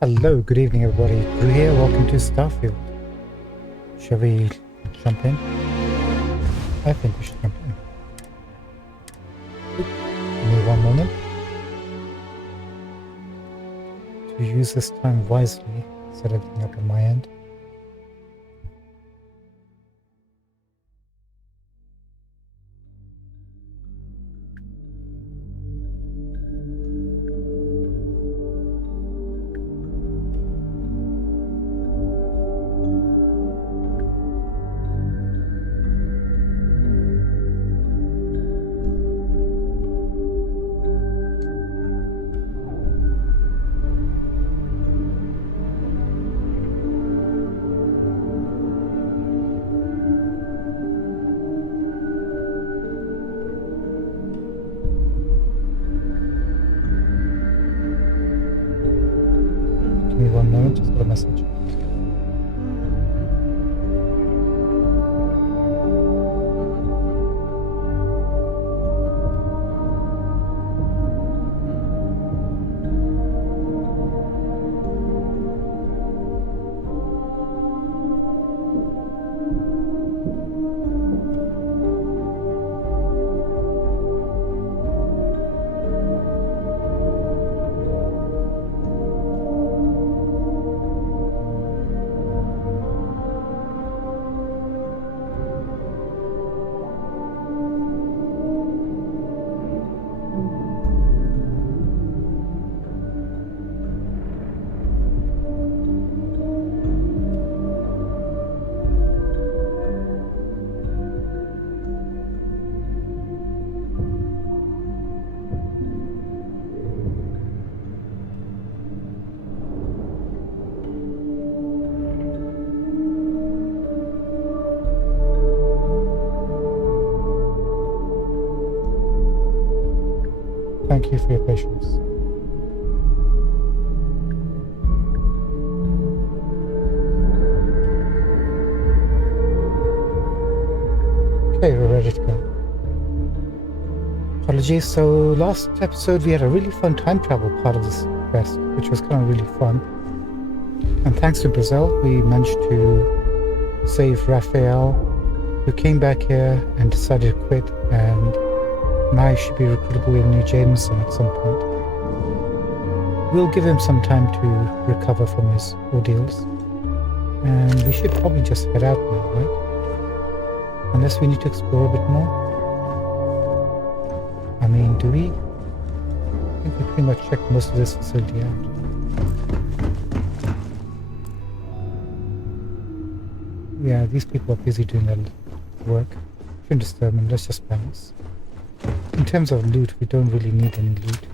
Hello, good evening everybody. Drew here, welcome to Starfield. Shall we jump in? I think we should jump in. Give me one moment. To use this time wisely, set everything up on my end. Give me one moment, just got a message. Thank you for your patience. Okay, we're ready to go. Apologies, so last episode we had a really fun time travel part of this quest, which was kind of really fun. And thanks to Brazil, we managed to save Raphael, who came back here and decided to quit, and now he should be recruitable in New Jameson at some point. We'll give him some time to recover from his ordeals, and we should probably just head out now, right? Unless we need to explore a bit more. I mean, do we? I think we pretty much checked most of this facility out. Yeah, these people are busy doing their work. Shouldn't disturb them, let's just bounce. In terms of loot, we don't really need any loot.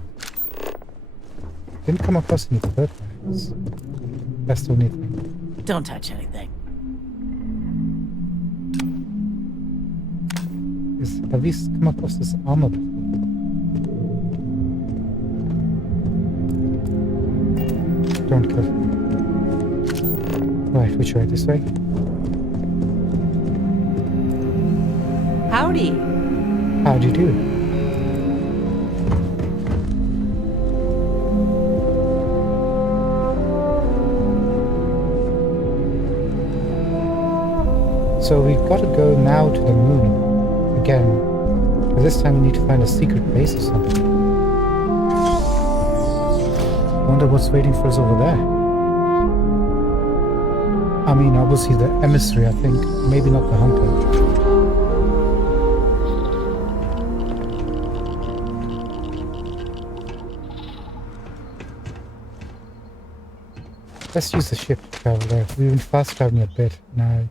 Didn't come across any bird bags. That's the only thing. Don't touch anything. Have we come across this armor before? Don't kill. Right, which way? This way? Howdy. How do you do? So we've got to go now to the moon again. But this time we need to find a secret base or something. Wonder what's waiting for us over there. I mean, obviously the emissary, I think. Maybe not the hunter. Let's use the ship to travel there. We've been fast traveling a bit now.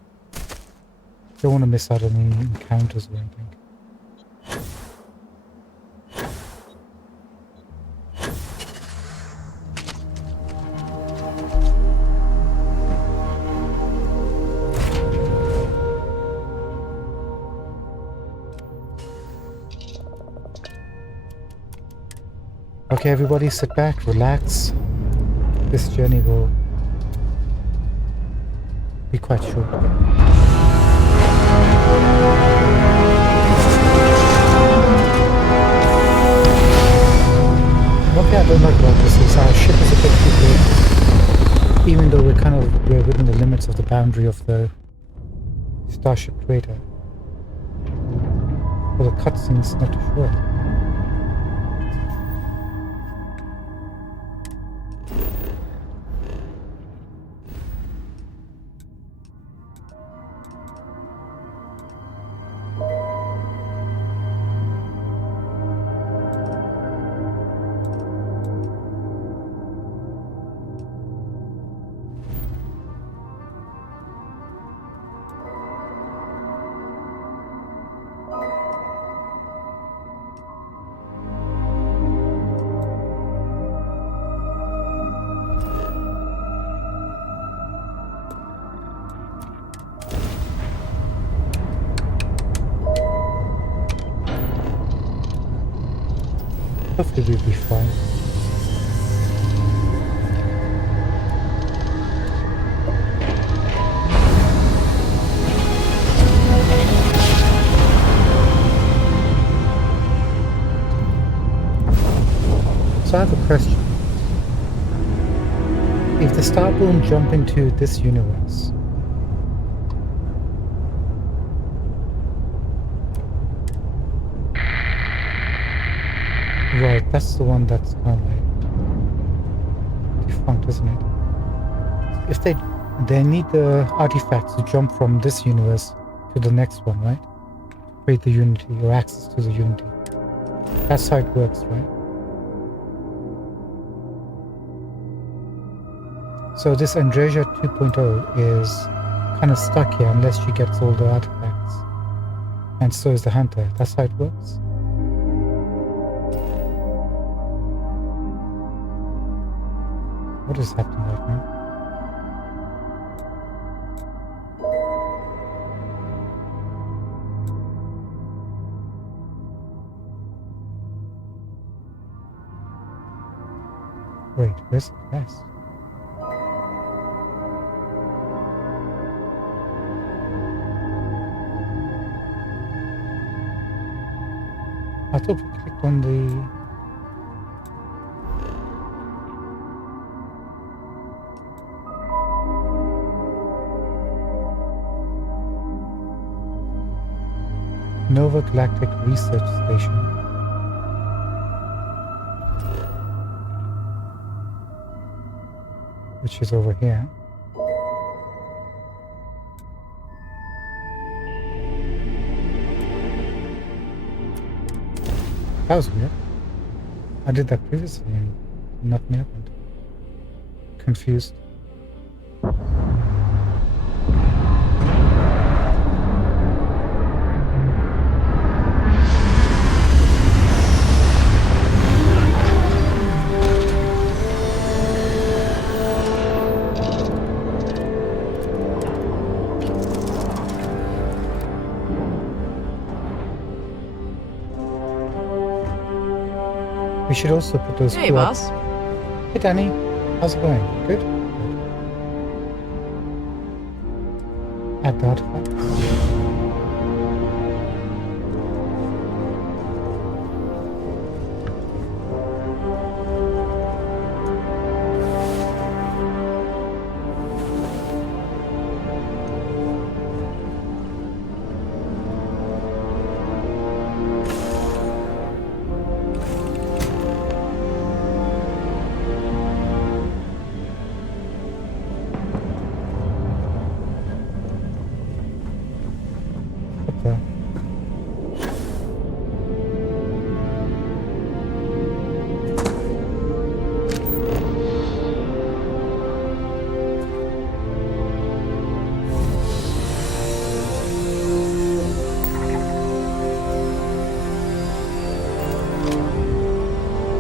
Don't want to miss out on any encounters or anything. Okay, everybody, sit back, relax. This journey will be quite short. One thing I don't like about this is our ship is a bit too big. kind of we're within the limits of the boundary of the Starship crater. For the cutscenes, not too sure. Hopefully we'll be fine. So I have a question. If the Starballoon jump into this universe, right, that's the one that's kind of like defunct, isn't it? If they need the artifacts to jump from this universe to the next one, right? Create the Unity or access to the Unity. That's how it works, right? So this Andresia 2.0 is kind of stuck here unless she gets all the artifacts. And so is the Hunter. That's how it works. What is happening right now? Wait, where's the quest? I thought we clicked on the... Nova Galactic Research Station. Which is over here. That was weird. I did that previously and nothing happened. Confused. We should also put those Hey, two up. boss. Hey, Danny. How's it going? Good? Good. Add the artifacts. Up there.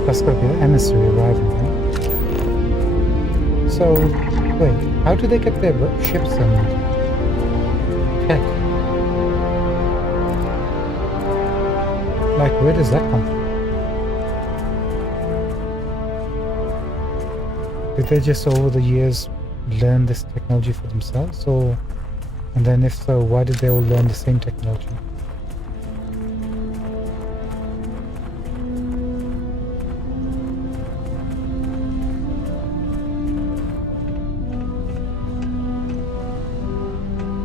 That's got to be the emissary arriving, right? So, wait, how do they get their ships and tech? Like, where does that come from? Did they just over the years learn this technology for themselves? Or, and then if so, why did they all learn the same technology?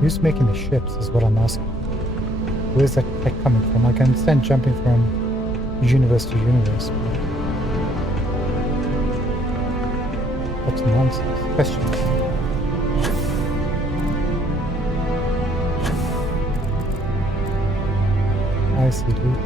Who's making the ships is what I'm asking. Where's that tech coming from? I can understand jumping from universe to universe, but that's nonsense. Questions. I see, dude.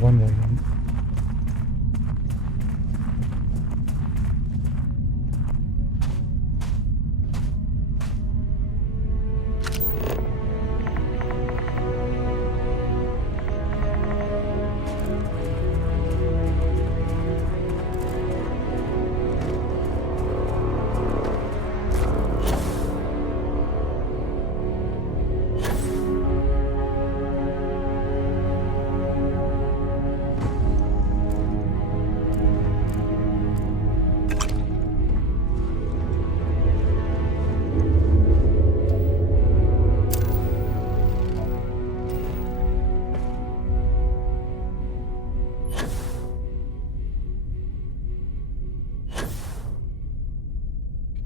One way in.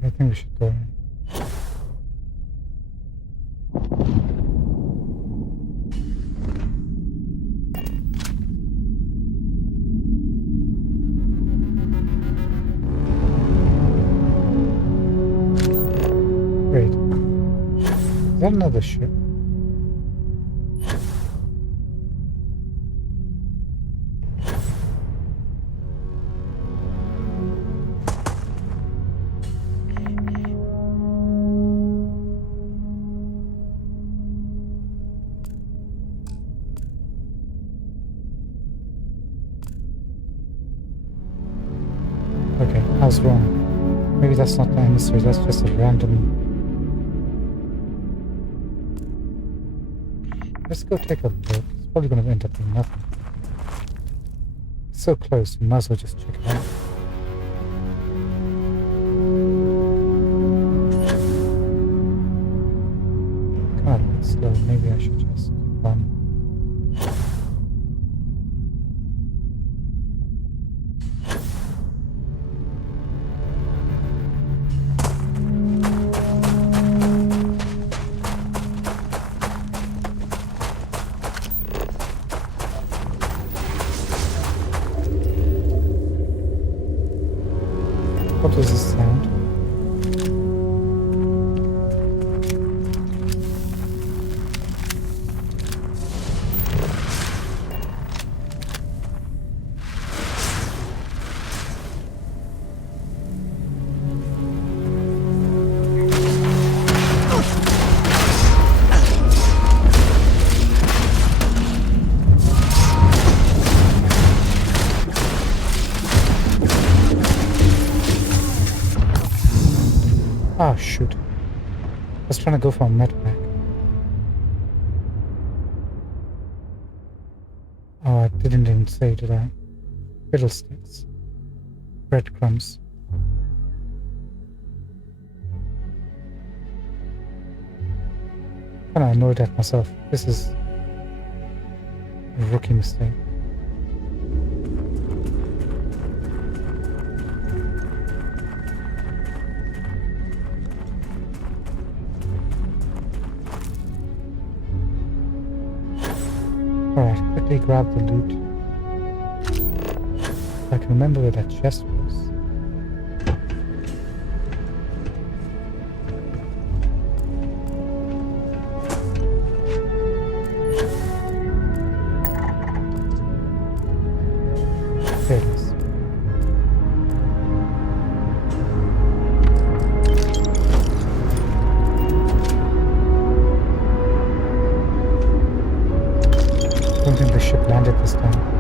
I think we should go in. Great. Is that another ship? Okay, I was wrong. Maybe that's not the emissary, that's just a random... Let's go take a look. It's probably going to end up being nothing. It's so close, we might as well just check it out. Come on, a bit slow. Maybe I should just run. What does this sound? Ah, shoot. I was trying to go for a med pack. Oh, I didn't even say, did I? Fiddlesticks. Breadcrumbs. Kinda annoyed at myself. This is a rookie mistake. Alright, quickly grab the loot. I can remember where that chest was. land it this time.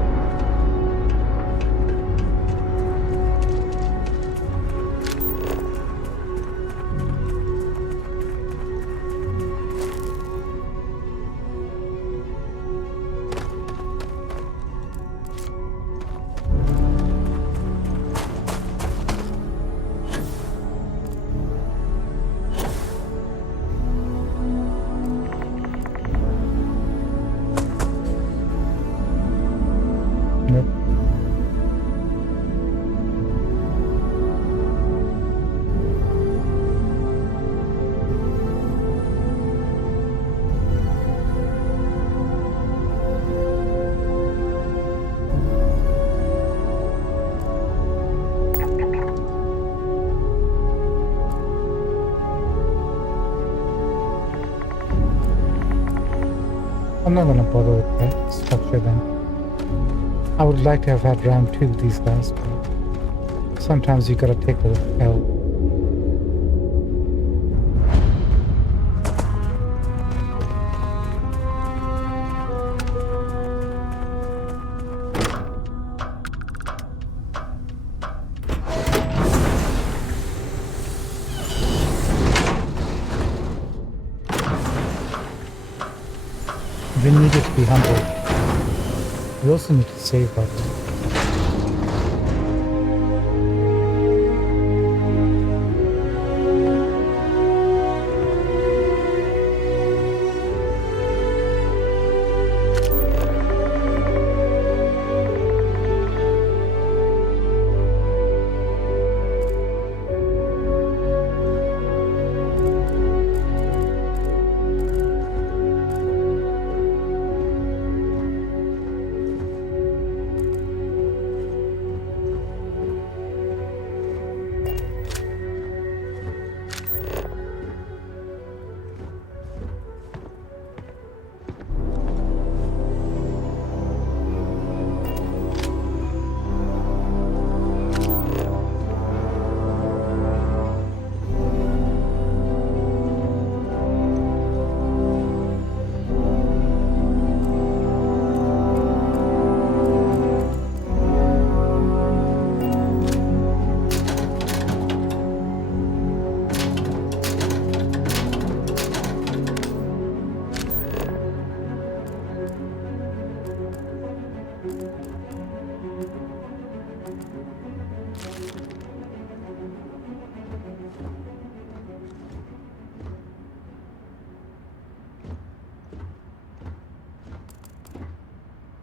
Nope. I'm not gonna bother with that structure then. I would like to have had round 2 with these guys, but sometimes you gotta take a L. We needed to be humble. We also need to save up.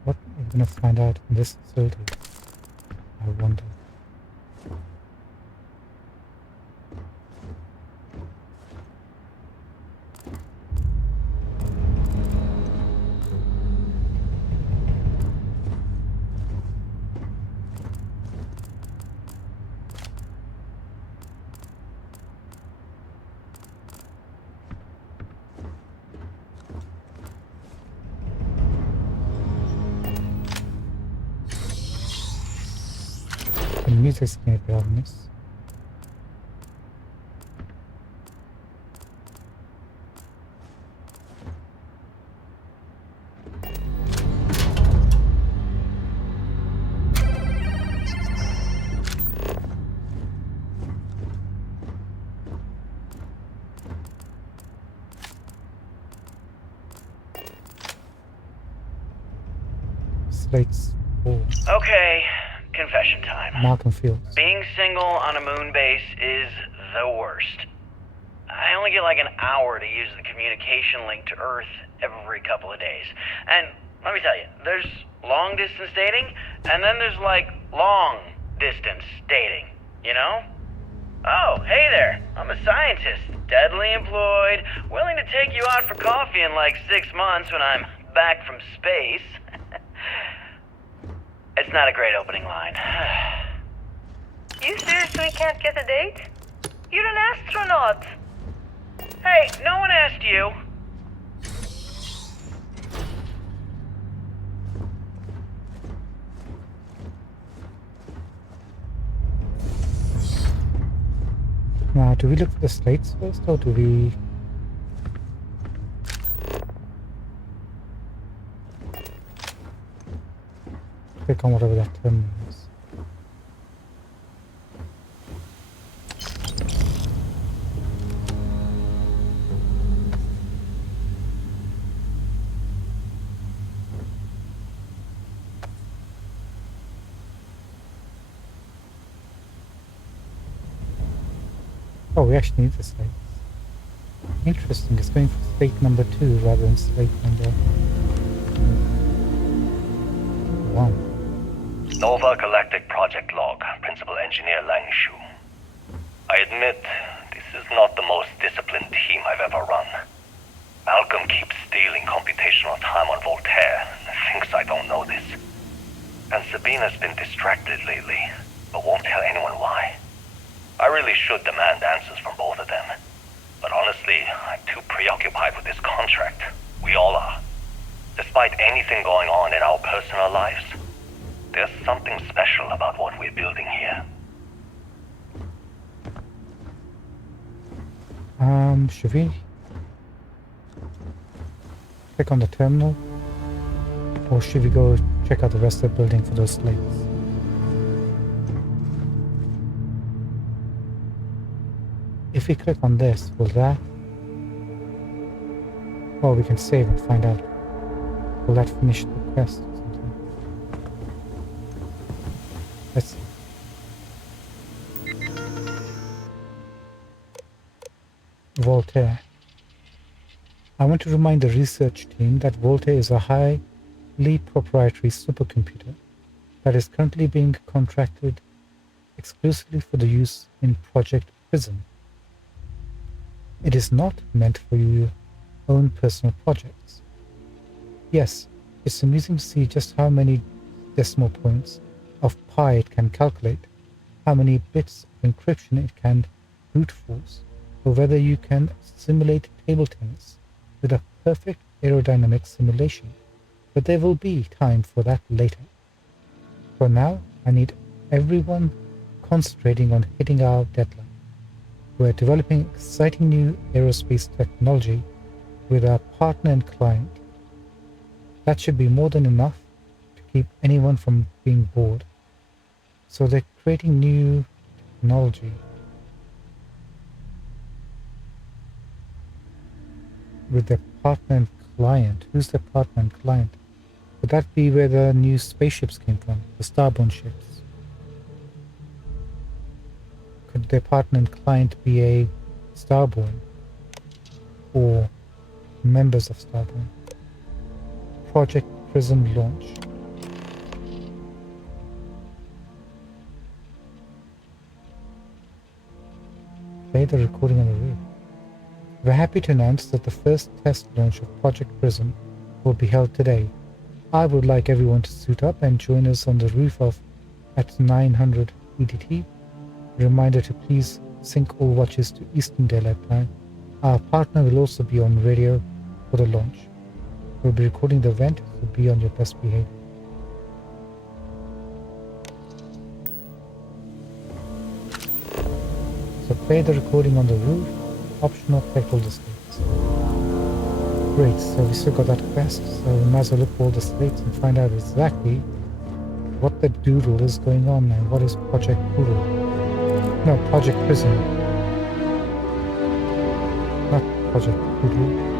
What are we gonna find out in this facility? I wonder. The music's gonna be on this. Slate's full. Okay, confession time. Malcolm Fields. Being single on a moon base is the worst. I only get like an hour to use the communication link to Earth every couple of days. And let me tell you, there's long distance dating, and then there's like long distance dating, you know? Oh, hey there, I'm a scientist, deadly employed, willing to take you out for coffee in like 6 months when I'm back from space. It's not a great opening line. You seriously can't get a date? You're an astronaut. Hey, no one asked you. Now, do we look for the slates first, or do we... Click on whatever that terminal is. Oh, we actually need the slates. Interesting, it's going for slate number 2 rather than slate number 1. Nova Galactic Project Log, Principal Engineer Lang Shu. I admit, this is not the most disciplined team I've ever run. Malcolm keeps stealing computational time on Voltaire and thinks I don't know this. And Sabina's been distracted lately, but won't tell anyone why. I really should demand answers from both of them. But honestly, I'm too preoccupied with this contract. We all are. Despite anything going on in our personal lives, there's something special about what we're building here. Should we click on the terminal? Or should we go check out the rest of the building for those slates? If we click on this, will that... Well, we can save and find out. Will that finish the quest or something? Let's see. Voltaire. I want to remind the research team that Voltaire is a highly proprietary supercomputer that is currently being contracted exclusively for the use in Project Prism. It is not meant for your own personal projects. Yes, it's amusing to see just how many decimal points of pi it can calculate, how many bits of encryption it can brute force, or whether you can simulate table tennis with a perfect aerodynamic simulation. But there will be time for that later. For now, I need everyone concentrating on hitting our deadline. We're developing exciting new aerospace technology with our partner and client. That should be more than enough to keep anyone from being bored. So they're creating new technology with their partner and client. Who's their partner and client? Would that be where the new spaceships came from? The Starborn ships? Could their partner and client be a Starborn? Or members of Starborn? Project Prism launch. Play the recording on the roof. We're happy to announce that the first test launch of Project Prism will be held today. I would like everyone to suit up and join us on the roof at 900 EDT. Reminder to please sync all watches to Eastern Daylight Time. Our partner will also be on radio for the launch. We'll be recording the event, so be on your best behavior. So play the recording on the roof. Optional, collect all the slates. Great, so we still got that quest, so we might as well look for all the slates and find out exactly what the doodle is going on and what is Project Poodle. No, Project Prism. Not Project Poodle.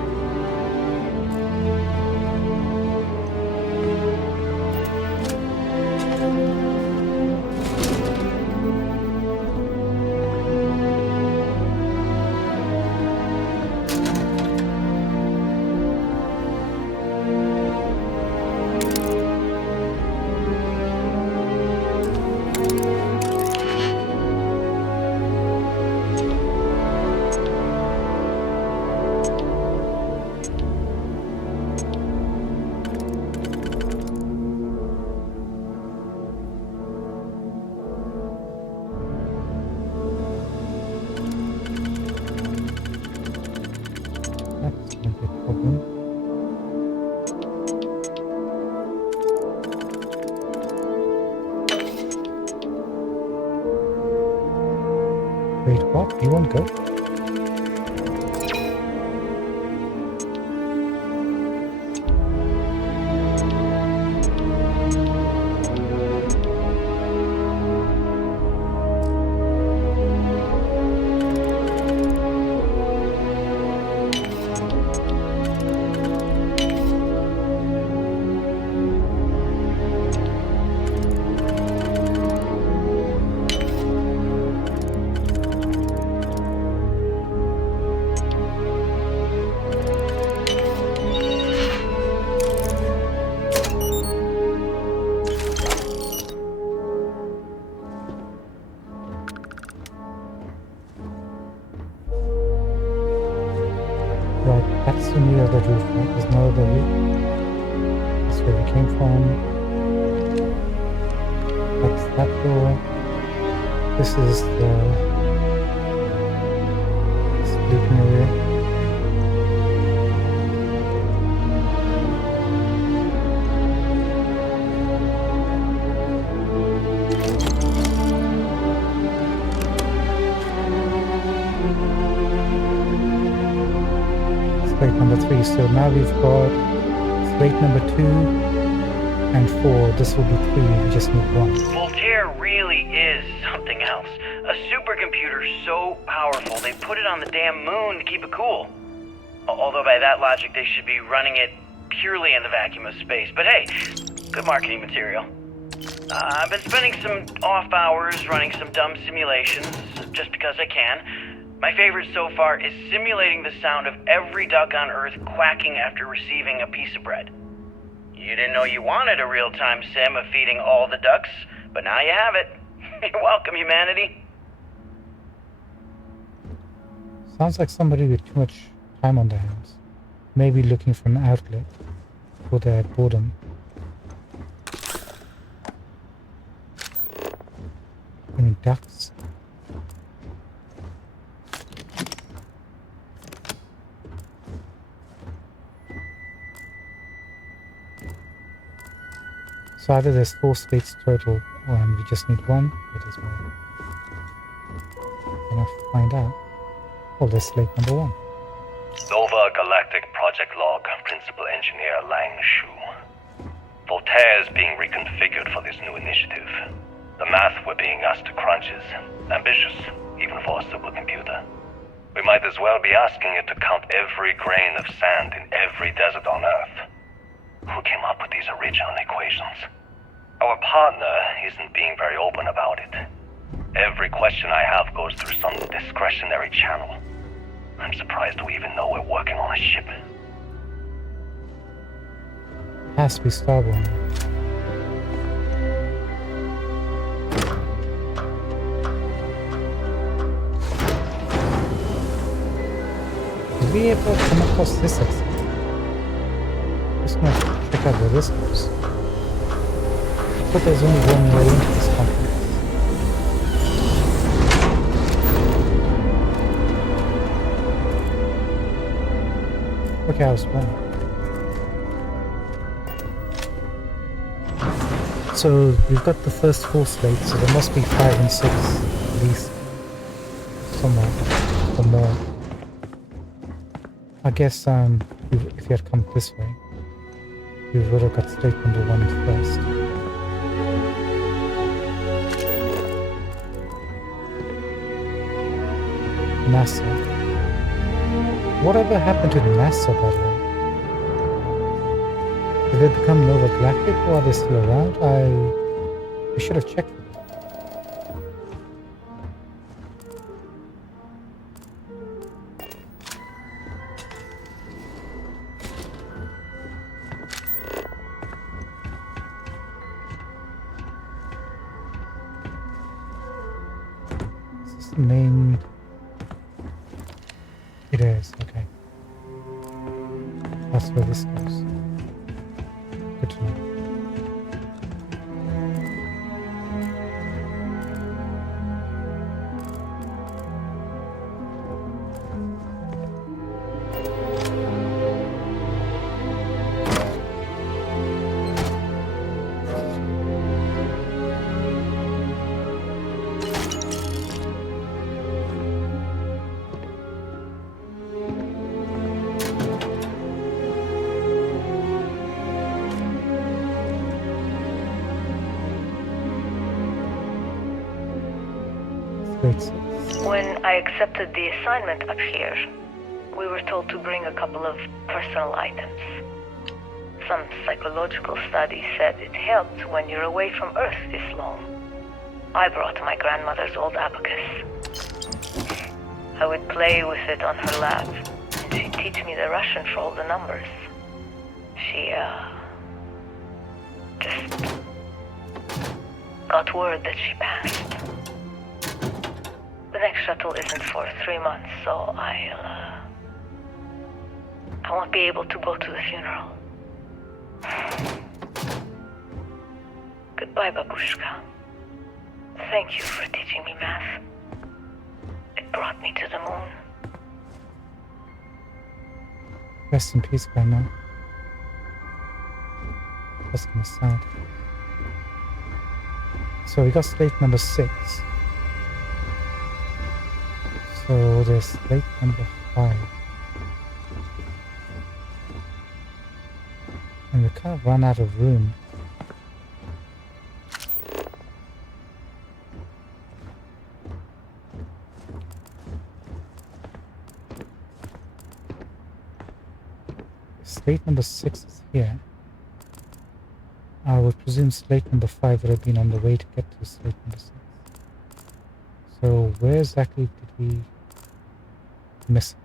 That's going to be a problem. Wait, what? You won't go? Right, that's the near the roof, right? There's no other roof. That's where we came from. That's that door. This is the sleeping area. Slate number 3. So now we've got slate number 2 and 4. This will be 3. We just need 1. Voltaire really is something else. A supercomputer so powerful they put it on the damn moon to keep it cool. Although by that logic they should be running it purely in the vacuum of space. But hey, good marketing material. I've been spending some off hours running some dumb simulations, just because I can. My favorite so far is simulating the sound of every duck on Earth quacking after receiving a piece of bread. You didn't know you wanted a real-time sim of feeding all the ducks, but now you have it. You're welcome, humanity. Sounds like somebody with too much time on their hands. Maybe looking for an outlet for their boredom. Any ducks? So either there's 4 slates total, and we just need 1, or there's more. Gonna find out. Oh, there's slate number 1. Nova Galactic Project Log, Principal Engineer Lang Shu. Voltaire is being reconfigured for this new initiative. The math we're being asked to crunch is ambitious, even for a supercomputer. We might as well be asking it to count every grain of sand in every desert on Earth. Who came up with these original equations? Our partner isn't being very open about it. Every question I have goes through some discretionary channel. I'm surprised we even know we're working on a ship. Has to be starborn. Did we ever come across this exit? Just gonna check out where this goes. But there's only one way into this complex. Okay, I was wrong. So we've got the first 4 slates, so there must be 5 and 6 at least somewhere or more. I guess if you had come this way, we would have got slate number 1 first. NASA. Whatever happened to NASA, by the way? Did they become Nova Galactic, or are they still around? We should have checked for that. Is this the main? It is, okay. That's where this goes. Good to know. When I accepted the assignment up here, we were told to bring a couple of personal items. Some psychological study said it helped when you're away from Earth this long. I brought my grandmother's old abacus. I would play with it on her lap, and she'd teach me the Russian for all the numbers. She, just got word that she passed. The next shuttle isn't for 3 months, so I won't be able to go to the funeral. Goodbye, Babushka. Thank you for teaching me math. It brought me to the moon. Rest in peace, Grandma. That's kind of sad. So we got slate number 6. So there's slate number 5. And we kind of run out of room. Slate number 6 is here. I would presume slate number 5 would have been on the way to get to slate number 6. So where exactly did we miss it?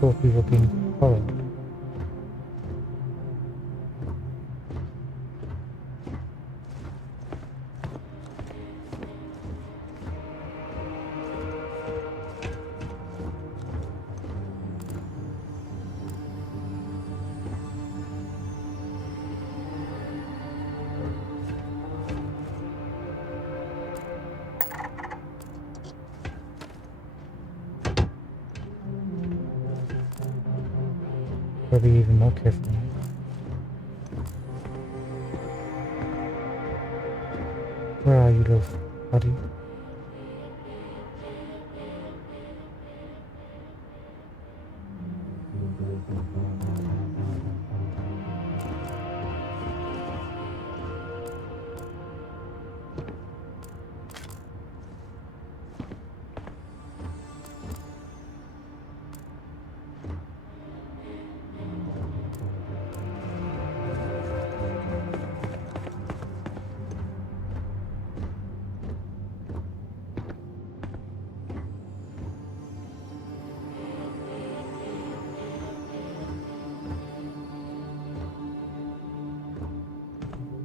Thought we were being followed. Gotta be even more careful now. Where are you, little buddy?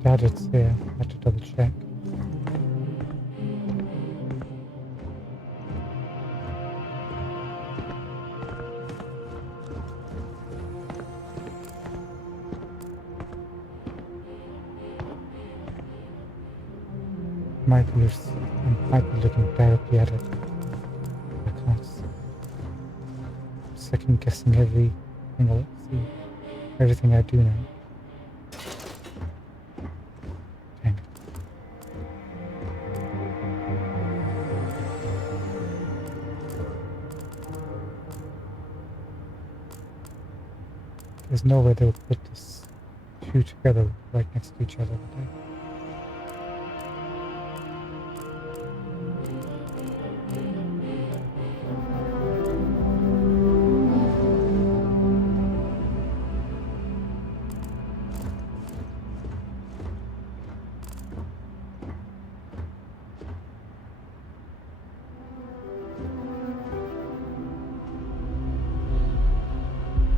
Glad it's there. I had to double check. Might be looking directly at it. I can't see. Second guessing everything I do now. Dang it. There's no way they would put this two together right next to each other, would they?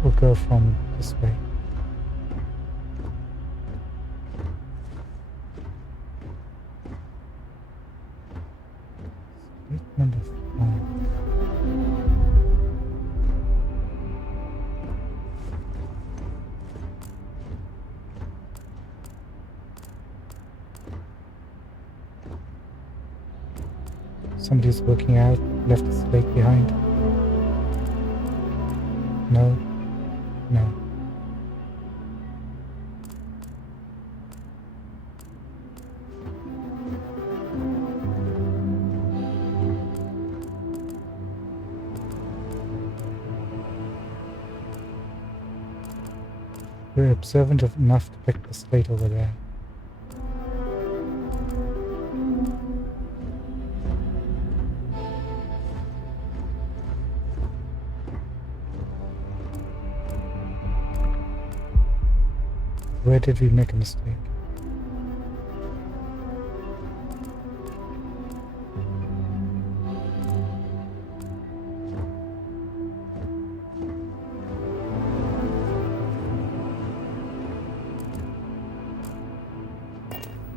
We'll go from this way. Slate number 5. Somebody's working out, left a slate behind. No. No. We're observant enough to pick the slate over there. Where did we make a mistake?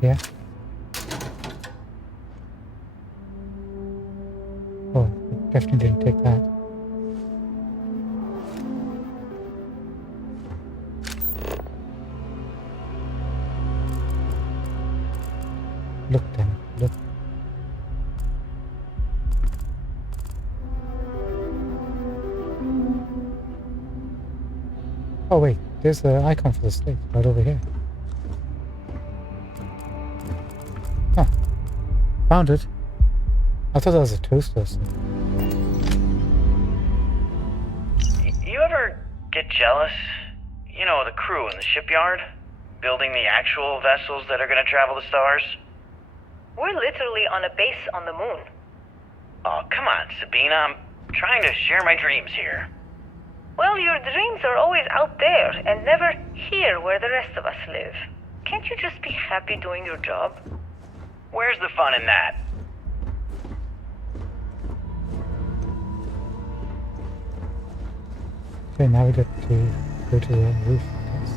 Yeah? Oh, we definitely didn't take that. Oh wait, there's the icon for the state right over here. Huh. Found it. I thought that was a toaster or something. You ever get jealous? You know, the crew in the shipyard? Building the actual vessels that are gonna travel the stars? We're literally on a base on the moon. Oh, come on, Sabina. I'm trying to share my dreams here. Well, your dreams are always out there and never here where the rest of us live. Can't you just be happy doing your job? Where's the fun in that? Okay, now we got to go to the roof, I guess.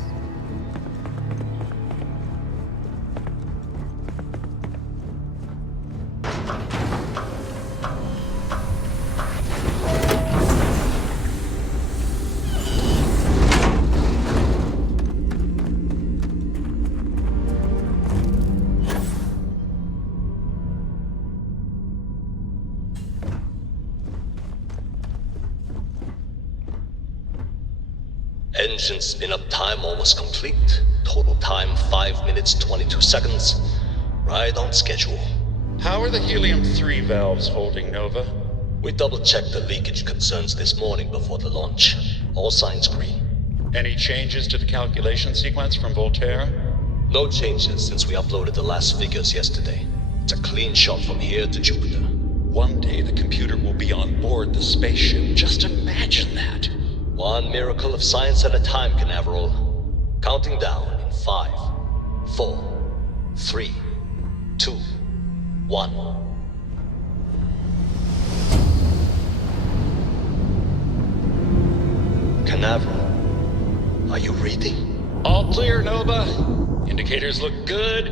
Engine spin-up time almost complete. Total time 5 minutes 22 seconds. Right on schedule. How are the helium-3 valves holding, Nova? We double-checked the leakage concerns this morning before the launch. All signs green. Any changes to the calculation sequence from Voltaire? No changes since we uploaded the last figures yesterday. It's a clean shot from here to Jupiter. One day the computer will be on board the spaceship. Just imagine that. One miracle of science at a time, Canaveral. Counting down in 5, 4, 3, 2, 1. Canaveral, are you reading? All clear, Nova. Indicators look good.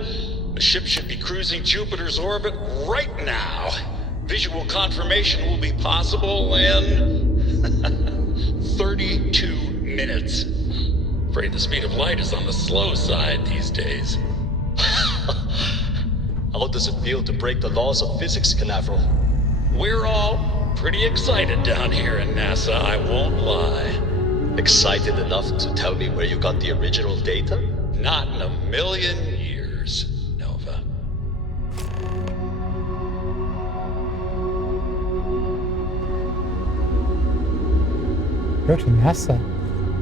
The ship should be cruising Jupiter's orbit right now. Visual confirmation will be possible in 32 minutes. Afraid the speed of light is on the slow side these days. How does it feel to break the laws of physics, Canaveral? We're all pretty excited down here in NASA, I won't lie. Excited enough to tell me where you got the original data? Not in a million years, Nova. Go to NASA.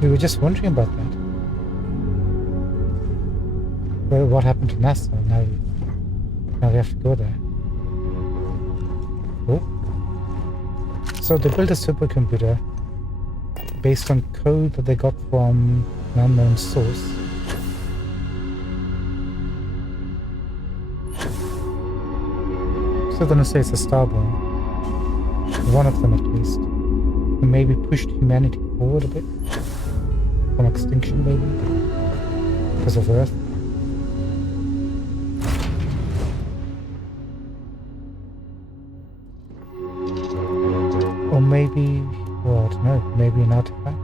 We were just wondering about that. Well, what happened to NASA? Now we have to go there. Oh. So they built a supercomputer based on code that they got from an unknown source. So gonna say it's a starborn. One of them at least. Who maybe pushed humanity forward a bit. From extinction maybe. Because of Earth. Or maybe, well, I don't know, maybe an artifact.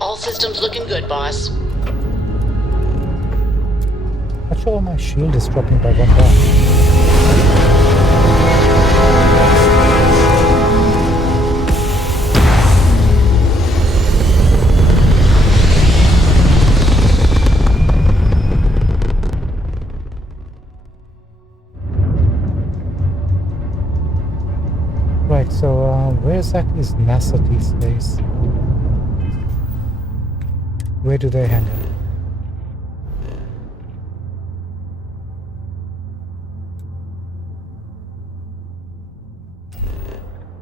All systems looking good, boss. Not sure why my shield is dropping by 1 bar. Right, so where exactly is NASA these days? Where do they hang out?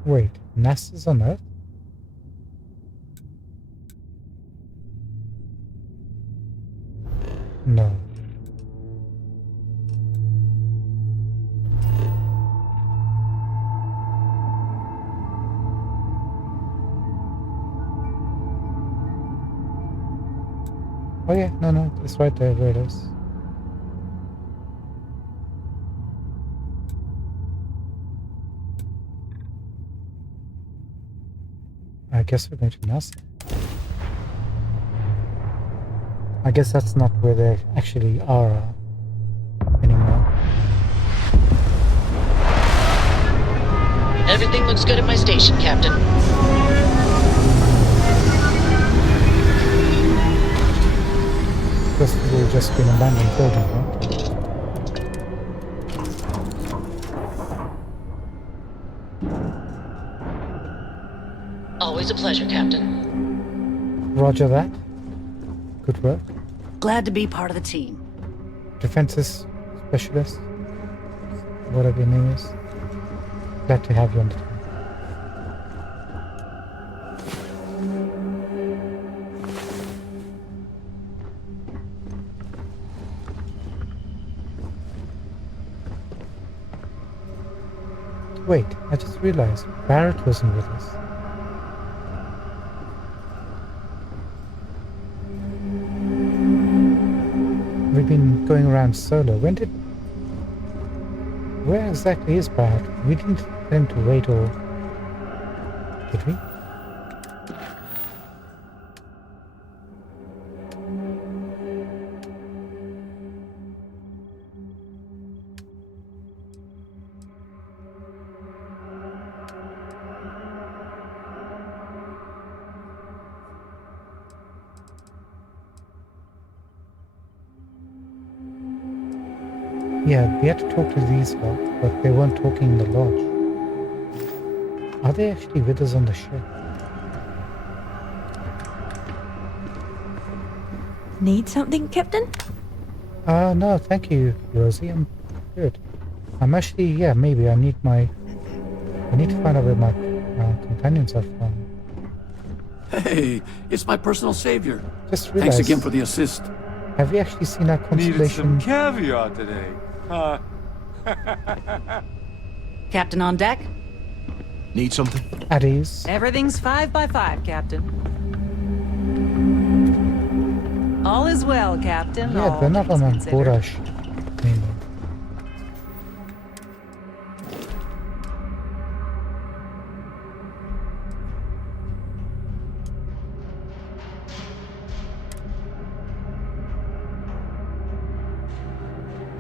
Wait, NASA's on Earth? No. Oh yeah, no, it's right there where it is. I guess we're going to NASA. I guess that's not where they actually are anymore. Everything looks good at my station, Captain. probably just been abandoned building, right? Always a pleasure, Captain. Roger that. Good work. Glad to be part of the team. Defenses specialist, whatever your name is. Glad to have you on the team. Wait, I just realized Barrett wasn't with us. We've been going around solo. Where exactly is Barrett? We didn't tell him to wait, or did we? Yeah, we had to talk to these lot, but they weren't talking in the lodge. Are they actually with us on the ship? Need something, Captain? No, thank you, Rosie. I'm good. I'm actually, yeah, maybe I need to find out where my companions are from. Hey, it's my personal savior. Just realized. Thanks again for the assist. Have we actually seen our Needed constellation? some caviar today, huh? Captain on deck? Need something? At ease. Everything's 5 by 5, Captain. All is well, Captain. Yeah, all they're not on things a considered. Borash anymore.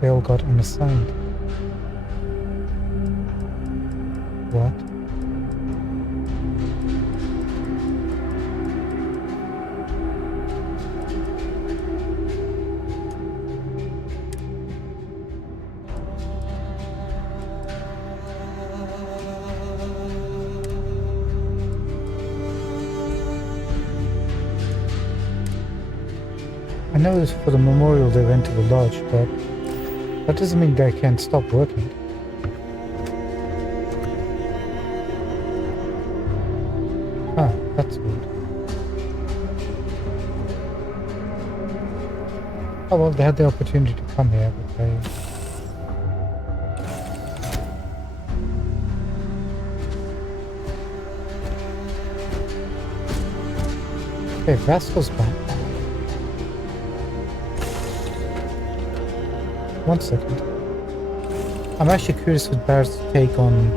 They all got unassigned. What? I know it's for the memorial they went to the lodge, but that doesn't mean they can stop working. Huh, that's weird. Oh well, they had the opportunity to come here, but they... Okay, Vasco's back. One second. I'm actually curious with Barrett's take on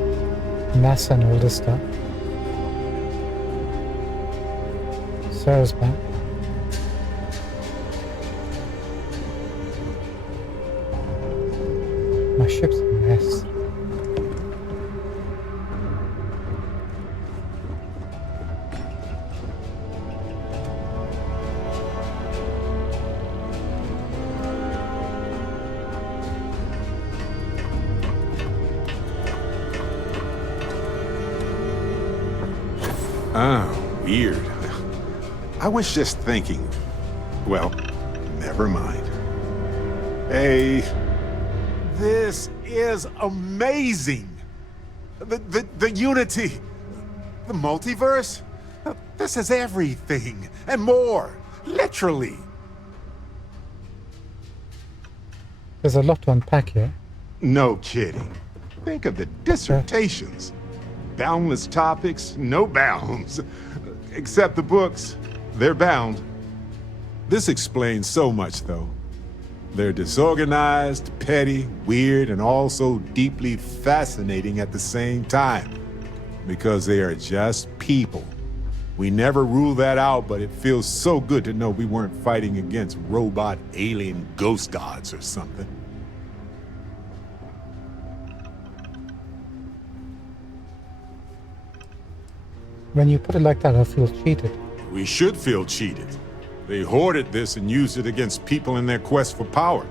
NASA and all this stuff. Sarah's back. My ship's a mess. Weird. I was just thinking. Well, never mind. Hey, this is amazing. The unity, the multiverse. This is everything and more. Literally. There's a lot to unpack here. No kidding. Think of the dissertations. Boundless topics, no bounds. Except the books, they're bound. This explains so much, though. They're disorganized, petty, weird, and also deeply fascinating at the same time. Because they are just people. We never rule that out, but it feels so good to know we weren't fighting against robot alien ghost gods or something. When you put it like that, I feel cheated. We should feel cheated. They hoarded this and used it against people in their quest for power.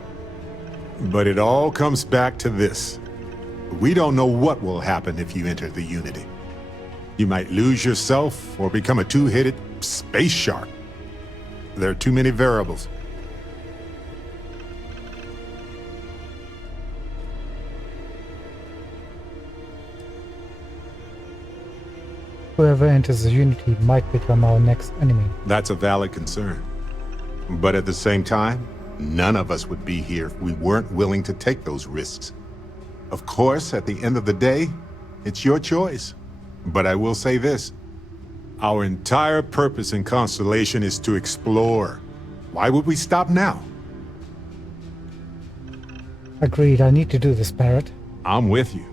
But it all comes back to this. We don't know what will happen if you enter the Unity. You might lose yourself or become a two-headed space shark. There are too many variables. Whoever enters the Unity might become our next enemy. That's a valid concern. But at the same time, none of us would be here if we weren't willing to take those risks. Of course, at the end of the day, it's your choice. But I will say this. Our entire purpose in Constellation is to explore. Why would we stop now? Agreed, I need to do this, Barrett. I'm with you.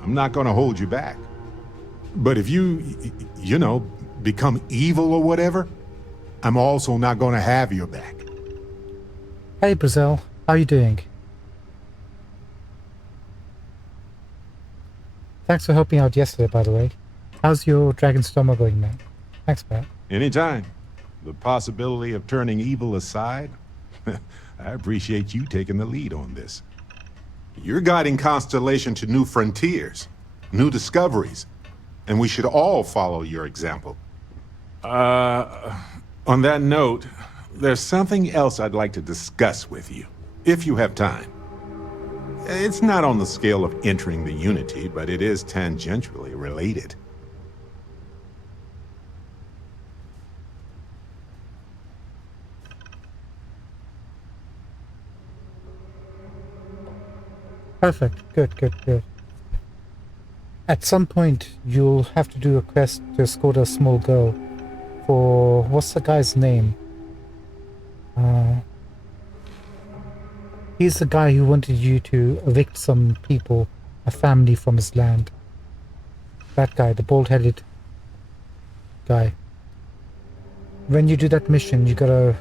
I'm not gonna hold you back. But if you know, become evil or whatever, I'm also not gonna have your back. Hey, Brazil. How you doing? Thanks for helping out yesterday, by the way. How's your Dragon's Dogma going, man? Thanks, Barrett. Anytime. The possibility of turning evil aside, I appreciate you taking the lead on this. You're guiding Constellation to new frontiers, new discoveries, and we should all follow your example. On that note, there's something else I'd like to discuss with you, if you have time. It's not on the scale of entering the Unity, but it is tangentially related. Perfect. Good. At some point, you'll have to do a quest to escort a small girl for... what's the guy's name? He's the guy who wanted you to evict some people, a family from his land. That guy, the bald-headed guy. When you do that mission, you gotta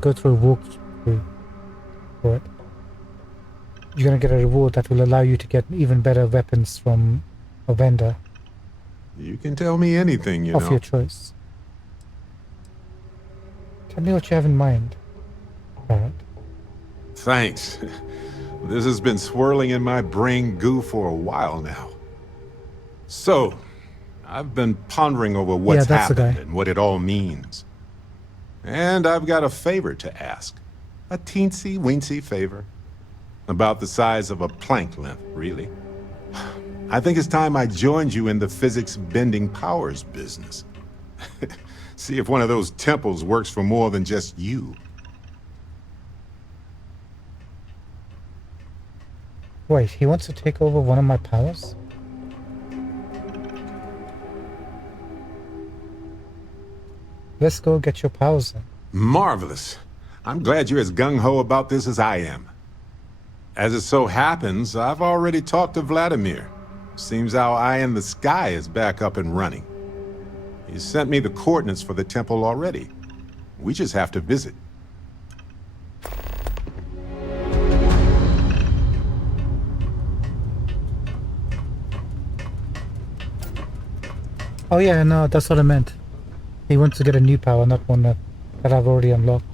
go through a walkthrough for it. You're gonna get a reward that will allow you to get even better weapons from a vendor. You can tell me anything, you know. Of your choice. Tell me what you have in mind, Barrett. Thanks. This has been swirling in my brain goo for a while now. So, I've been pondering over what's happened and what it all means. And I've got a favor to ask. A teensy-weensy favor. About the size of a plank length, really. I think it's time I joined you in the physics-bending powers business. See if one of those temples works for more than just you. Wait, he wants to take over one of my powers? Let's go get your powers then. Marvelous. I'm glad you're as gung-ho about this as I am. As it so happens, I've already talked to Vladimir. Seems our eye in the sky is back up and running. He sent me the coordinates for the temple already. We just have to visit. Oh yeah, no, that's what I meant. He wants to get a new power, not one that I've already unlocked.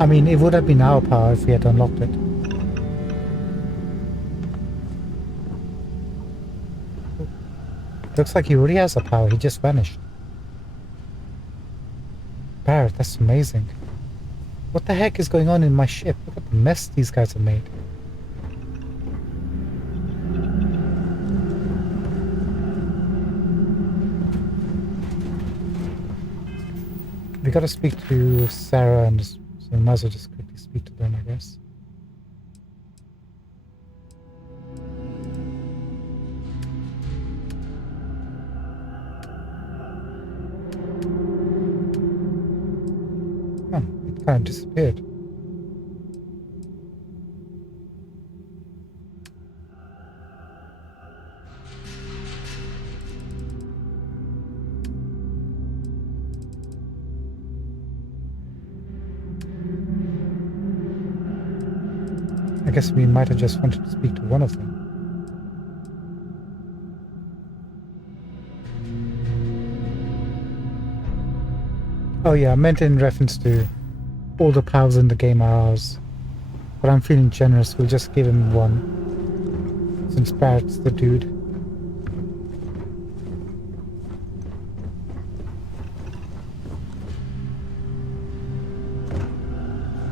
I mean, it would have been our power if we had unlocked it. Looks like he already has a power, he just vanished. Barrett, that's amazing. What the heck is going on in my ship? Look at the mess these guys have made. We gotta speak to Sarah and so we might as well just quickly speak to them, I guess. Oh, it kind of disappeared. I guess we might have just wanted to speak to one of them. Oh yeah, I meant in reference to all the powers in the game are ours. But I'm feeling generous, we'll just give him one. Since Barrett's the dude.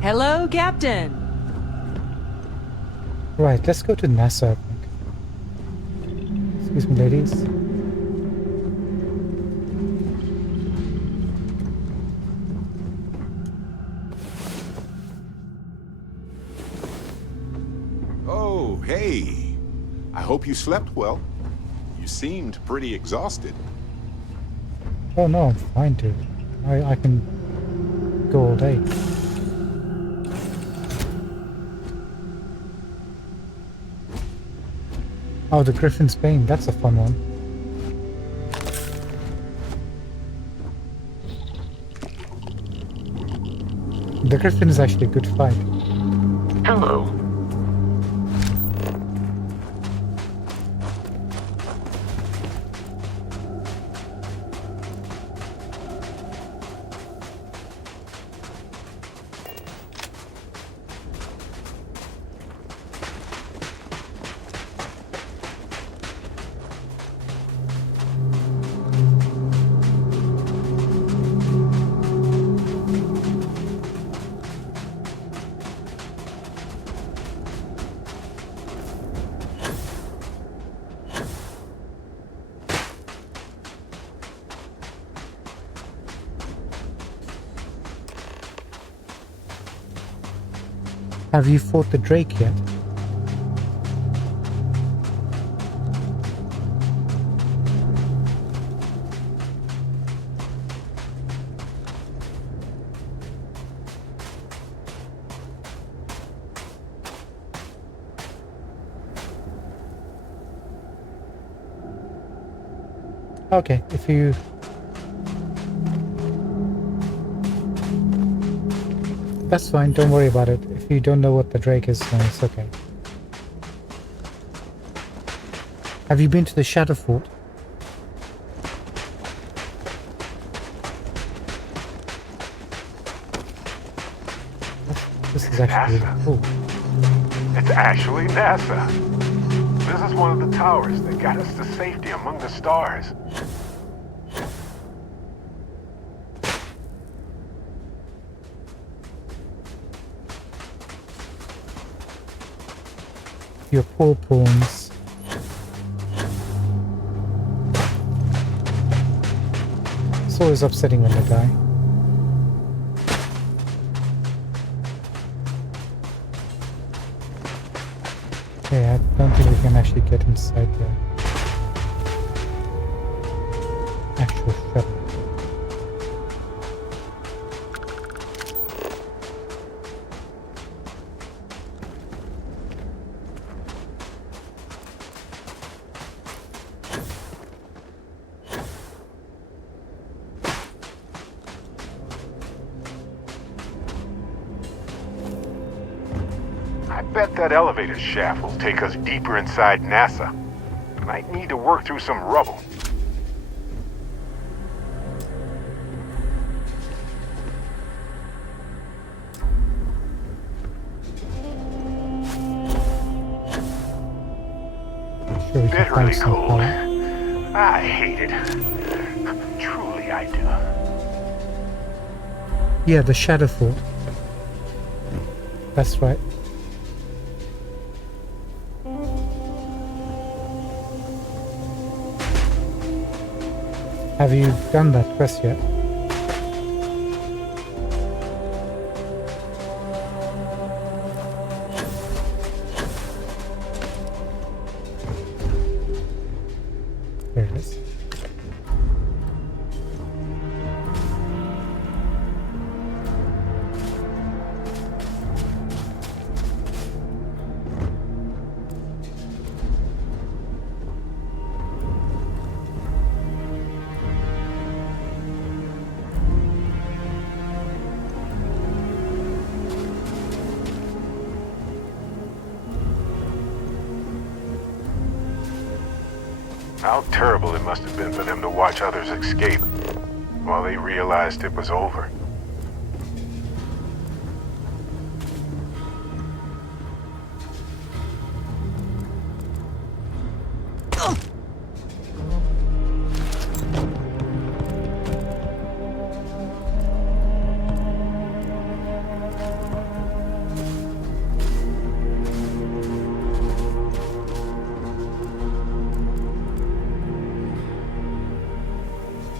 Hello, Captain. Right, let's go to NASA, I think. Excuse me, ladies. Oh, hey. I hope you slept well. You seemed pretty exhausted. Oh no, I'm fine, dude. I can go all day. Oh, the Griffin's Bane, that's a fun one. The Griffin is actually a good fight. Hello. Have you fought the Drake yet? Okay, if you... That's fine, don't worry about it. If you don't know what the Drake is, then it's okay. Have you been to the Shadow Fort? This is actually really cool. It's actually NASA. This is one of the towers that got us to safety among the stars. Your poor pawns. It's always upsetting when they die. Okay, I don't think we can actually get inside the actual shuttle. I bet that elevator shaft will take us deeper inside NASA. Might need to work through some rubble. Sure, we can Bitterly find some cold. power. I hate it. Truly I do. Yeah, the Shadow Fort. That's right. Have you done that quest yet? There it is. How terrible it must have been for them to watch others escape. while they realized it was over.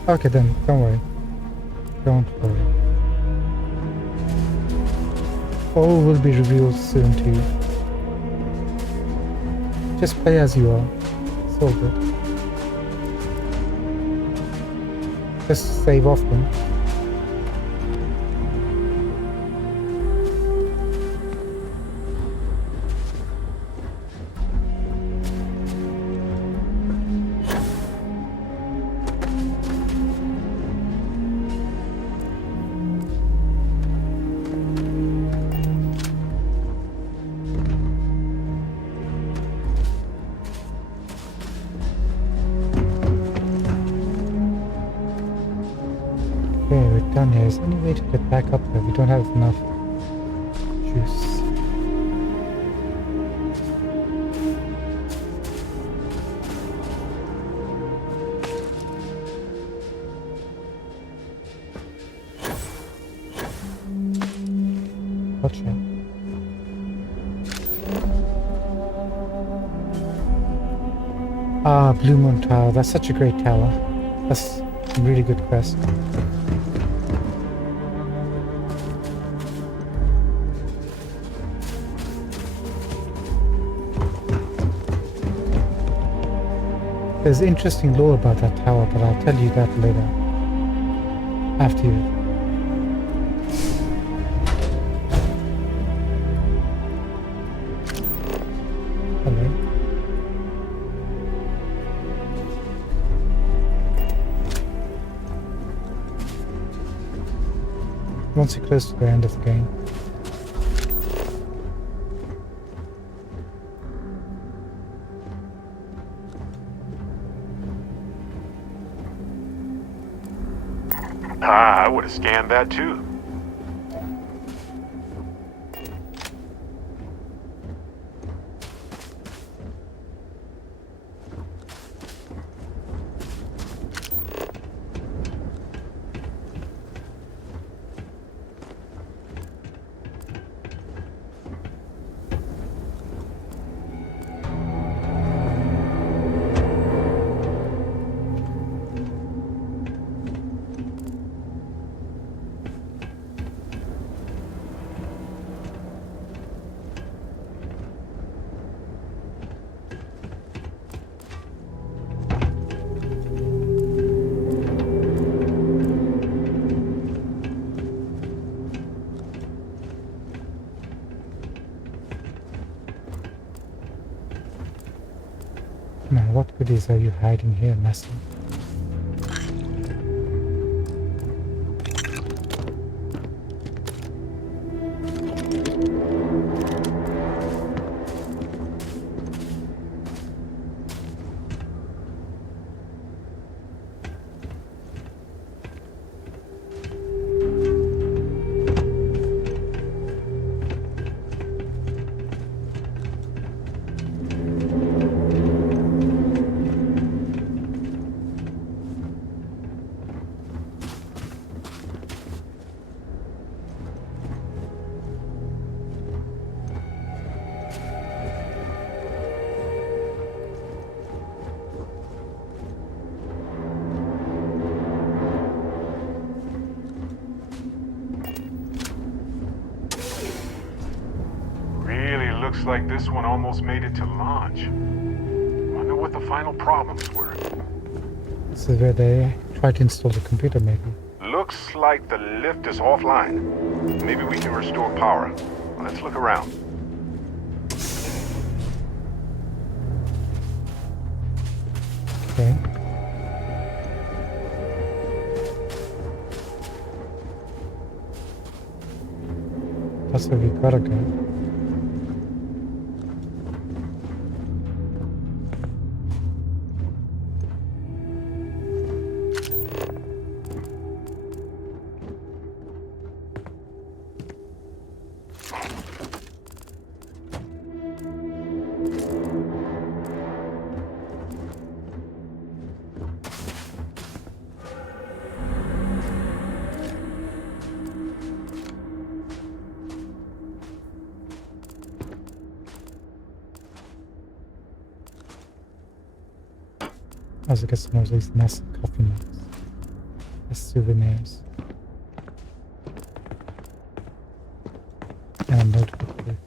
Okay then, don't worry. Don't worry. All will be revealed soon to you. Just play as you are. It's all good. Just save often. Okay, we're done here. Is there any way to get back up there? We don't have enough juice. Gotcha. Ah, Blue Moon Tower. That's such a great tower. That's a really good quest. There's interesting lore about that tower, but I'll tell you that later. After you. Hello. Once you're close to the end of the game. Ah, I would have scanned that too. Man, what goodies are you hiding here, Master? Looks like this one almost made it to launch. Wonder what the final problems were. This is where they try to install the computer, maybe. Looks like the lift is offline. Maybe we can restore power. Let's look around. Okay. That's where we gotta go. Also get some of these nice coffee mugs as souvenirs. And a notebook too.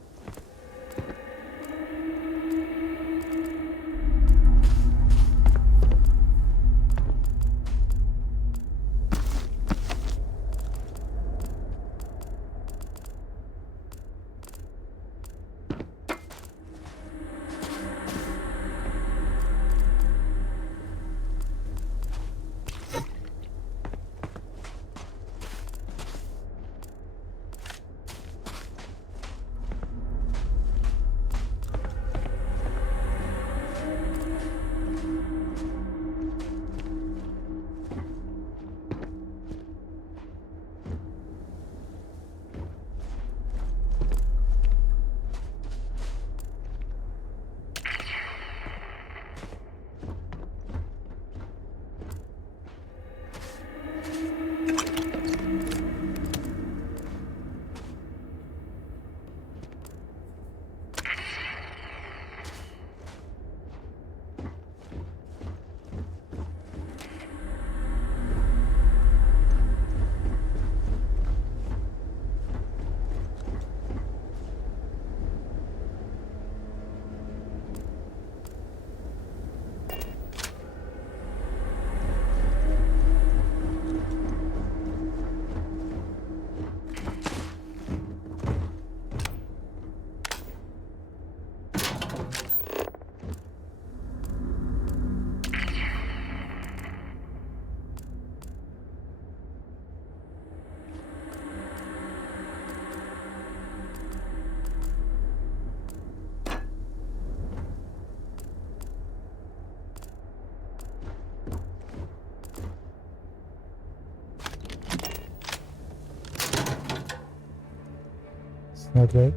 Snow globe.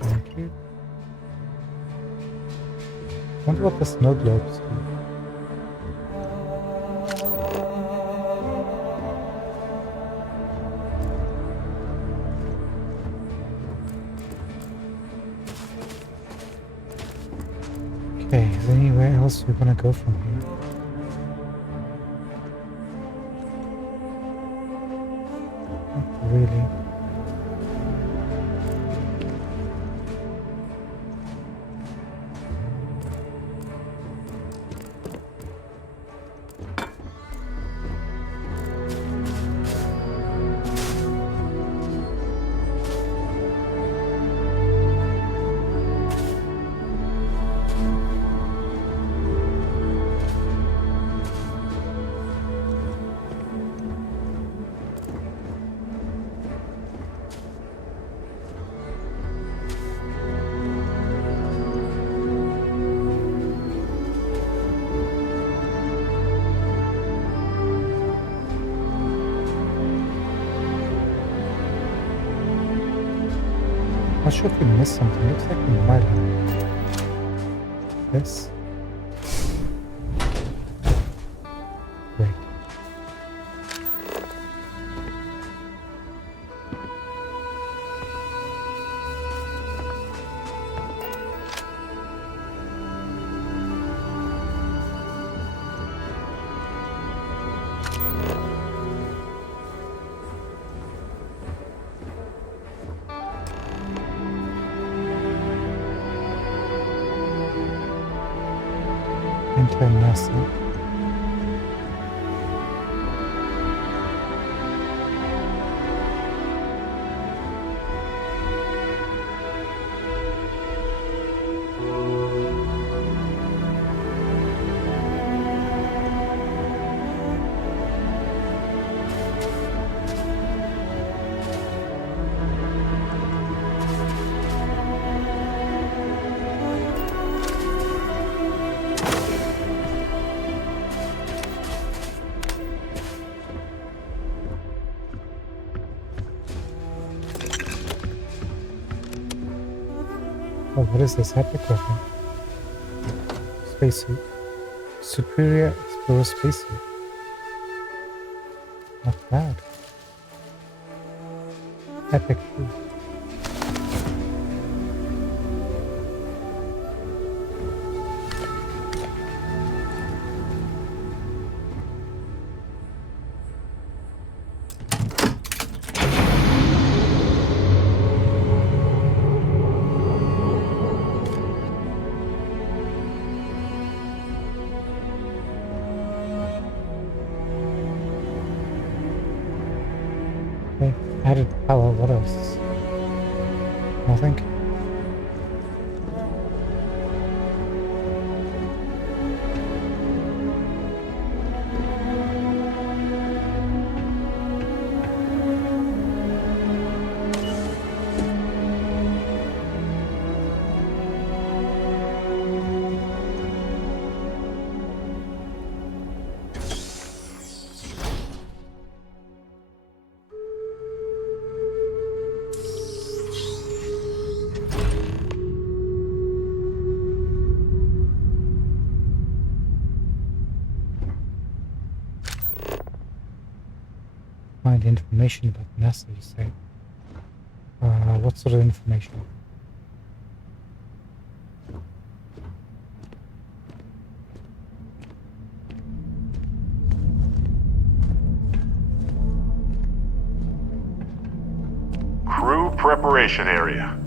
Thank you. Wonder what the snow globes do. Okay, is there anywhere else we want to go from here? Not really. Not sure if we missed something. Looks like we might have. This. Great. Enter NASA. Oh, what is this epic weapon? Spacesuit. Superior Explorer spacesuit. Not bad. Epic too. Added power, what else? Nothing. Find information about NASA, you say? What sort of information? Crew preparation area.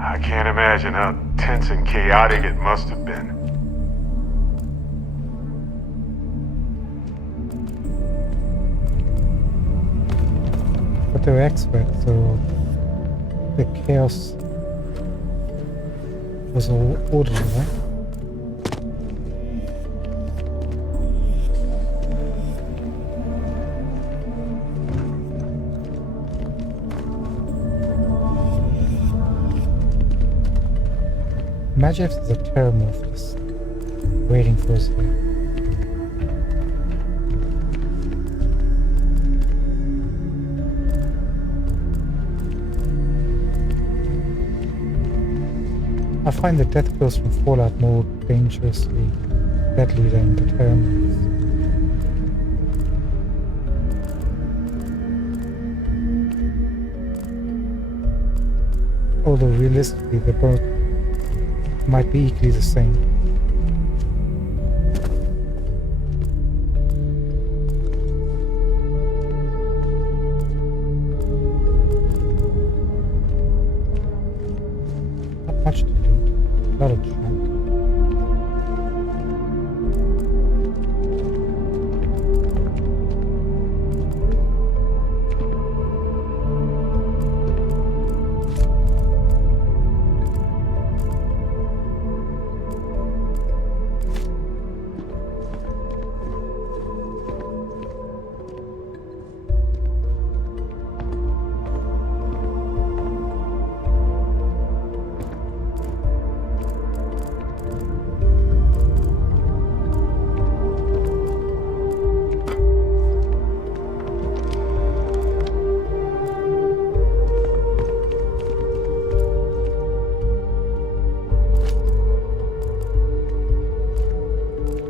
I can't imagine how tense and chaotic it must have been. But they're experts, so the chaos was all orderly, right? Imagine if there's a terramorph just waiting for us here. I find the death pills from Fallout more dangerously deadly than the terramorphs. Although realistically they both might be equally the same. Not much to loot, a lot of junk.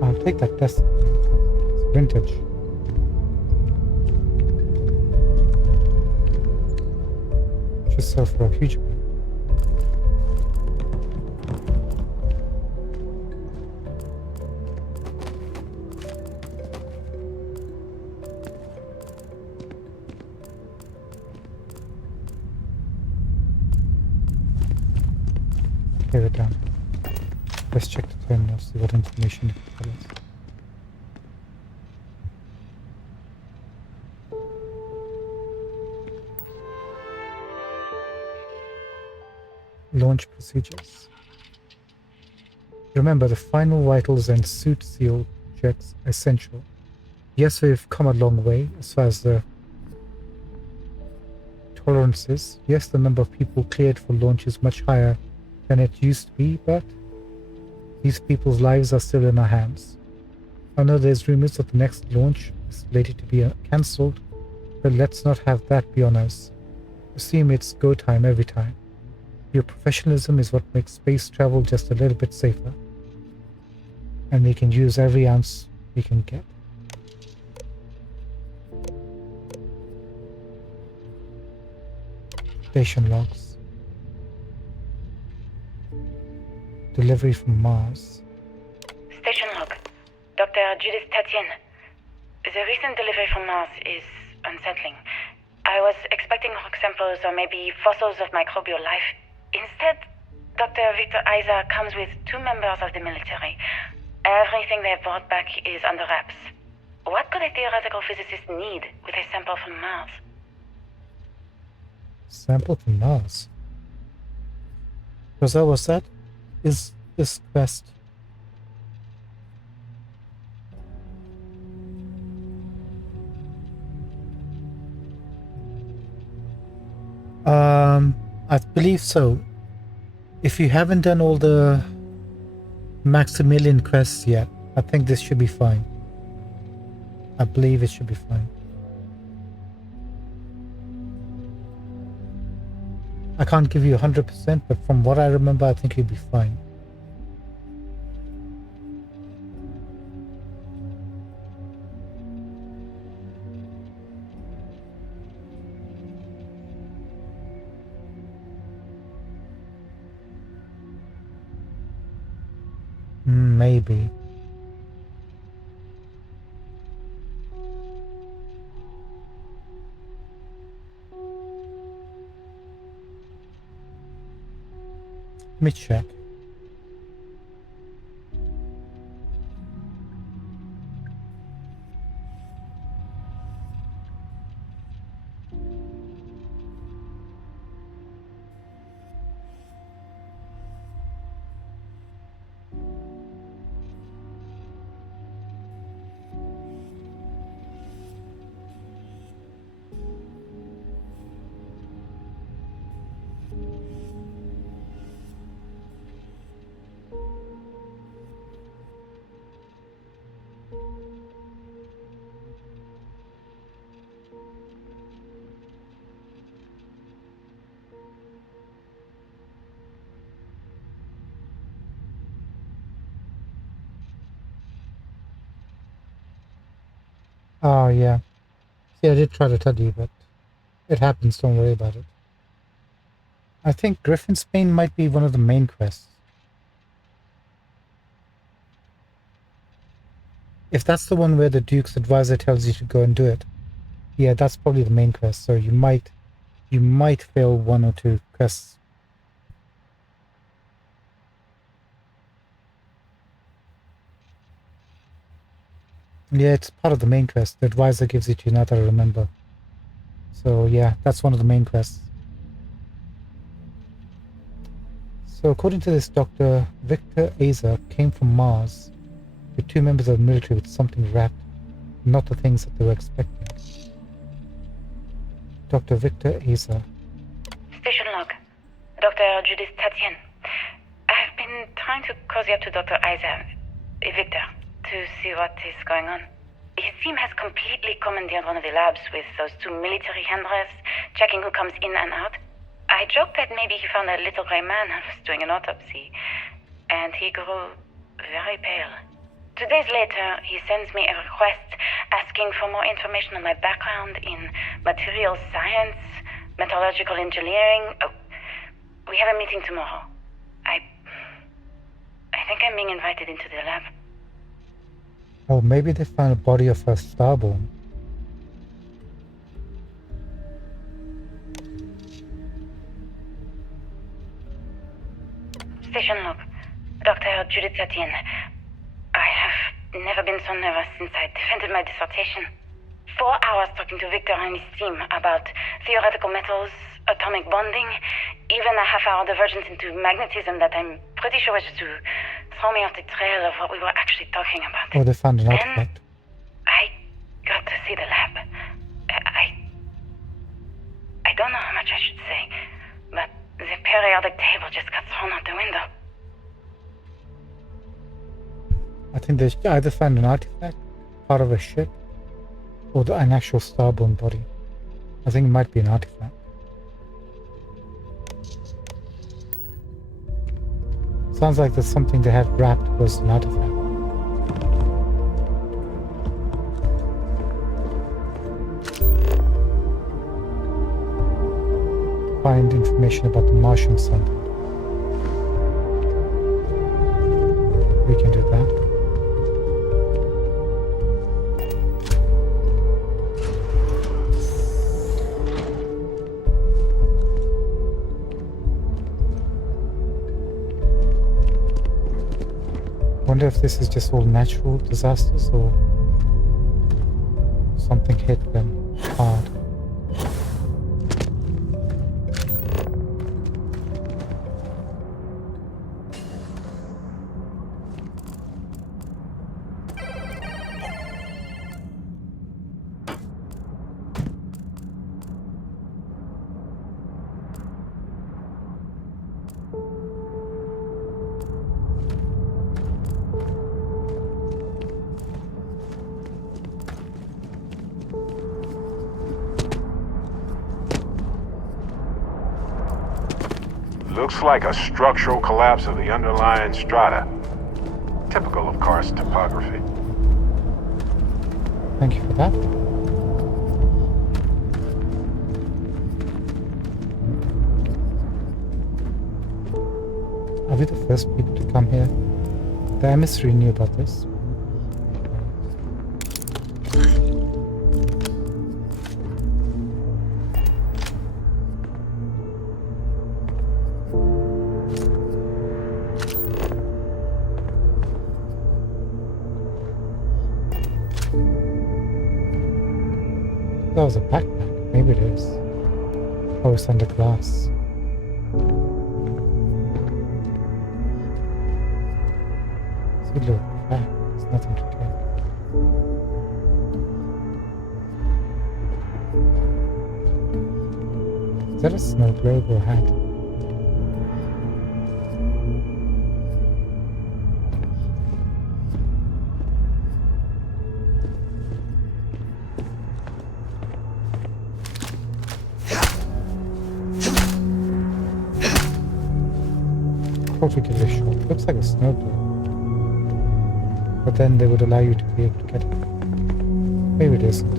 I'll take that desk. It's vintage. Should sell for a huge amount. Okay, we're done. Let's check the terminal, see what information it tells us. Launch procedures. Remember, the final vitals and suit seal checks are essential. Yes, we've come a long way as far as the tolerances. Yes, the number of people cleared for launch is much higher than it used to be, but these people's lives are still in our hands. I know there's rumors that the next launch is slated to be cancelled, but let's not have that be on us. Assume it's go time every time. Your professionalism is what makes space travel just a little bit safer. And we can use every ounce we can get. Station logs. Delivery from Mars. Station log. Dr. Judith Tatian. The recent delivery from Mars is unsettling. I was expecting rock samples or maybe fossils of microbial life. Instead, Dr. Victor Isa comes with 2 members of the military. Everything they've brought back is under wraps. What could a theoretical physicist need with a sample from Mars? Sample from Mars. Roselle, was that? Is this quest? I believe so. If you haven't done all the Maximilian quests yet, I think this should be fine. I believe it should be fine. I can't give you 100%, but from what I remember, I think you'll be fine. Maybe. Let me check. Oh, yeah. See, I did try to tell you, but it happens, don't worry about it. I think Griffin's Bane might be one of the main quests. If that's the one where the Duke's advisor tells you to go and do it, yeah, that's probably the main quest, so you might fail one or two quests. Yeah, it's part of the main quest. The advisor gives it to you now that I remember. So yeah, that's one of the main quests. So according to this, Dr. Victor Aza came from Mars with 2 members of the military with something wrapped, not the things that they were expecting. Dr. Victor Aza. Station log. Dr. Judith Tatien. I've been trying to cozy up to Dr. Aza, Victor, to see what is going on. His team has completely commandeered one of the labs with those 2 military handlers, checking who comes in and out. I joked that maybe he found a little gray man and was doing an autopsy, and he grew very pale. 2 days later, he sends me a request asking for more information on my background in materials science, metallurgical engineering. Oh, we have a meeting tomorrow. I think I'm being invited into the lab. Oh, maybe they found a body of a starborn. Station log. Dr. Judith Tatien. I have never been so nervous since I defended my dissertation. 4 hours talking to Victor and his team about theoretical metals, atomic bonding, even a half-hour divergence into magnetism that I'm pretty sure was just to throw me off the trail of what we were actually talking about. Oh, they found an Then artifact. I got to see the lab. I don't know how much I should say, but the periodic table just got thrown out the window. I think they either found an artifact, part of a ship, or an actual starborn body. I think it might be an artifact. Sounds like there's something they had wrapped was an artifact. Find information about the Martian sample. We can do that. Wonder if this is just all natural disasters or something hit them hard. Looks like a structural collapse of the underlying strata. Typical of karst topography. Thank you for that. Are we the first people to come here? The emissary knew about this. That was a backpack. Maybe it is. Oh, it's under glass. See, look, back. There's nothing to take. Is that a snow globe or a hat? Thought we give it a shot. Looks like a snow globe. But then they would allow you to be able to get it. Maybe it isn't.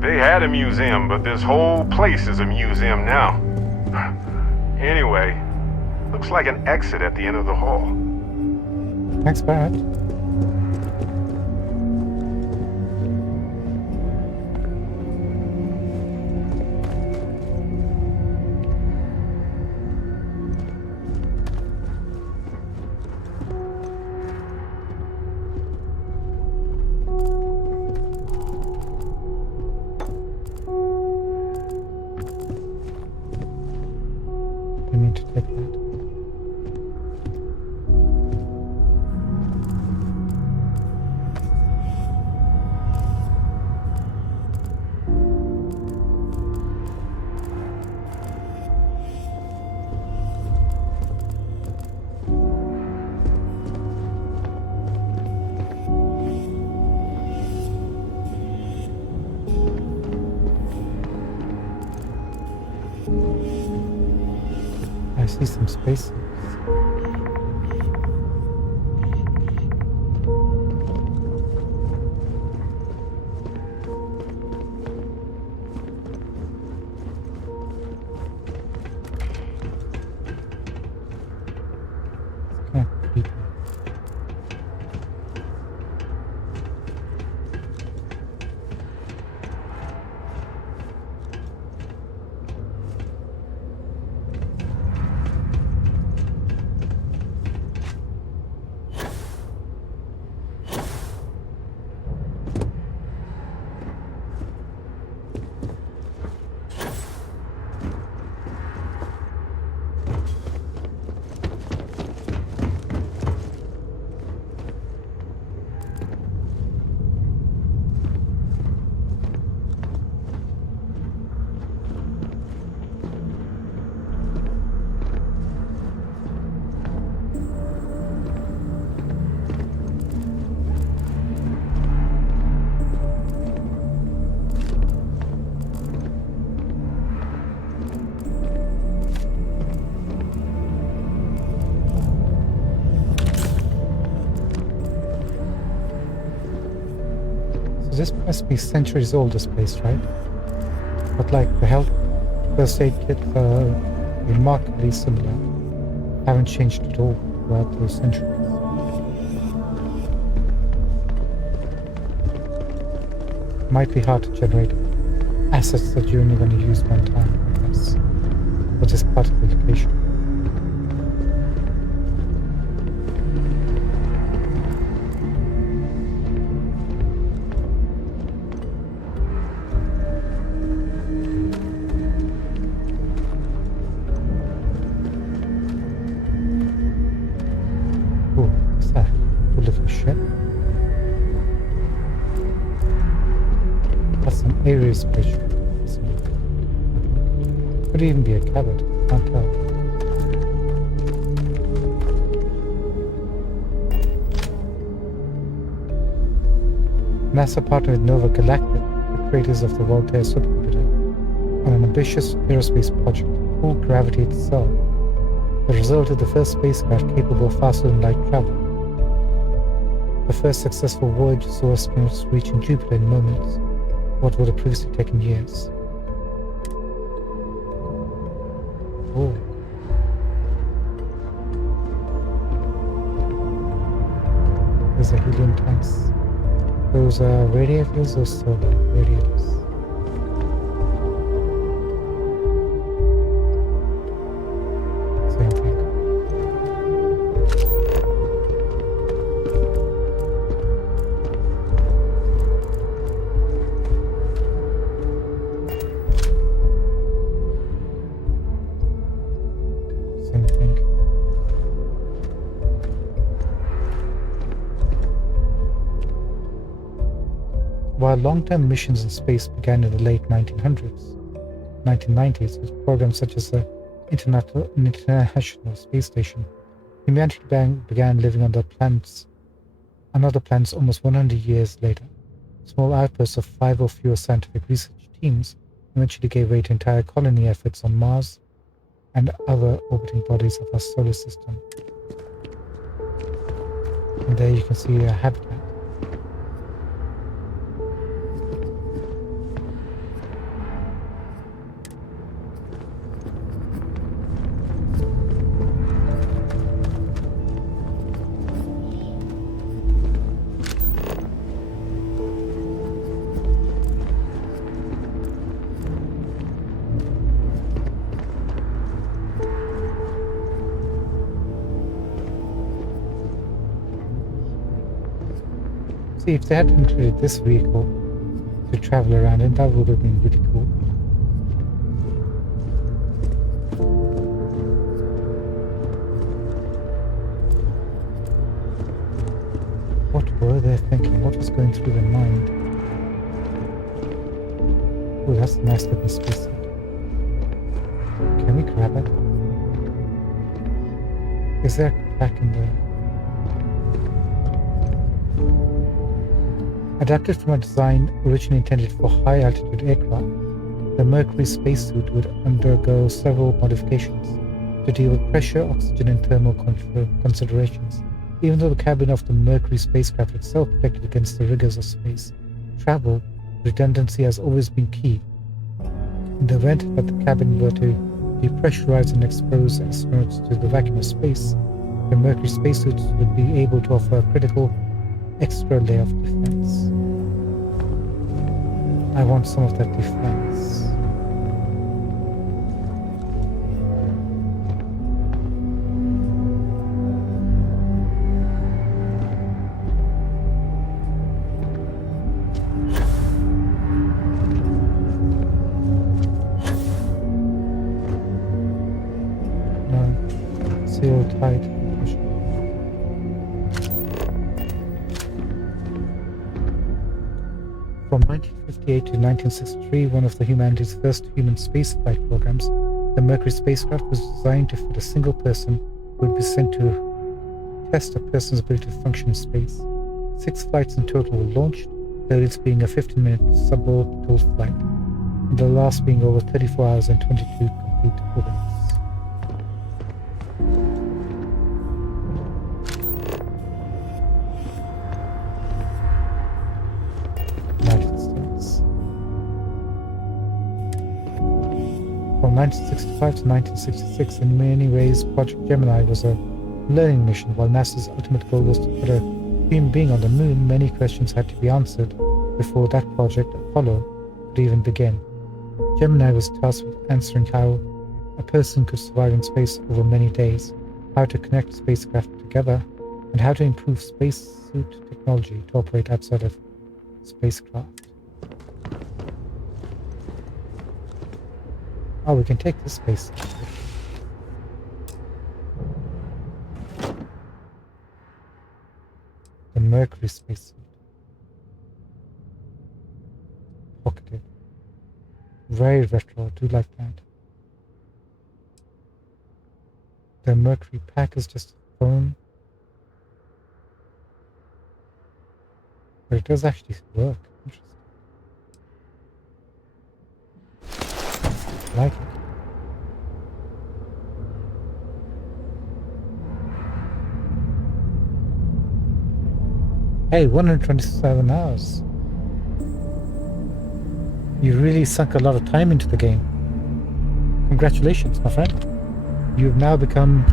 They had a museum, but this whole place is a museum now. Anyway, looks like an exit at the end of the hall. Thanks, Barrett. You need to take that. I see some spaces. Kind of creepy. So this must be centuries old, this place, right? But like the health first aid kits are remarkably similar. Haven't changed at all throughout those centuries. Might be hard to generate assets that you're only going to use one time, I guess. But it's part of the location. Oh, what's that? A little ship? That's an Ares bridge. Could even be a cabin. Can't tell. NASA partnered with Nova Galactic, the creators of the Voltaire supercomputer, on an ambitious aerospace project to cool gravity itself. The result is the first spacecraft capable of faster than light travel. The first successful voyage saw astronauts reaching Jupiter in moments, what would have previously taken years. Oh. There's the helium tanks. Those are radiators or solar radiators? Same thing. Same thing. While long-term missions in space began in the late 1990s with programs such as the International Space Station, humanity began living on other planets almost 100 years later. Small outbursts of 5 or fewer scientific research teams eventually gave way to entire colony efforts on Mars and other orbiting bodies of our solar system. And there you can see a habitat. See, if they had included this vehicle to travel around in, that would have been really cool. What were they thinking? What was going through their mind? Oh, that's a nice looking spacesuit. Can we grab it? Is there a crack in there? Adapted from a design originally intended for high-altitude aircraft, the Mercury spacesuit would undergo several modifications to deal with pressure, oxygen, and thermal considerations. Even though the cabin of the Mercury spacecraft itself protected against the rigors of space travel, redundancy has always been key. In the event that the cabin were to depressurize and expose astronauts to the vacuum of space, the Mercury spacesuits would be able to offer a critical extra layer of defense. I want some of that defense. No, seal tight. Push. From 1958 to 1963, one of humanity's first human spaceflight programs, the Mercury spacecraft was designed to fit a single person who would be sent to test a person's ability to function in space. 6 flights in total were launched, the latest being a 15-minute suborbital flight, and the last being over 34 hours and 22 complete orbits. United States. From 1965 to 1966, in many ways, Project Gemini was a learning mission. While NASA's ultimate goal was to put a human being on the moon, many questions had to be answered before that project, Apollo, could even begin. Gemini was tasked with answering how a person could survive in space over many days, how to connect spacecraft together, and how to improve spacesuit technology to operate outside of spacecraft. Oh, we can take this space. The Mercury spacesuit. Pocketed. Very retro, I do like that. The Mercury pack is just a phone. But it does actually work. Interesting. I like it. Hey, 127 hours. You really sunk a lot of time into the game. Congratulations, my friend. You've now become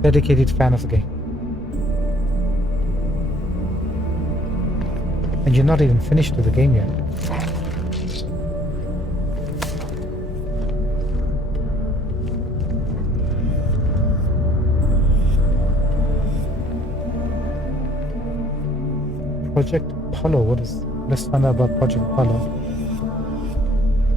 a dedicated fan of the game. And you're not even finished with the game yet. Project Apollo, what is... Let's find out about Project Apollo.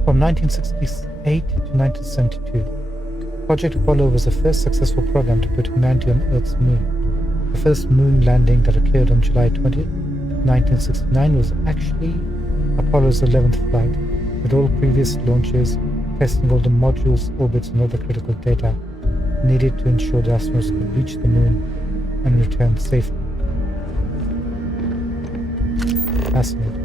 From 1968 to 1972, Project Apollo was the first successful program to put humanity on Earth's moon. The first moon landing that occurred on July 20th, 1969 was actually Apollo's 11th flight, with all previous launches testing all the modules, orbits, and other critical data needed to ensure the astronauts could reach the moon and return safely. Fascinating.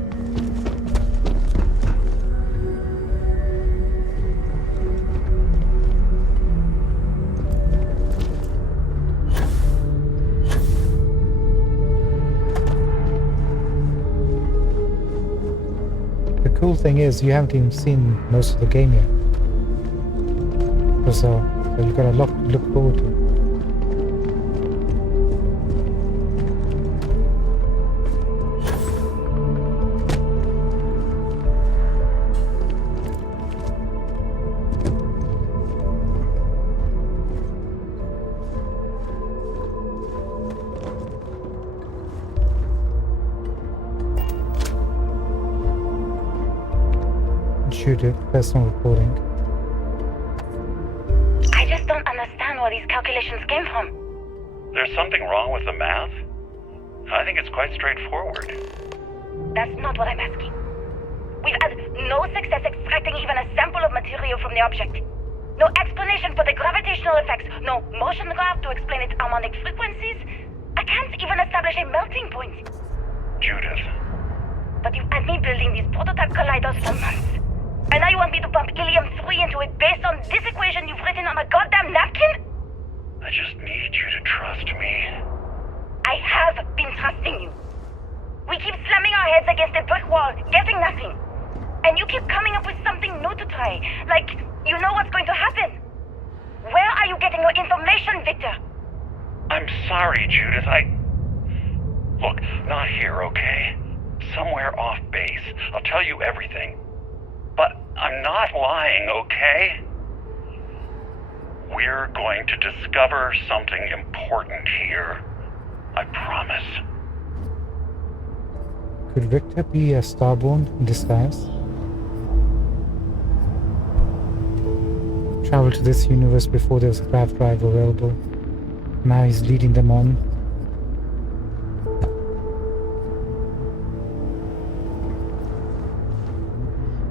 The cool thing is you haven't even seen most of the game yet. So you've got a lot to look forward to. Personal reporting. I just don't understand where these calculations came from. There's something wrong with the math? I think it's quite straightforward. That's not what I'm asking. We've had no success extracting even a sample of material from the object. No explanation for the gravitational effects, no motion graph to explain its harmonic frequencies. I can't even establish a melting point. Judith. But you've had me building these prototype colliders for months. And now you want me to pump helium-3 into it based on this equation you've written on a goddamn napkin? I just need you to trust me. I have been trusting you. We keep slamming our heads against a brick wall, getting nothing. And you keep coming up with something new to try. Like, you know what's going to happen. Where are you getting your information, Victor? I'm sorry, Judith. Look, not here, okay? Somewhere off base. I'll tell you everything. But I'm not lying, okay? We're going to discover something important here. I promise. Could Victor be a Starborn in disguise? Traveled to this universe before there was a grav drive available. Now he's leading them on.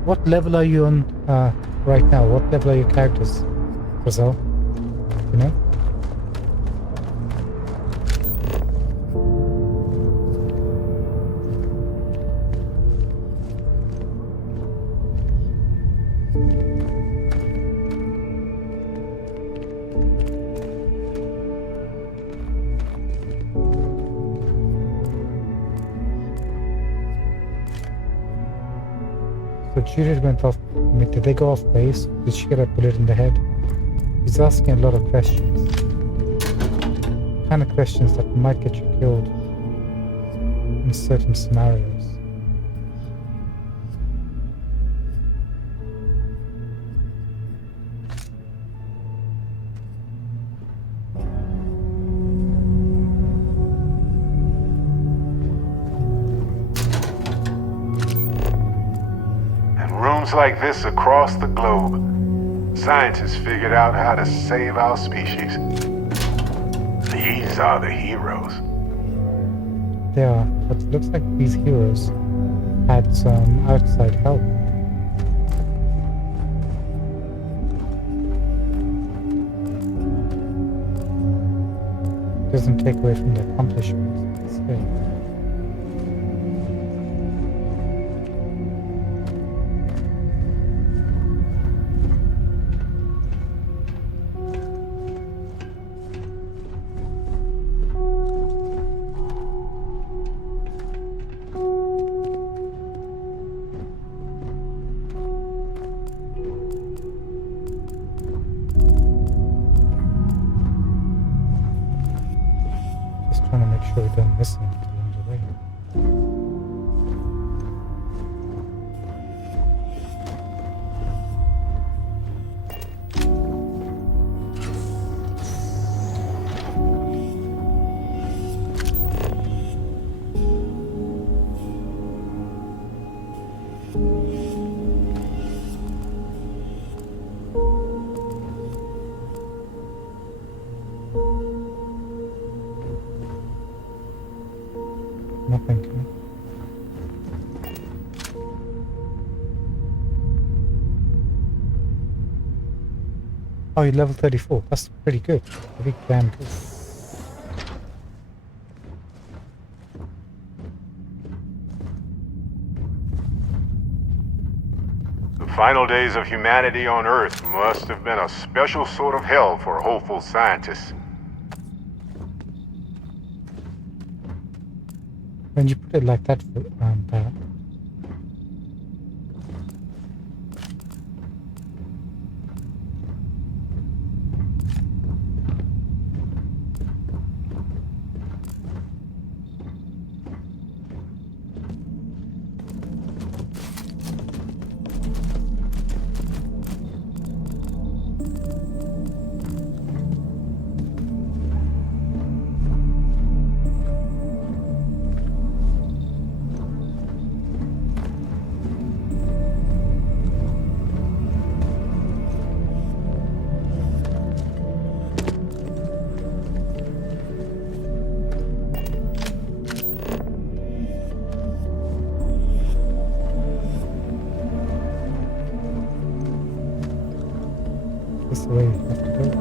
What level are you on right now? What level are your characters, Brazil? You know? So Judith went off. Did they go off base? Did she get a bullet in the head? He's asking a lot of questions. Kind of questions that might get you killed in certain scenarios. Like this across the globe, scientists figured out how to save our species. These are the heroes. They are, but it looks like these heroes had some outside help. Doesn't take away from the accomplishments. Let's see. missing along the way. Nothing. Oh, you're level 34. That's pretty good. Pretty damn good. The final days of humanity on Earth must have been a special sort of hell for hopeful scientists. When you put it like that, Barrett. That's the way you have to do it.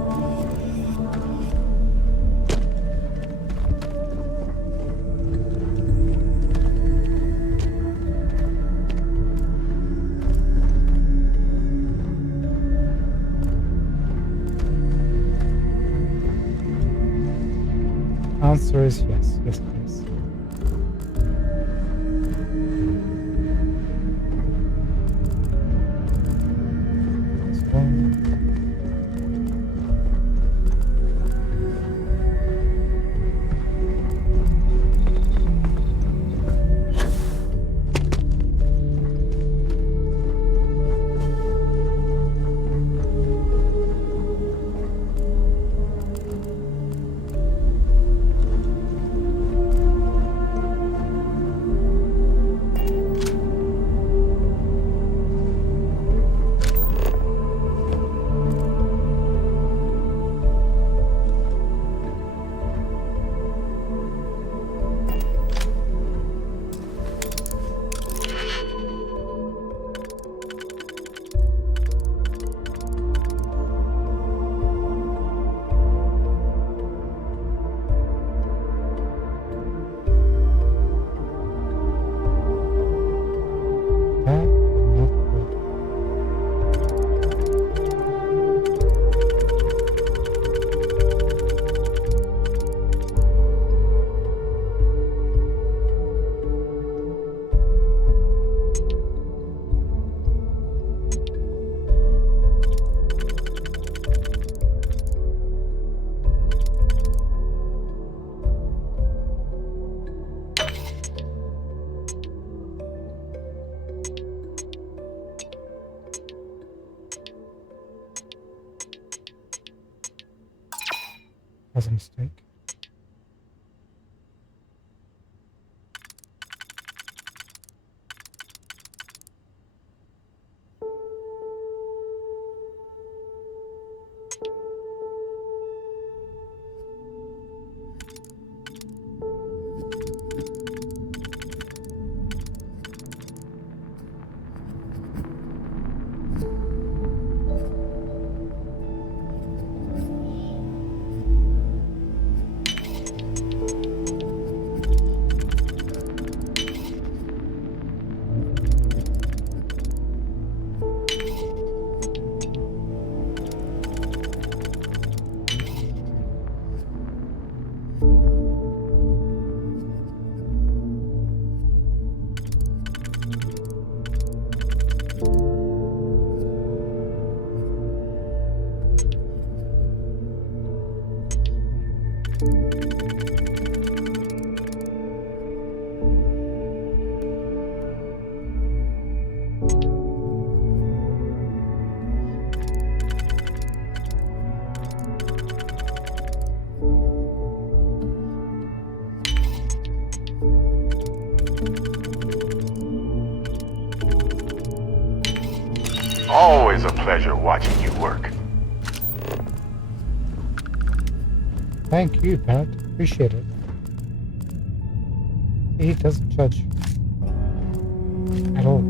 Answer is yes. Yes, please. This one. Was a mistake. Always a pleasure watching you work. Thank you, Pat. Appreciate it. He doesn't judge at all.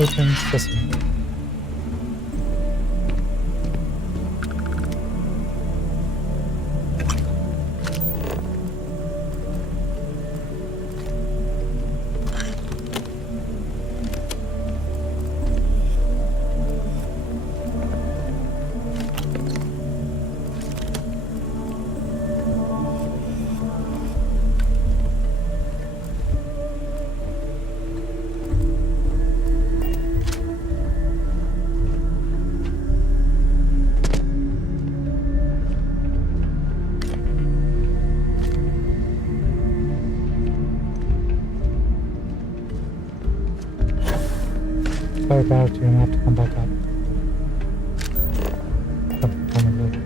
Open sesame. Sorry about it, you're gonna have to come back up. Come over.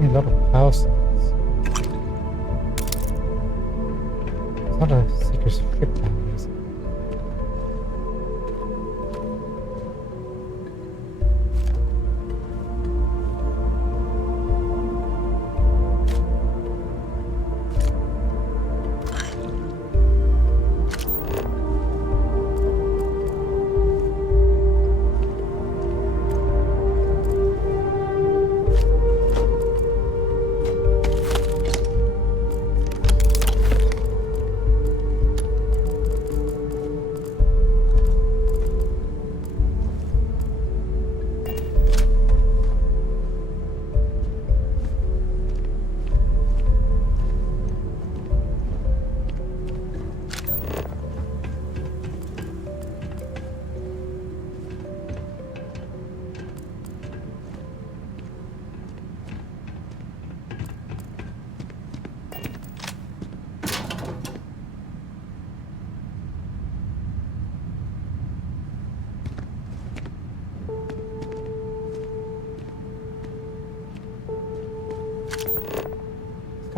A lot of power sounds. It's not a secret ship down here, is it?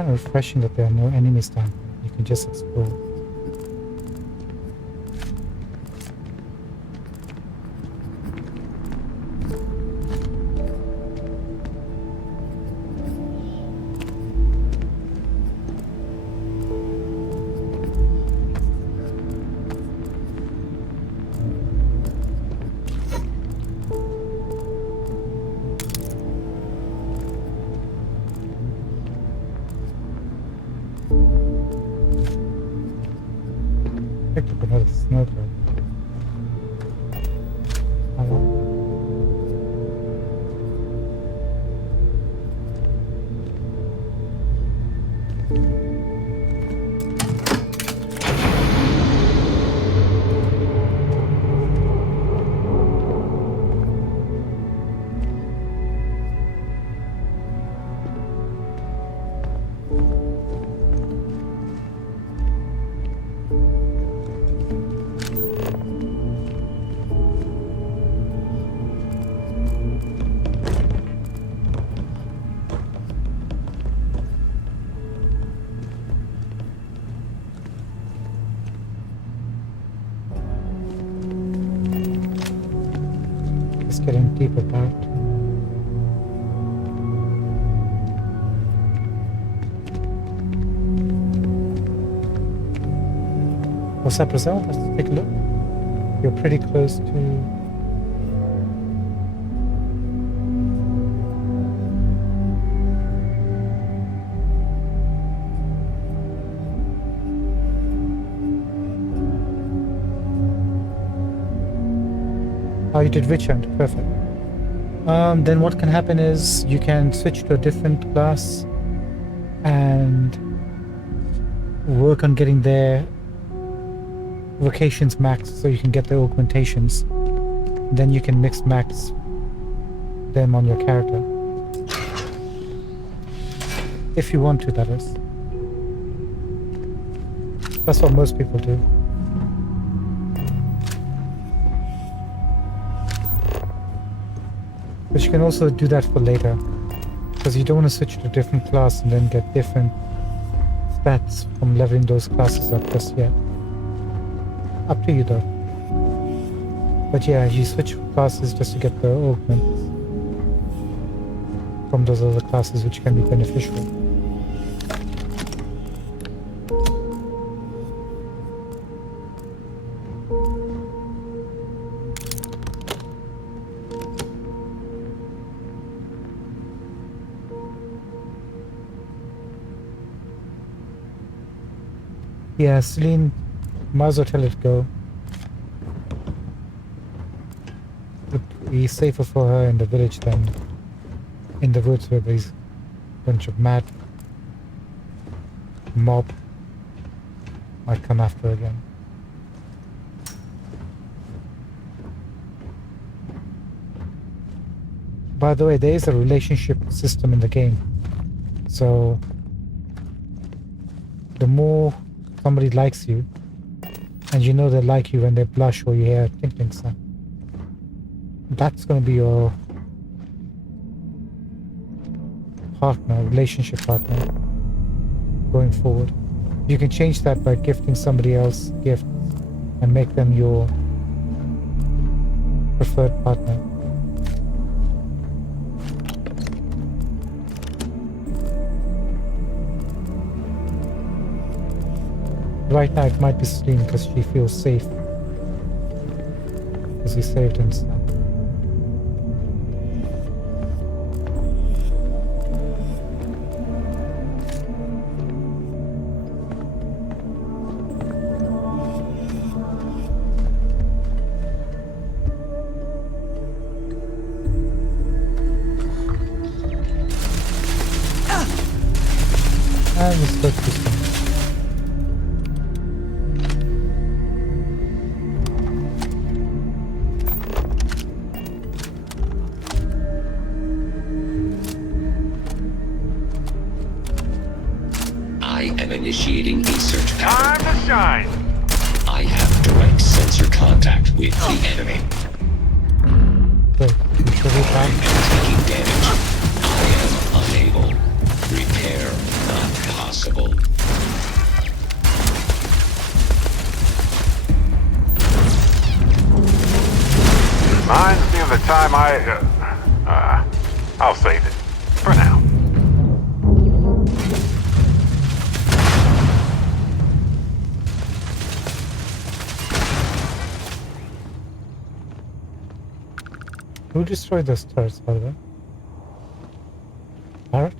kind of refreshing that there are no enemies down here. You can just explore. Picked up another smoker. It's getting deeper part. What's that, Brazil? Let's take a look. You're pretty close to... Oh, you did Richard. Perfect. Then what can happen is you can switch to a different class and work on getting their vocations maxed so you can get their augmentations. Then you can mix max them on your character. If you want to, that is. That's what most people do. But you can also do that for later, because you don't want to switch to a different class and then get different stats from leveling those classes up just yet. Up to you though. But yeah, you switch classes just to get the augments from those other classes, which can be beneficial. Yeah, Celine, might as well tell it go. It would be safer for her in the village than in the woods where there's a bunch of mad mob might come after her again. By the way, there is a relationship system in the game. So the more somebody likes you, and you know they like you when they blush or you hear a tinkling sound, that's going to be your partner, relationship partner, going forward. You can change that by gifting somebody else gifts and make them your preferred partner. Right now it might be Celine because she feels safe, because he saved and stuff. And we start this one. Initiating a search pattern. Time to shine! I have direct sensor contact with the enemy. Wait, you sure we I am taking damage. I am unable. Repair not possible. Reminds me of the time I'll save it. For now. Who destroyed those turrets, by the way? Barrett?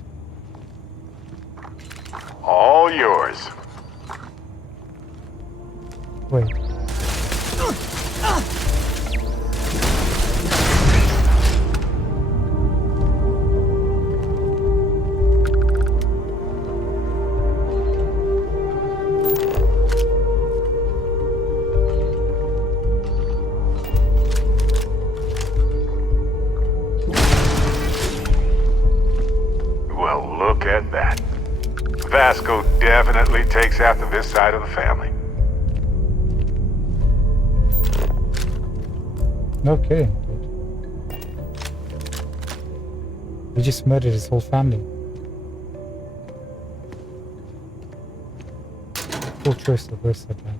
All yours. Wait. Well, look at that. Vasco definitely takes after this side of the family. No kidding, dude. He just murdered his whole family. Full choice of words like that.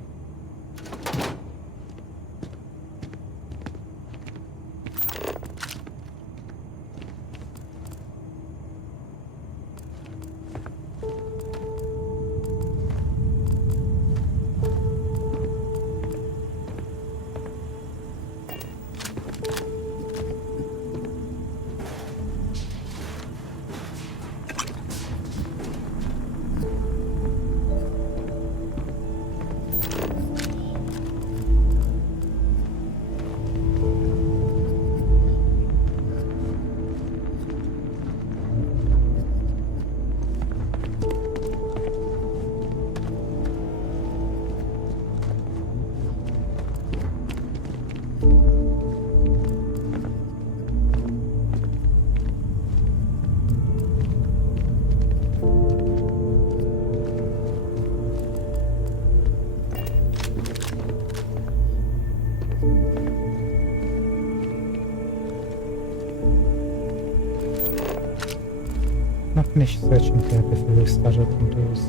Not finished searching here before we start opening doors.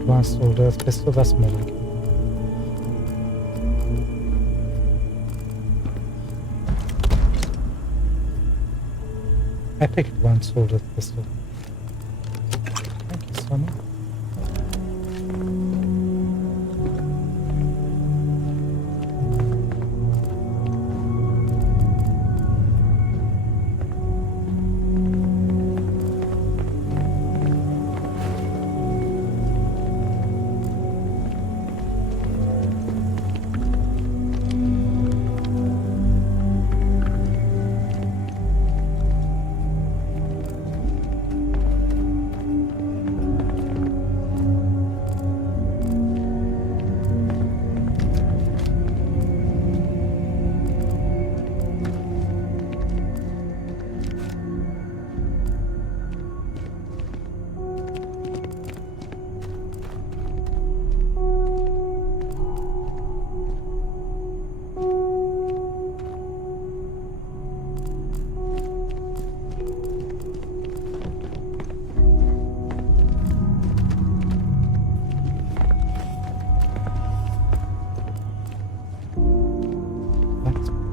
Advanced old earth pistol, that's more like it. Epic advanced old earth pistol. Thank you so much.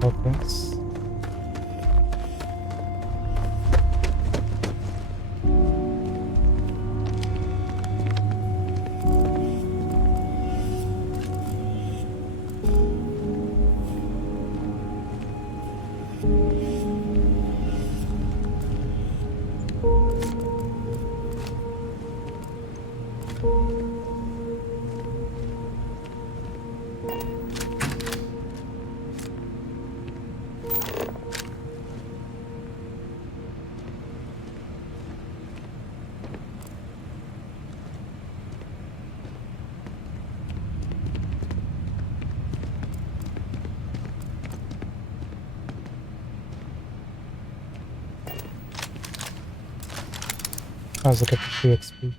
Progress. How's it get the free XP?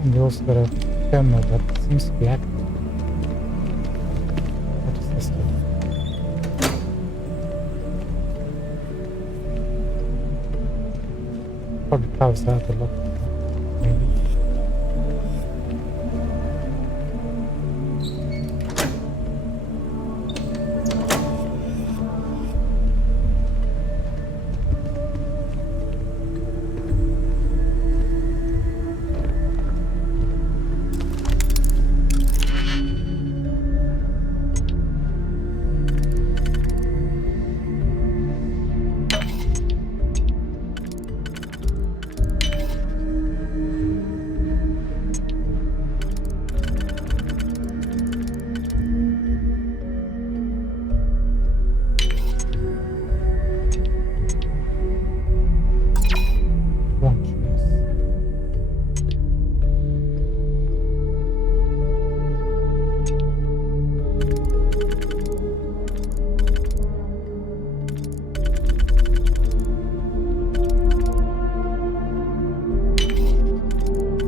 And you also got a terminal that seems to be active. What does this do? Probably powers out the lock. Maybe.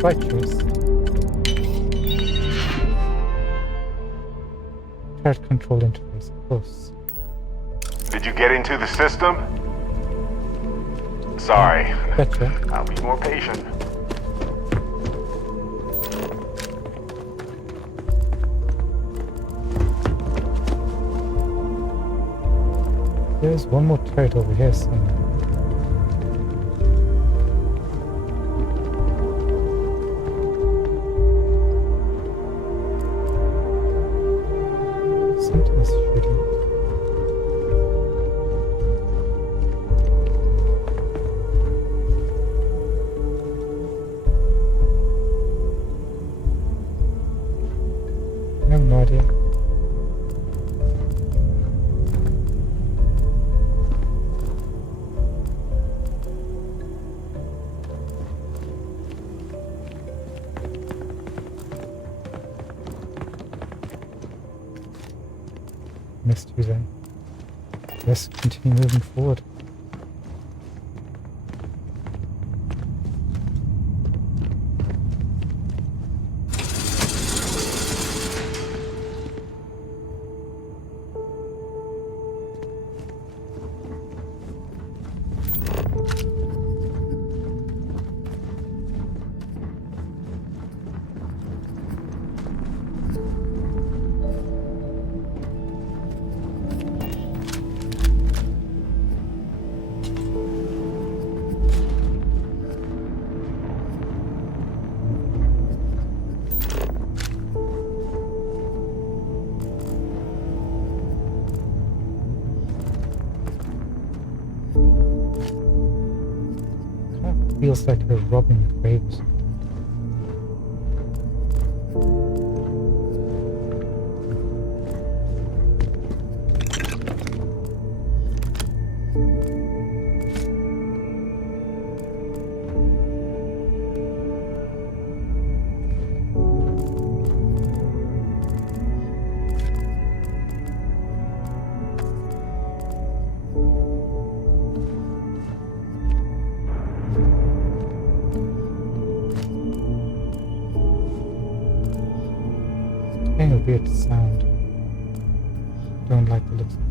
Right choice. Turret control interface, of course. Did you get into the system? Sorry. Gotcha. I'll be more patient. There's one more turret over here somewhere. Something is shooting. I have no idea. Missed you then. Let's continue moving forward. Feels like we're robbing the graves. Getting a weird sound. Don't like the looks of that.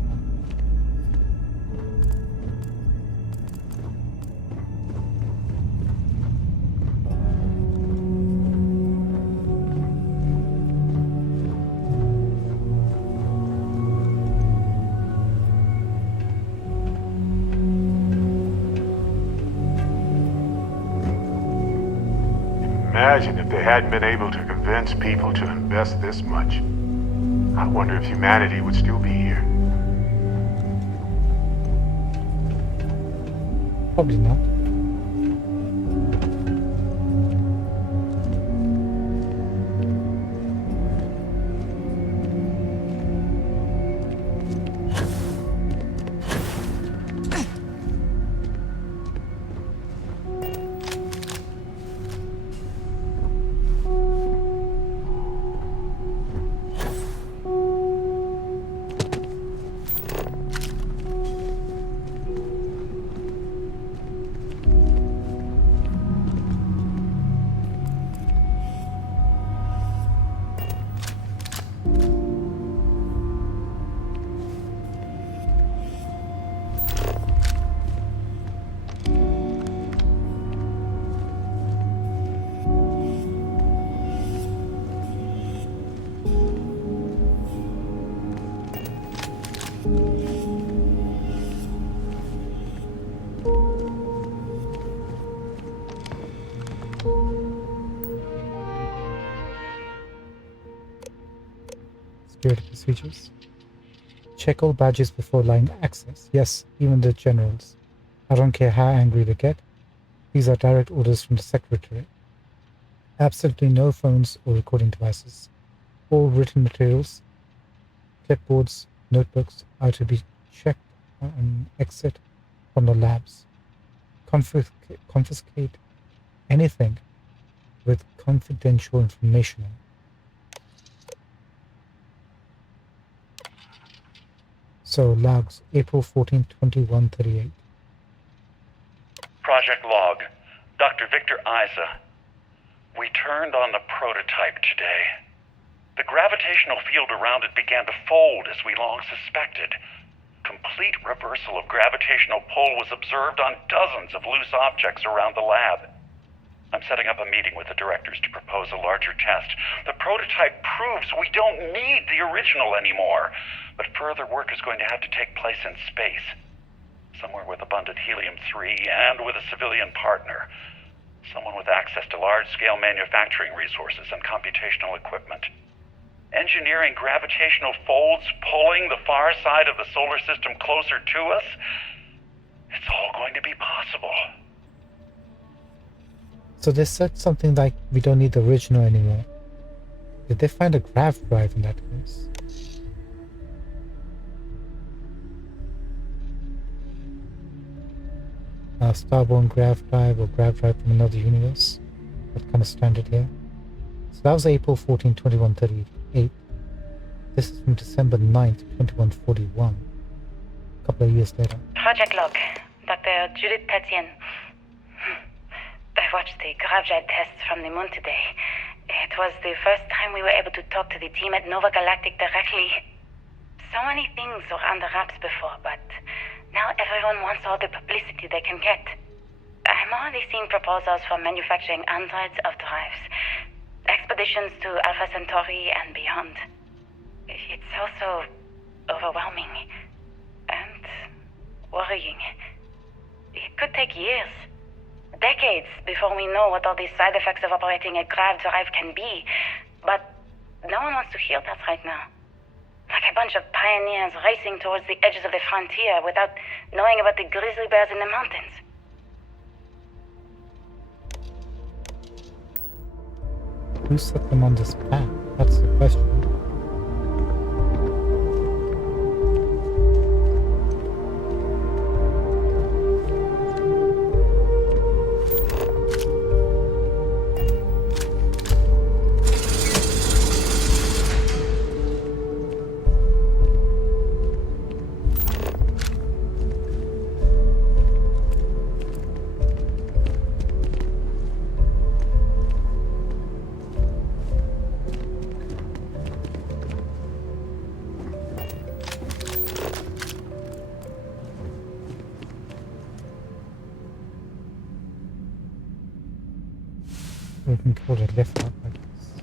Imagine if they hadn't been able to convince people to invest this much. I wonder if humanity would still be here. Probably not. security procedures. Check all badges before allowing access. Yes, even the generals. I don't care how angry they get. These are direct orders from the secretary. Absolutely no phones or recording devices. All written materials, clipboards, notebooks are to be checked on exit from the labs. Confiscate anything with confidential information in. So logs, April 14, 2138. Project log, Dr. Victor Isa. We turned on the prototype today. The gravitational field around it began to fold as we long suspected. Complete reversal of gravitational pull was observed on dozens of loose objects around the lab. I'm setting up a meeting with the directors to propose a larger test. The prototype proves we don't need the original anymore, but further work is going to have to take place in space. Somewhere with abundant helium-3 and with a civilian partner. Someone with access to large-scale manufacturing resources and computational equipment. Engineering gravitational folds pulling the far side of the solar system closer to us, it's all going to be possible. So they said something like, we don't need the original anymore. Did they find a grav drive in that case? Starborn grav drive or grav drive from another universe. That kind of standard here. So that was April 14, 2138. This is from December 9th, 2141. A couple of years later. Project log, Dr. Judith Tatian. I watched the gravjite tests from the moon today. It was the first time we were able to talk to the team at Nova Galactic directly. So many things were under wraps before, but now everyone wants all the publicity they can get. I'm already seeing proposals for manufacturing androids of drives, expeditions to Alpha Centauri and beyond. It's also overwhelming and worrying. It could take years, decades, before we know what all the side effects of operating a grav drive can be. But no one wants to hear that right now. Like a bunch of pioneers racing towards the edges of the frontier without knowing about the grizzly bears in the mountains. Who set them on this path? That's the question. We can call it lift up, I guess.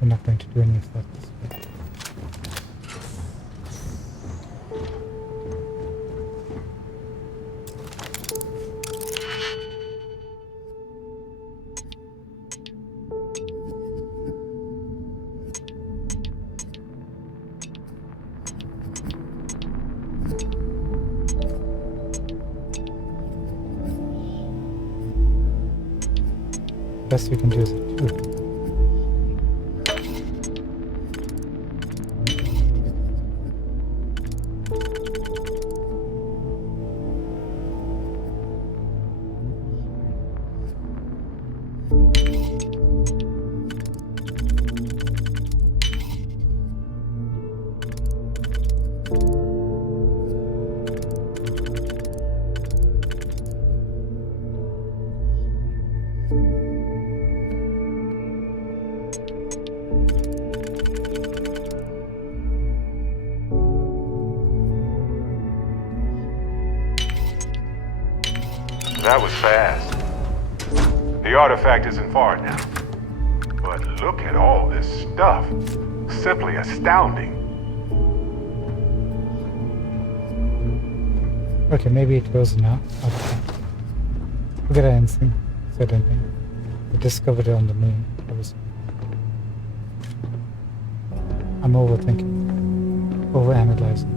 We're not going to do any of that this way. Best we can do is a 2. That was fast. The artifact isn't far now. But look at all this stuff. Simply astounding. Okay, maybe it goes now. Okay. Forget anything. Said anything. We discovered it on the moon. That was... I'm overthinking, overanalyzing.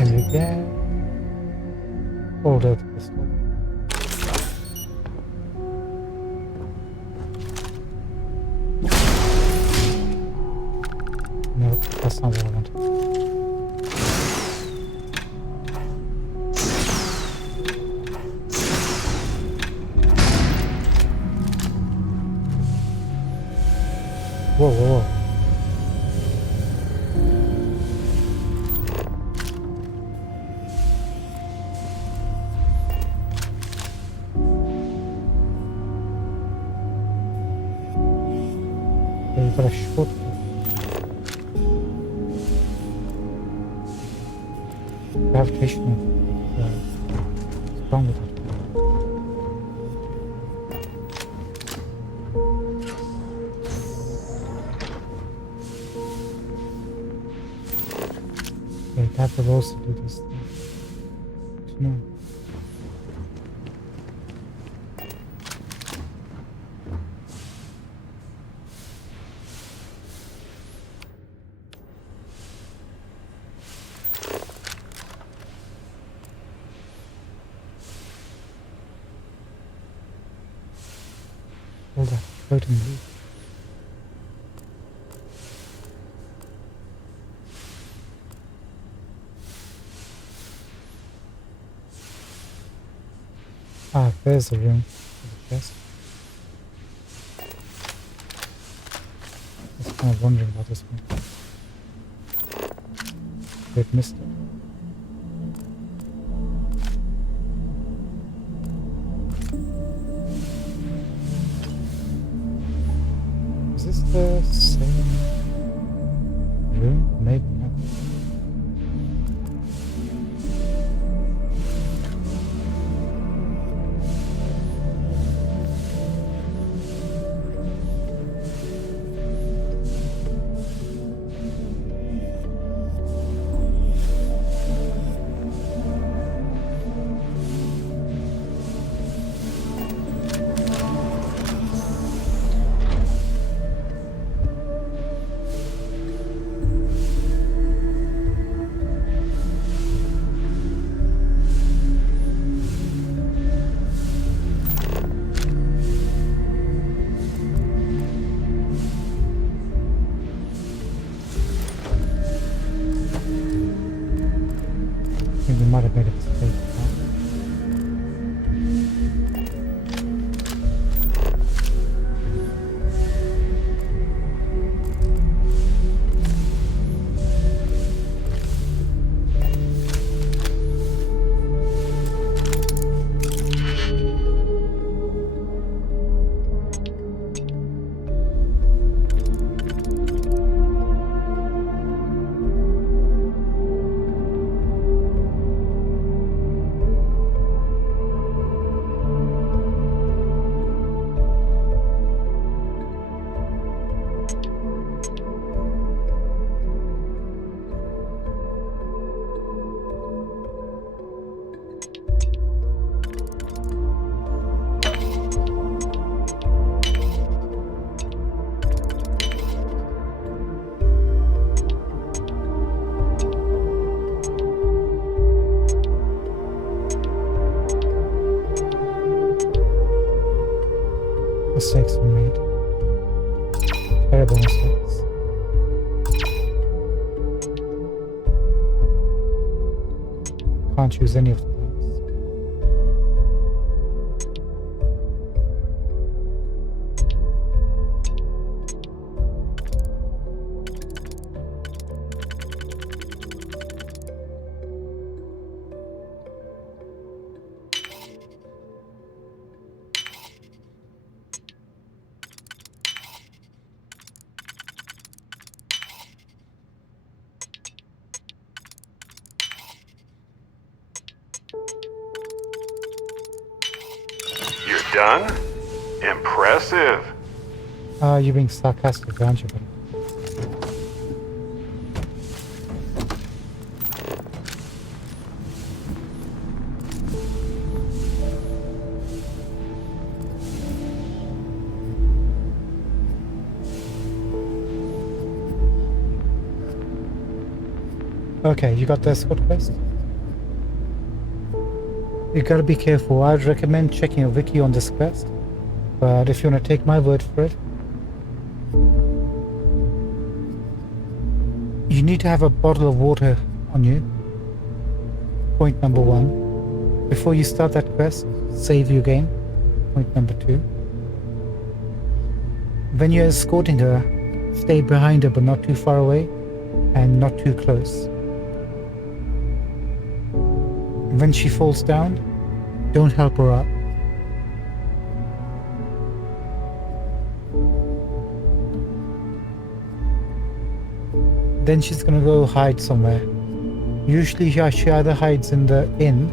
And again, hold out the pistol. No, that's not what I wanted. Whoa, whoa, whoa. We've got a shortcut. Gravitational. What's wrong with it? Okay, that will also do this thing. No. Hold that floating loop. Ah, there's the room for the chest. I was kind of wondering about this one. They've missed it. Is this the same room? Maybe not. I think we might have made a mistake. Mistakes were made. Terrible mistakes. Can't choose any of the ones. Done? Impressive. You're being sarcastic, aren't you? Okay, you got the escort quest? You gotta be careful. I'd recommend checking a wiki on this quest. But if you wanna take my word for it, you need to have a bottle of water on you. Point number 1. Before you start that quest, save your game. Point number 2. When you're escorting her, stay behind her but not too far away and not too close. When she falls down, don't help her up. Then she's gonna go hide somewhere. Usually she either hides in the inn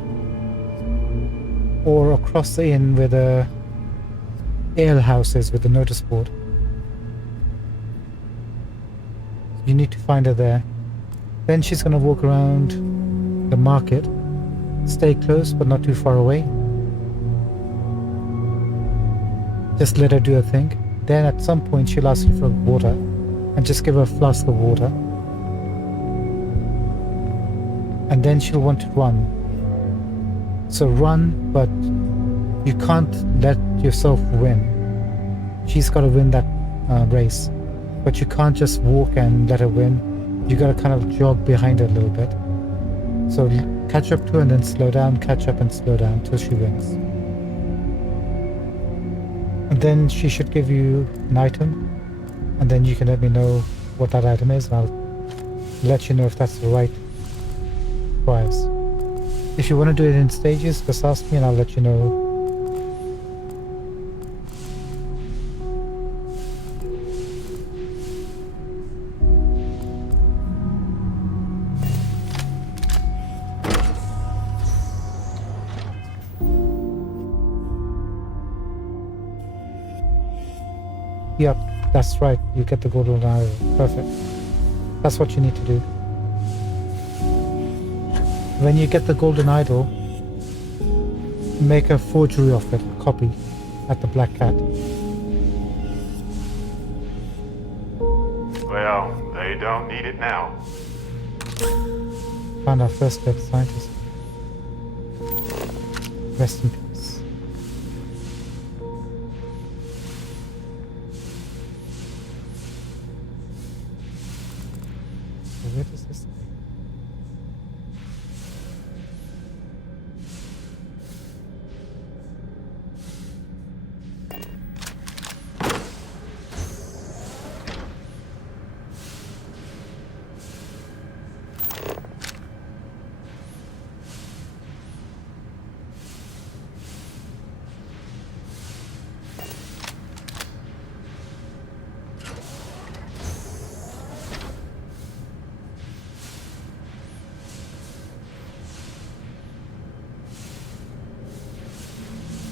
or across the inn where the ale house is with the notice board. You need to find her there. Then she's gonna walk around the market. Stay close but not too far away. Just let her do her thing. Then at some point she'll ask you for water and just give her a flask of water. And then she'll want to run. So run, but you can't let yourself win. She's got to win that race. But you can't just walk and let her win. You got to kind of jog behind her a little bit. So catch up to her and then slow down, catch up and slow down till she wins. And then she should give you an item, and then you can let me know what that item is, and I'll let you know if that's the right price. If you want to do it in stages, just ask me and I'll let you know. Yep, that's right. You get the golden idol. Perfect. That's what you need to do. When you get the golden idol, make a forgery of it, a copy, at the Black Cat. Well, they don't need it now. Found our first dead scientist. Rest in peace. Where does this go?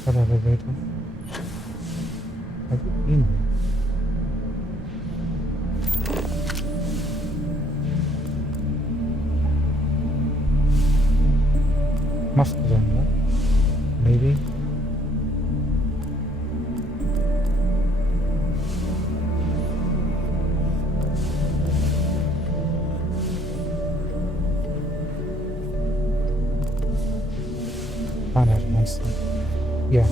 What elevator? Have you been there? Must have done that. Maybe. Find out nice thing. Yeah.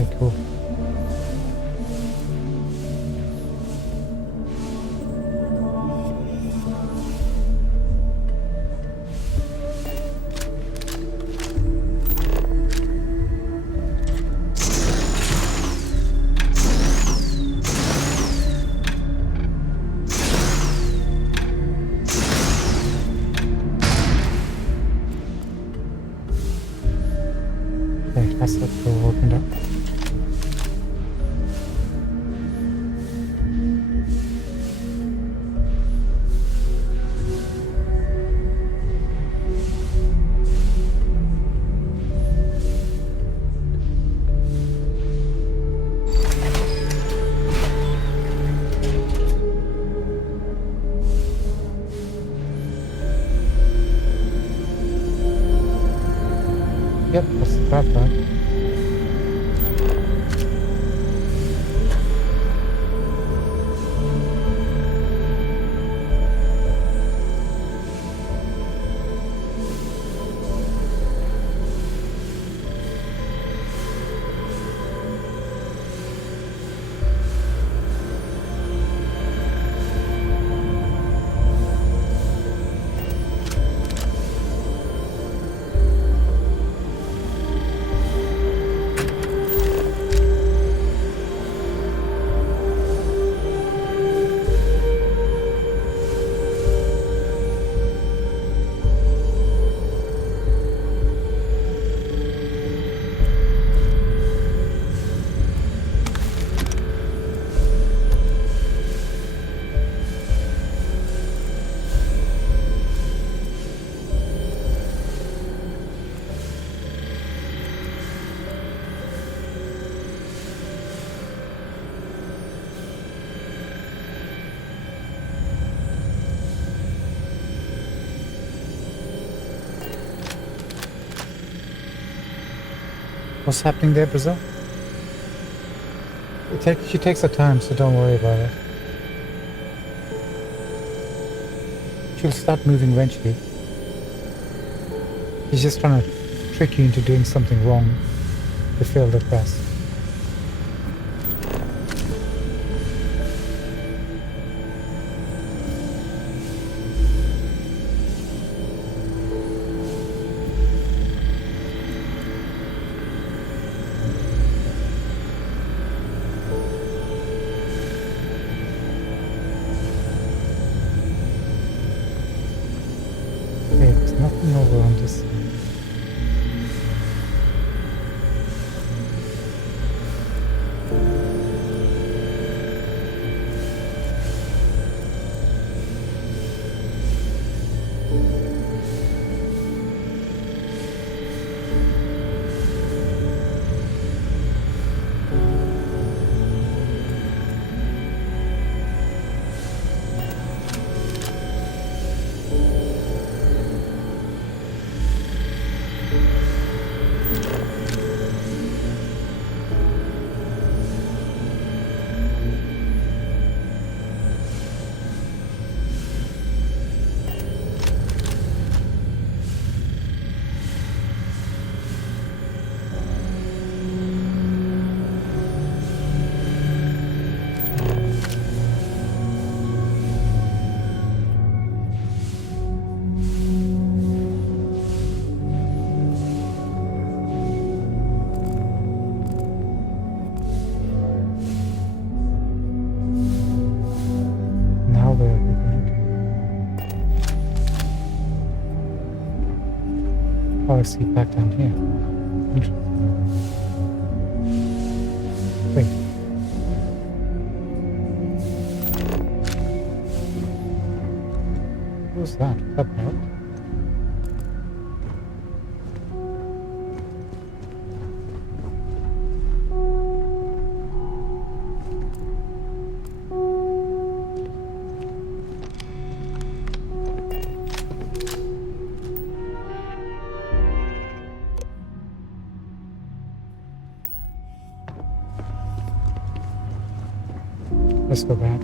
Okay, cool. Okay, that's the door opened up. bad guy. What's happening there, Brazil? She takes her time, so don't worry about it. She'll start moving eventually. She's just trying to trick you into doing something wrong to fail the quest. Nothing over on this side. See back down here. Wait. What's that? That part? Let's go back.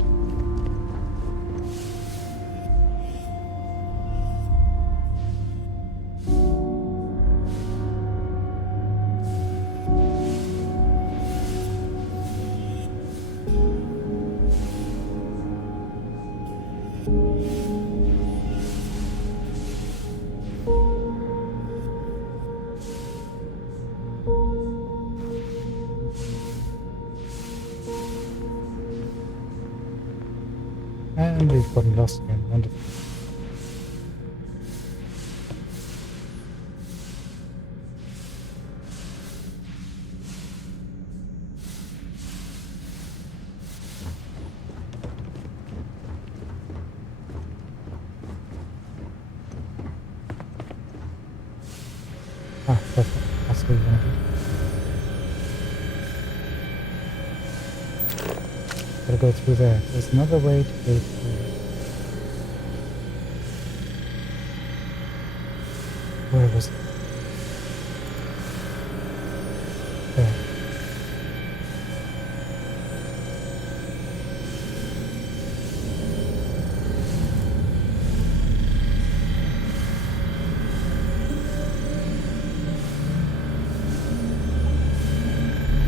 And we've gotten lost again. Wonderful. Ah, perfect. That's what we want to do. Gotta go through there. There's another way to go through. Where was it? Yeah.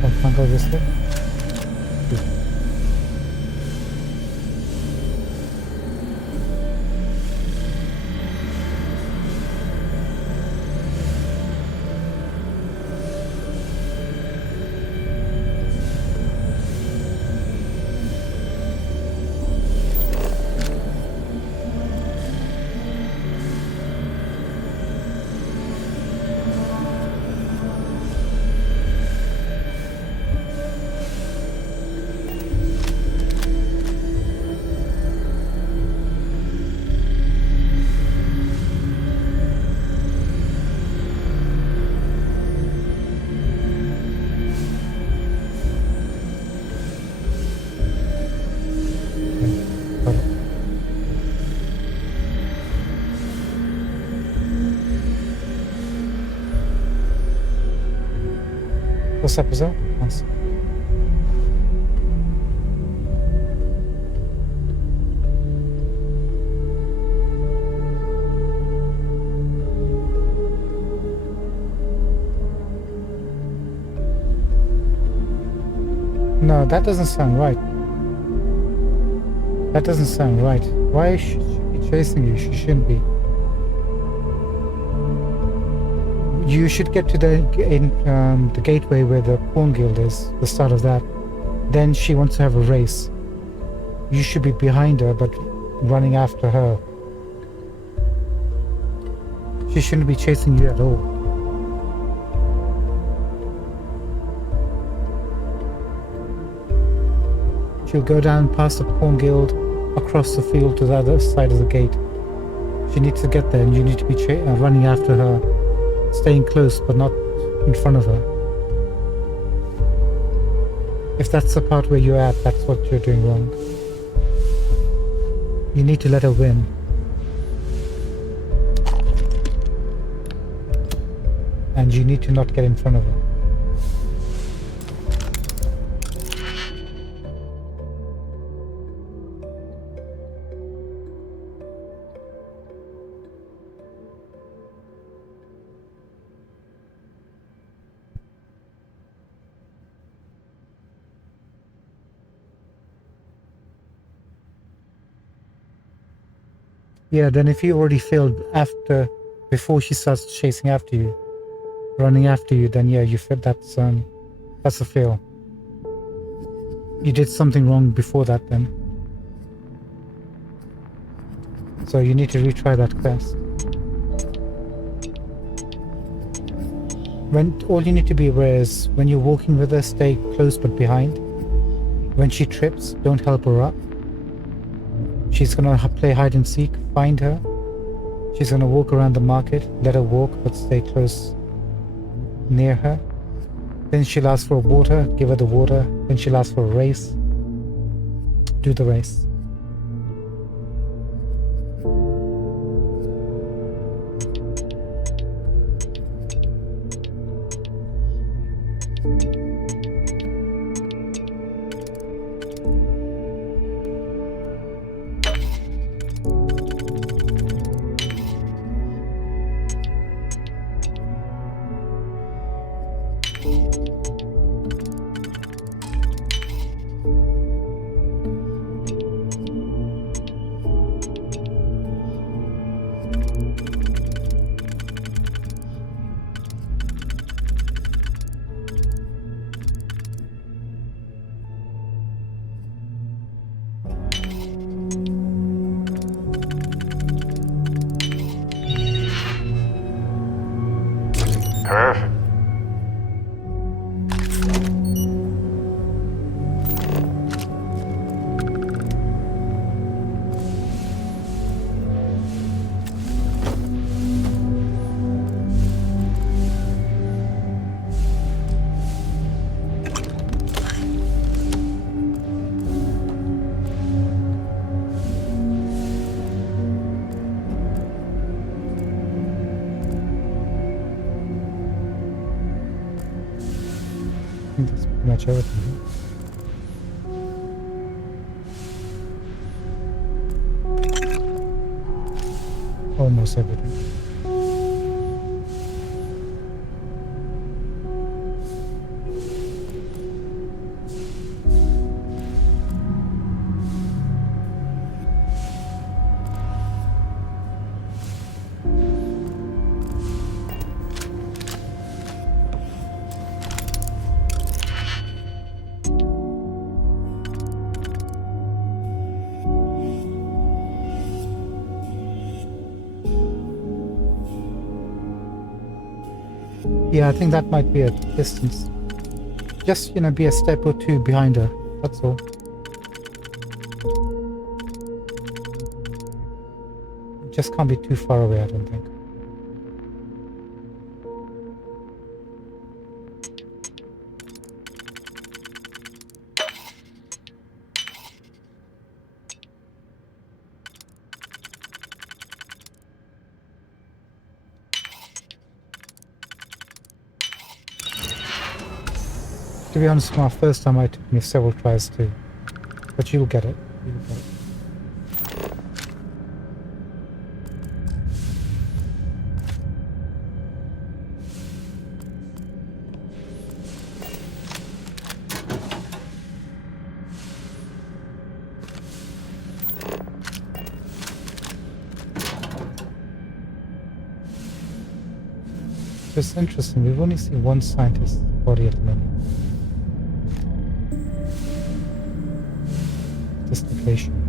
I can't go this way. What's up, Brazil? Nice. No, that doesn't sound right. That doesn't sound right. Why should she be chasing you? She shouldn't be. You should get to the gateway where the pawn guild is, the start of that. Then she wants to have a race. You should be behind her, but running after her. She shouldn't be chasing you at all. She'll go down past the pawn guild, across the field to the other side of the gate. She needs to get there, and you need to be running after her, staying close but not in front of her. If that's the part where you're at, that's what you're doing wrong. You need to let her win. And you need to not get in front of her. Yeah, then if you already failed before she starts chasing after you, running after you, then yeah, you failed. That's a fail. You did something wrong before that then. So you need to retry that quest. All you need to be aware is when you're walking with her, stay close but behind. When she trips, don't help her up. She's gonna play hide and seek, find her. She's gonna walk around the market, let her walk but stay close near her. Then she'll ask for water, give her the water. Then she'll ask for a race. Do the race. think that's pretty much everything. Almost everything. Yeah, I think that might be a distance. Just, be a step or two behind her. That's all. Just can't be too far away, I don't think. To be honest, my first time it took me several tries too. But you'll get it. You'll get it. It's interesting, we've only seen one scientist's body at the moment. This location.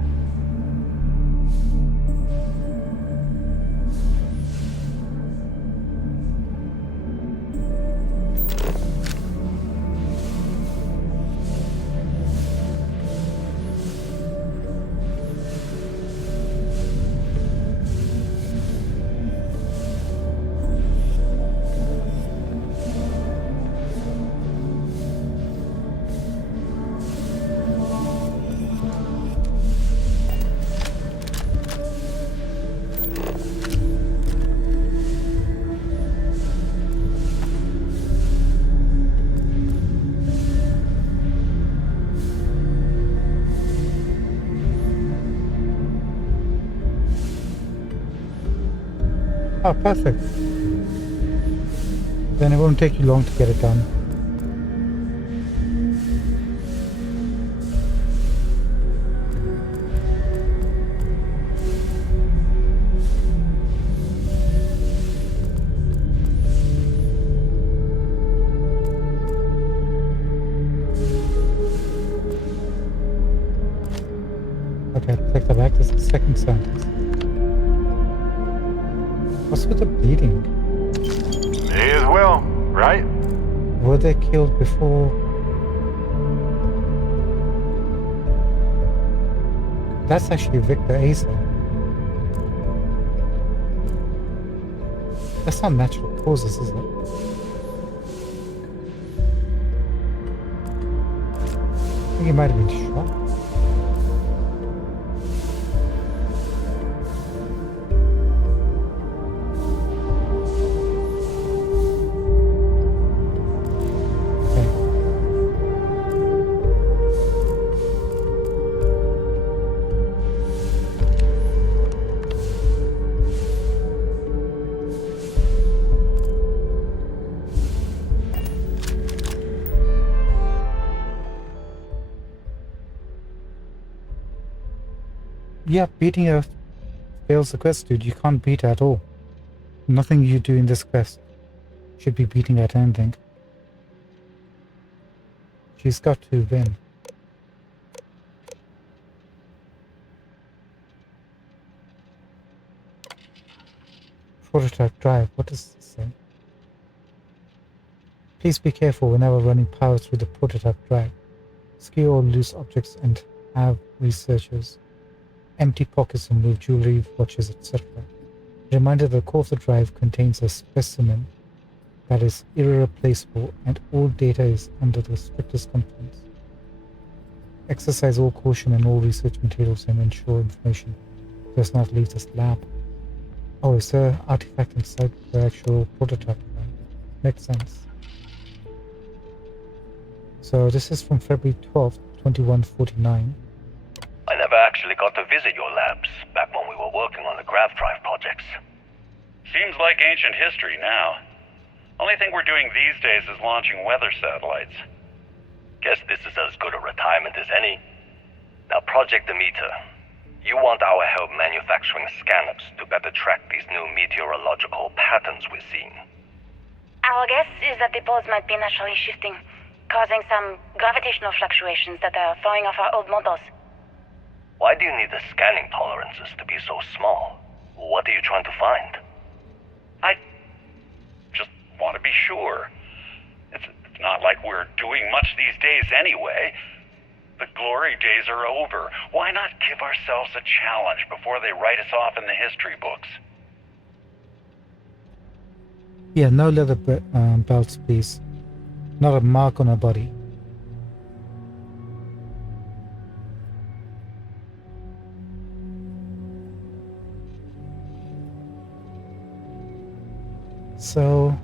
Oh, perfect. Then it won't take you long to get it done. Okay, take that back. This is the second sentence. What's with the bleeding? May as well, right? Were they killed before? That's actually Victor Asa. That's not natural causes, is it? I think he might have been shot. Yeah, beating her fails the quest, dude. You can't beat her at all. Nothing you do in this quest should be beating at anything. She's got to win. Prototype drive, what does this say? Please be careful whenever running power through the prototype drive. Skew all loose objects and have researchers empty pockets and move jewelry, watches, etc. Reminder that the core of the drive contains a specimen that is irreplaceable and all data is under the strictest confidence. Exercise all caution in all research materials and ensure information does not leave this lab. Oh, is there an artifact inside the actual prototype drive? Makes sense. So this is from February 12th, 2149. I never actually got to visit your labs back when we were working on the grav drive projects. Seems like ancient history now. Only thing we're doing these days is launching weather satellites. Guess this is as good a retirement as any. Now, Project Demeter, you want our help manufacturing scanners to better track these new meteorological patterns we're seeing. Our guess is that the poles might be naturally shifting, causing some gravitational fluctuations that are throwing off our old models. Why do you need the scanning tolerances to be so small? What are you trying to find? I just want to be sure. It's not like we're doing much these days anyway. The glory days are over. Why not give ourselves a challenge before they write us off in the history books? Yeah, no leather belts, please. Not a mark on her body. So...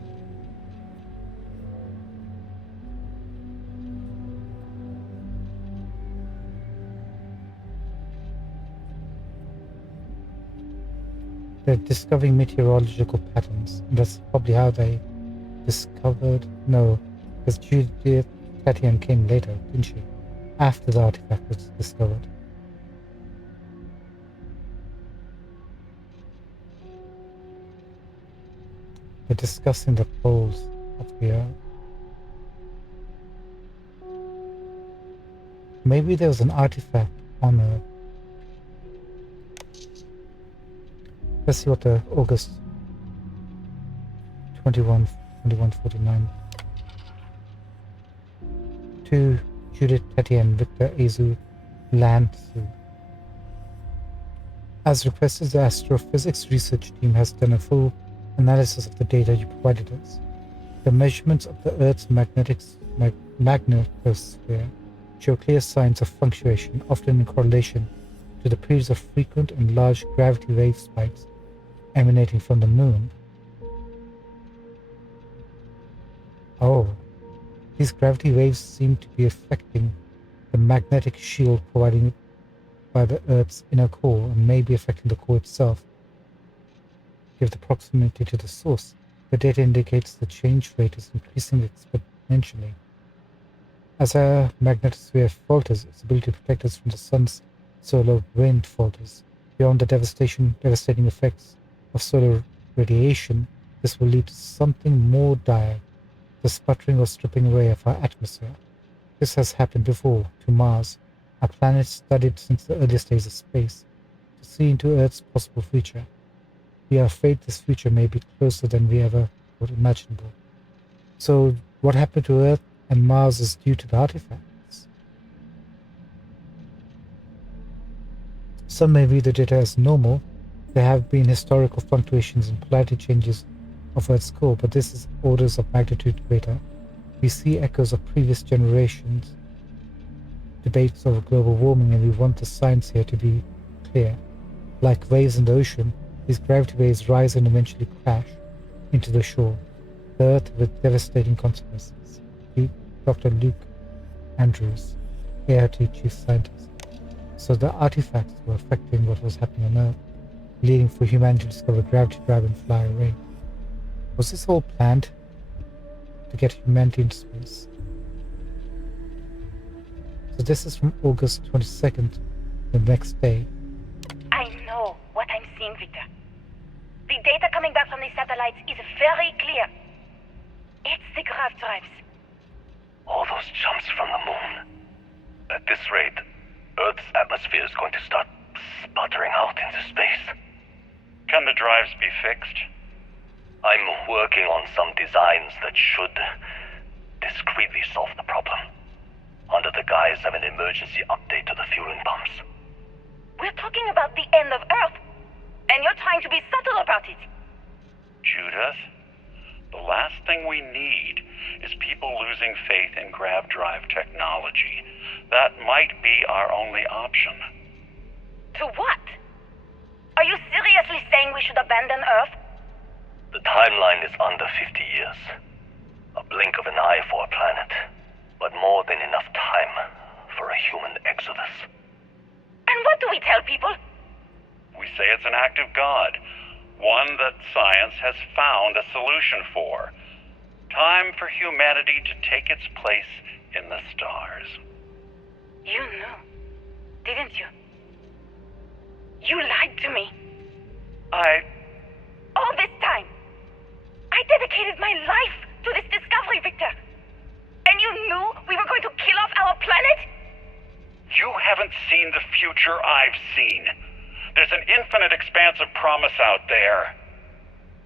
they're discovering meteorological patterns. And that's probably how they discovered... No, because Judith Tatian came later, didn't she? After the artifact was discovered. They're discussing the poles of the Earth. Maybe there was an artifact on Earth. Let's see what the August 2149. To Judith Tatian, Victor Azu, Lansu. As requested, the astrophysics research team has done a full analysis of the data you provided us. The measurements of the Earth's magnetosphere show clear signs of fluctuation, often in correlation to the periods of frequent and large gravity wave spikes emanating from the moon. Oh, these gravity waves seem to be affecting the magnetic shield provided by the Earth's inner core and may be affecting the core itself. Given the proximity to the source, the data indicates the change rate is increasing exponentially. As our magnetosphere falters, its ability to protect us from the sun's solar wind falters. Beyond the devastating effects of solar radiation, this will lead to something more dire, the sputtering or stripping away of our atmosphere. This has happened before to Mars, a planet studied since the earliest days of space, to see into Earth's possible future. We are afraid this future may be closer than we ever thought imaginable. So, what happened to Earth and Mars is due to the artifacts. Some may view the data as normal. There have been historical fluctuations and polarity changes of Earth's core, but this is orders of magnitude greater. We see echoes of previous generations' debates over global warming, and we want the science here to be clear. Like waves in the ocean, these gravity waves rise and eventually crash into the shore, the Earth with devastating consequences. Dr. Luke Andrews, ART Chief Scientist. So the artifacts were affecting what was happening on Earth, leading for humanity to discover gravity grab and fly away. Was this all planned to get humanity into space? So this is from August 22nd, the next day. I know what I'm seeing, Victor. The data coming back from the satellites is very clear. It's the grav drives. All those jumps from the moon. At this rate, Earth's atmosphere is going to start sputtering out into space. Can the drives be fixed? I'm working on some designs that should discreetly solve the problem, under the guise of an emergency update to the fueling pumps. We're talking about the end of Earth, and you're trying to be subtle about it. Judith, the last thing we need is people losing faith in grav drive technology. That might be our only option. To what? Are you seriously saying we should abandon Earth? The timeline is under 50 years. A blink of an eye for a planet, but more than science has found a solution for. Time for humanity to take its place in the stars. You knew, didn't you? You lied to me. All this time, I dedicated my life to this discovery, Victor. And you knew we were going to kill off our planet? You haven't seen the future I've seen. There's an infinite expanse of promise out there.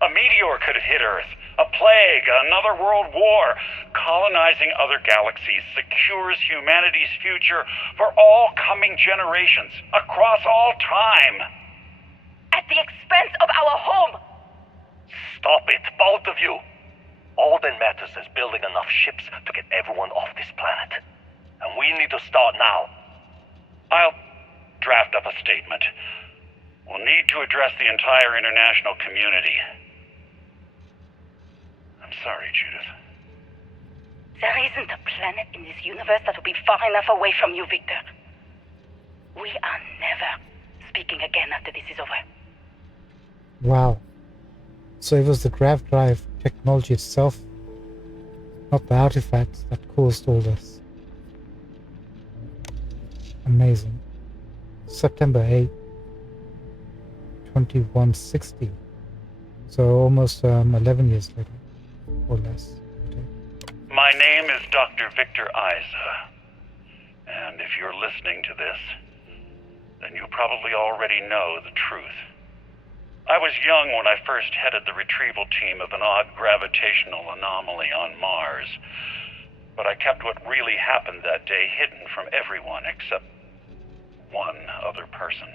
A meteor could hit Earth, a plague, another world war. Colonizing other galaxies secures humanity's future for all coming generations, across all time. At the expense of our home. Stop it, both of you. All that matters is building enough ships to get everyone off this planet. And we need to start now. I'll draft up a statement. We'll need to address the entire international community. I'm sorry, Judith. There isn't a planet in this universe that will be far enough away from you, Victor. We are never speaking again after this is over. Wow. So it was the grav drive technology itself, not the artifacts, that caused all this. Amazing. September 8, 2160. So almost 11 years later, or less. My name is Dr. Victor Isa. And if you're listening to this, then you probably already know the truth. I was young when I first headed the retrieval team of an odd gravitational anomaly on Mars. But I kept what really happened that day hidden from everyone except one other person.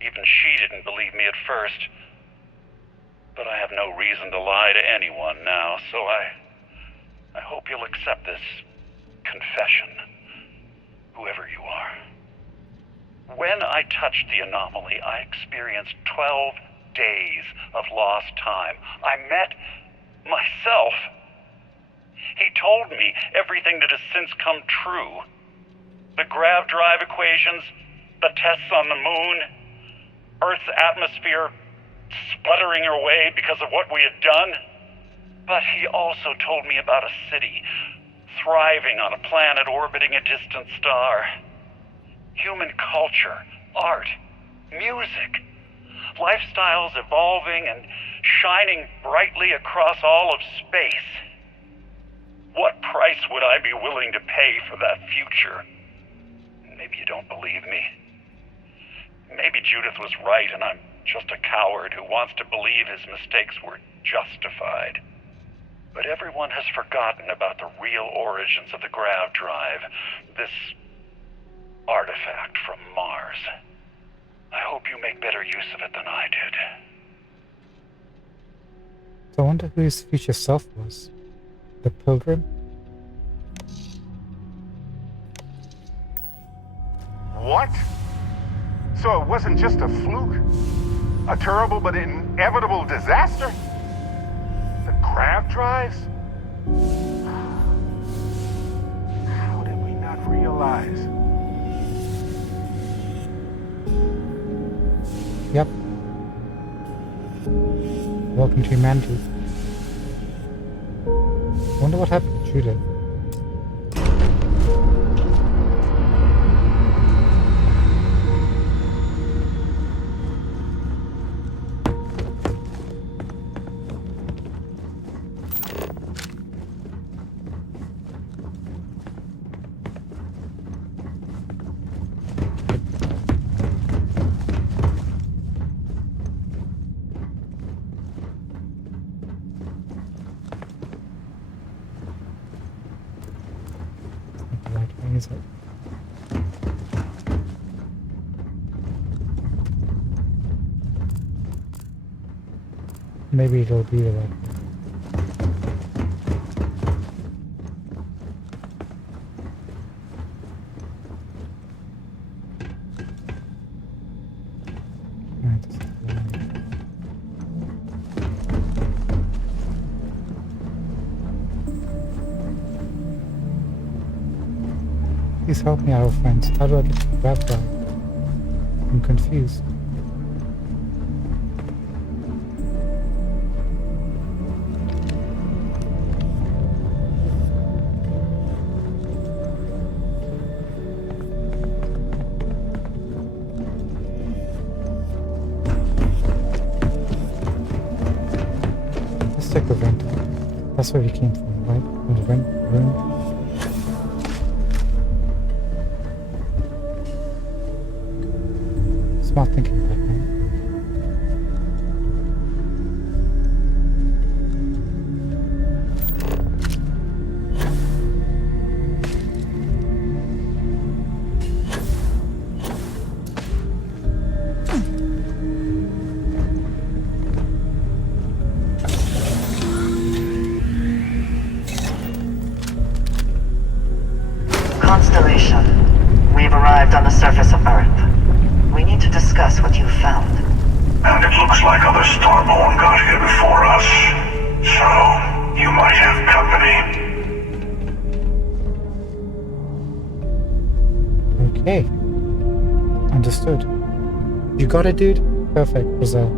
Even she didn't believe me at first. But I have no reason to lie to anyone now, so I hope you'll accept this confession, whoever you are. When I touched the anomaly, I experienced 12 days of lost time. I met myself. He told me everything that has since come true. The grav drive equations, the tests on the moon, Earth's atmosphere sputtering away because of what we had done. But he also told me about a city thriving on a planet orbiting a distant star. Human culture, art, music, lifestyles evolving and shining brightly across all of space. What price would I be willing to pay for that future? Maybe you don't believe me. Maybe Judith was right and I'm just a coward who wants to believe his mistakes were justified. But everyone has forgotten about the real origins of the grav drive, this artifact from Mars. I hope you make better use of it than I did. So I wonder who his future self was. The Pilgrim? What? So it wasn't just a fluke? A terrible but inevitable disaster? The grav drives? How did we not realize? Yep. Welcome to humanity. I wonder what happened to Judith. Maybe it'll be the right way. Please help me out, friends. How do I get to the grav drive? I'm confused. That's where we came from, right? From the room. Smart thinking, Batman. Constellation, we've arrived on the surface of Earth. We need to discuss what you've found. And it looks like other Starborn got here before us. So, you might have company. Okay. Understood. You got it, dude? Perfect, Brazil.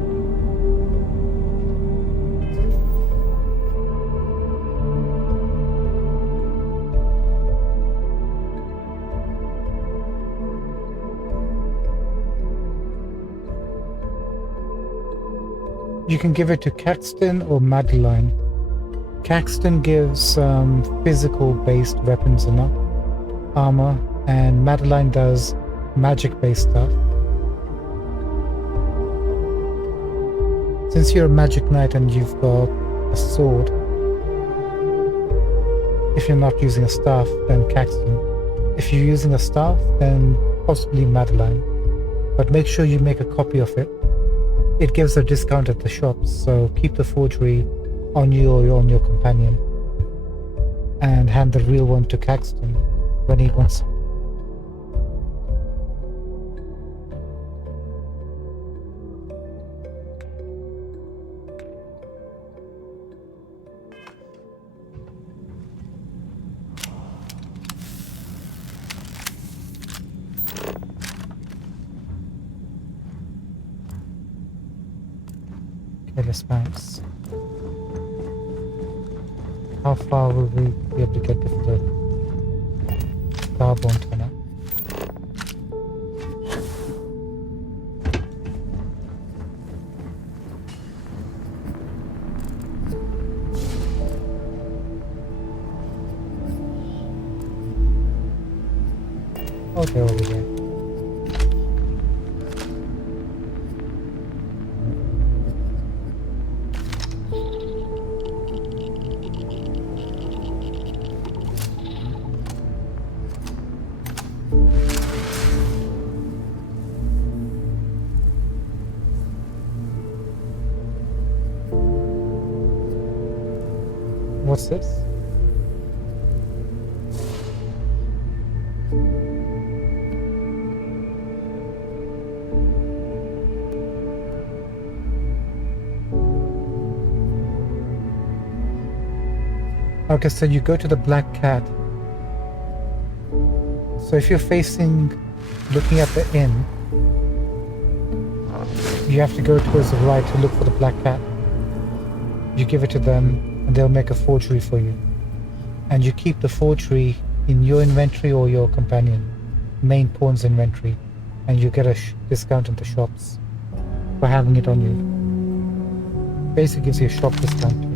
You can give it to Caxton or Madeline. Caxton gives physical-based weapons and armor, and Madeline does magic-based stuff. Since you're a magic knight and you've got a sword, if you're not using a staff, then Caxton. If you're using a staff, then possibly Madeline. But make sure you make a copy of it. It gives a discount at the shops, so keep the forgery on you or on your companion. And hand the real one to Caxton when he wants it. Okay, let's bounce. How far will we be able to get before the Starborn turn up? Oh, they're over there. What's this? Okay, so you go to the Black Cat. So if you're looking at the inn, you have to go towards the right to look for the Black Cat. You give it to them, and they'll make a forgery for you. And you keep the forgery in your inventory or your companion, main pawn's inventory, and you get a discount in the shops for having it on you. Basically gives you a shop discount.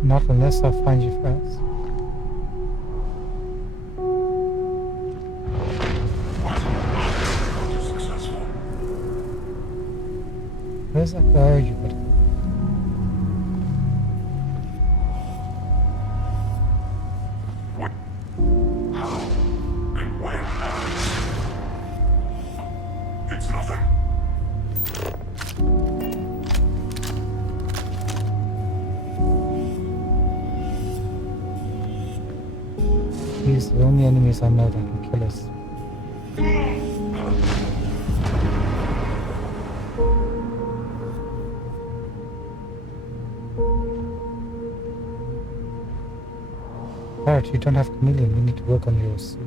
Not unless I find you first. Where's that guy you put? It's nothing. Use It's the only enemies I know that can kill us. Barrett, you don't have chameleon. You need to work on your suit.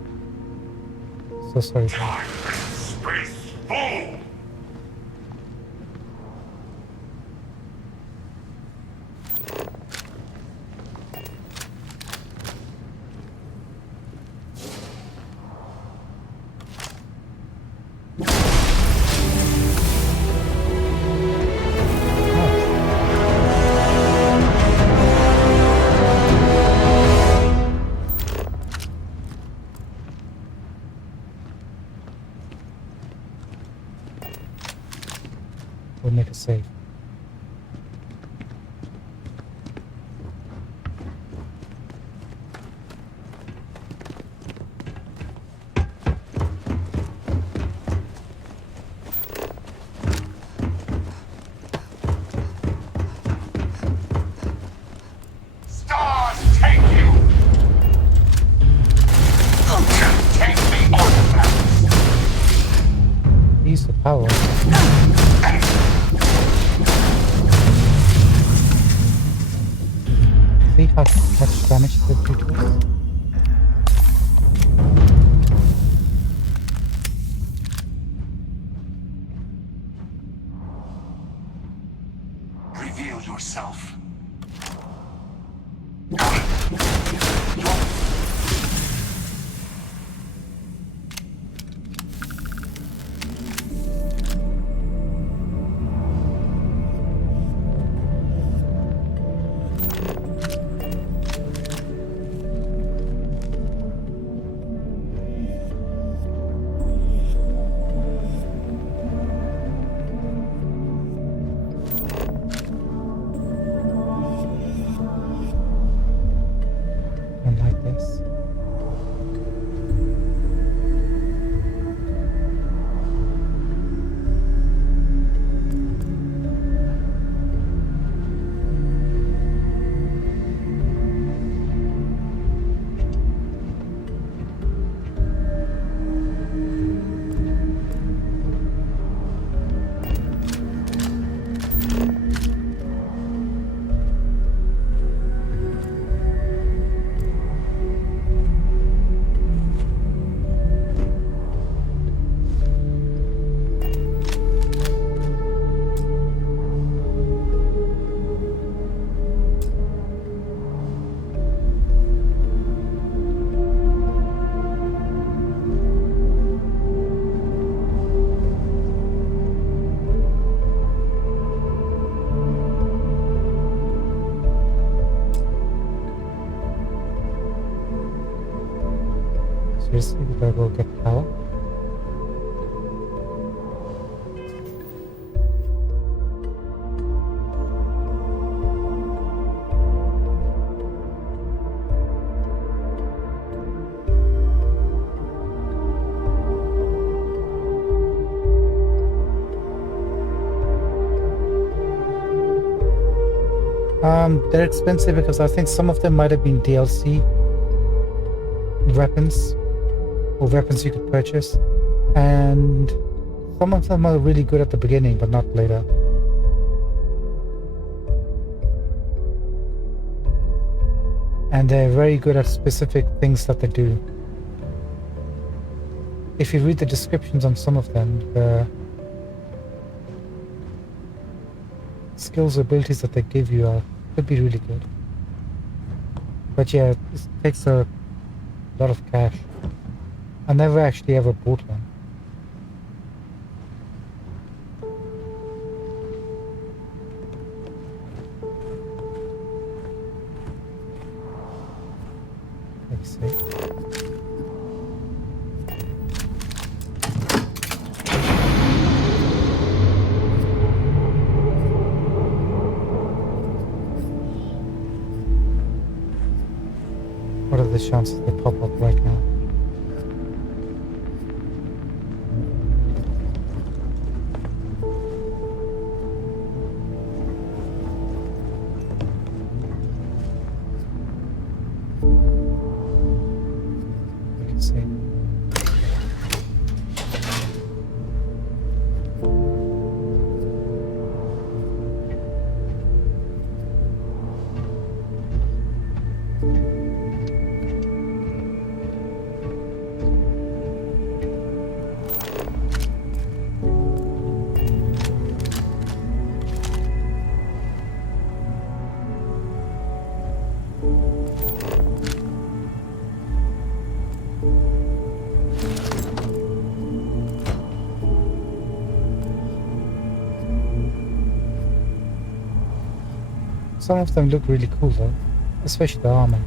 So sorry. Time and space full! We'll make a save. Stars take you! Just take the artifacts! Use the power. See how much damage they do to us? Reveal yourself. And like this. Seriously, we gotta go get power? They're expensive because I think some of them might have been DLC weapons or weapons you could purchase, and some of them are really good at the beginning but not later. And they're very good at specific things that they do. If you read the descriptions on some of them, the skills or abilities that they give you could be really good. But yeah, it takes a lot of cash. I never actually ever bought one. Let's see. What are the chances they pop up right now? Some of them look really cool though, especially the armor.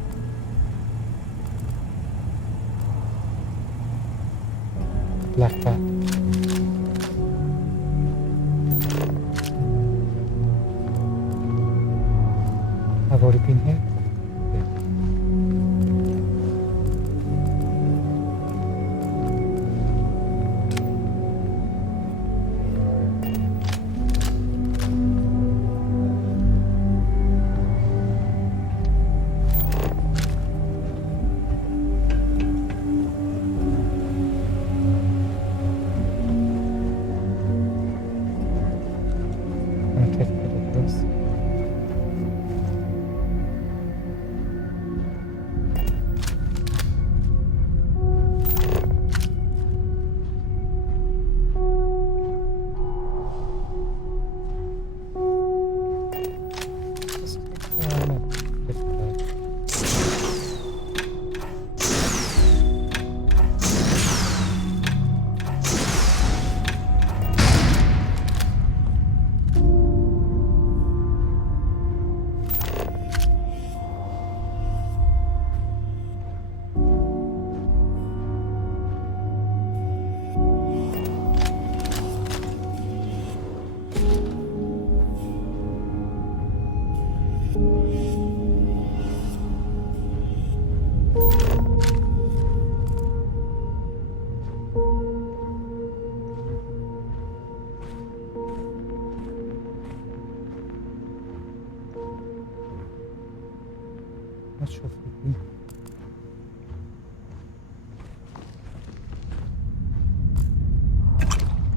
Black hat. I've already been here. Not sure if we can.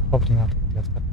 Probably not. Left that way.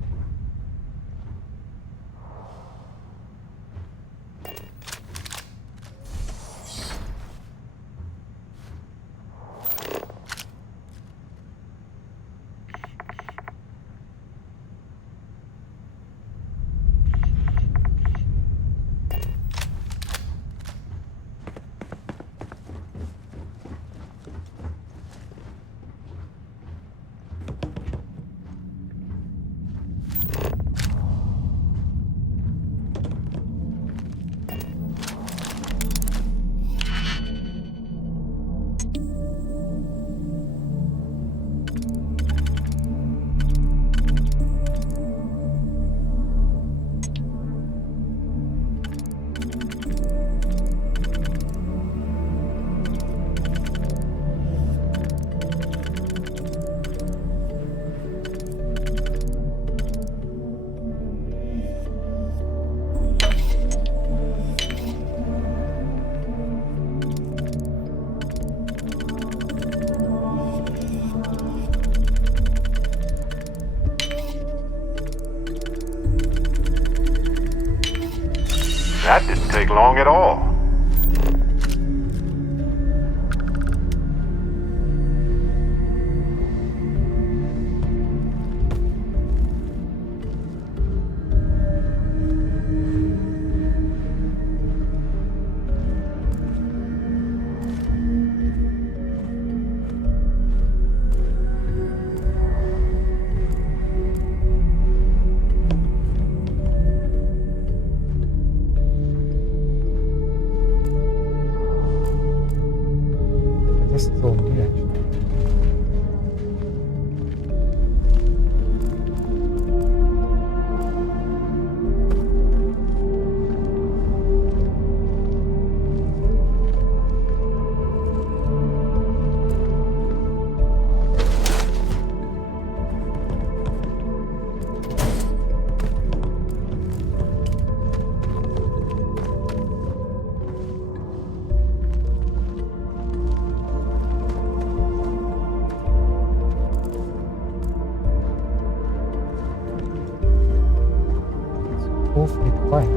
That didn't take long at all. This is all new actually. Awfully quiet.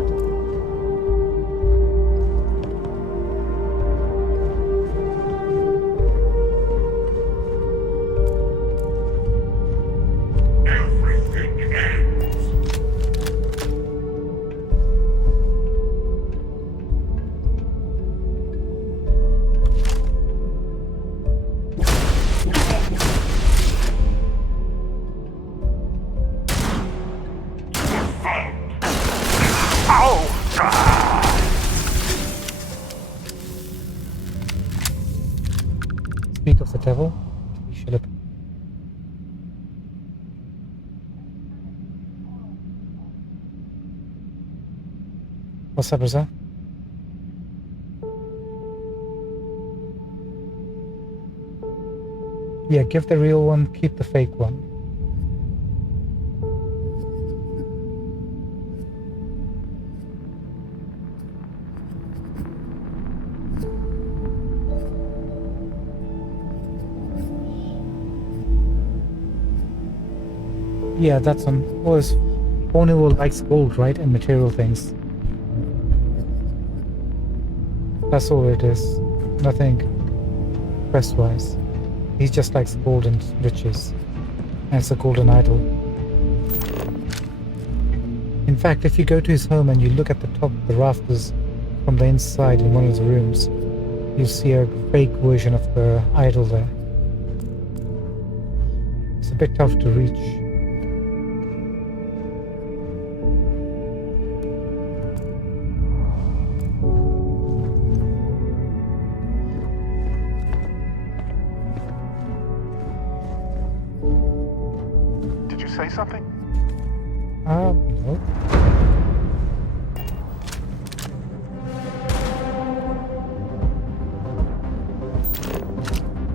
Ow! devil. You should have. What's up, Rizal? Yeah, give the real one, keep the fake one. Yeah, that's on. Was Borneo likes gold, right? And material things. That's all it is. Nothing quest-wise. He just likes gold and riches. And it's a golden idol. In fact, if you go to his home and you look at the top of the rafters from the inside in one of the rooms, you'll see a fake version of the idol there. It's a bit tough to reach. Did you say something? No.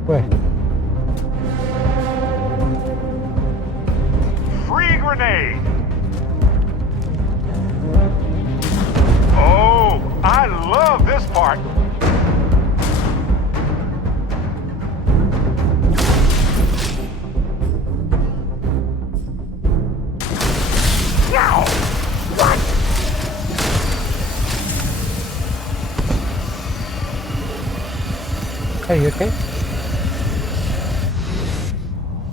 Where? Free grenade! Oh, I love this part! Now! What? Are you okay?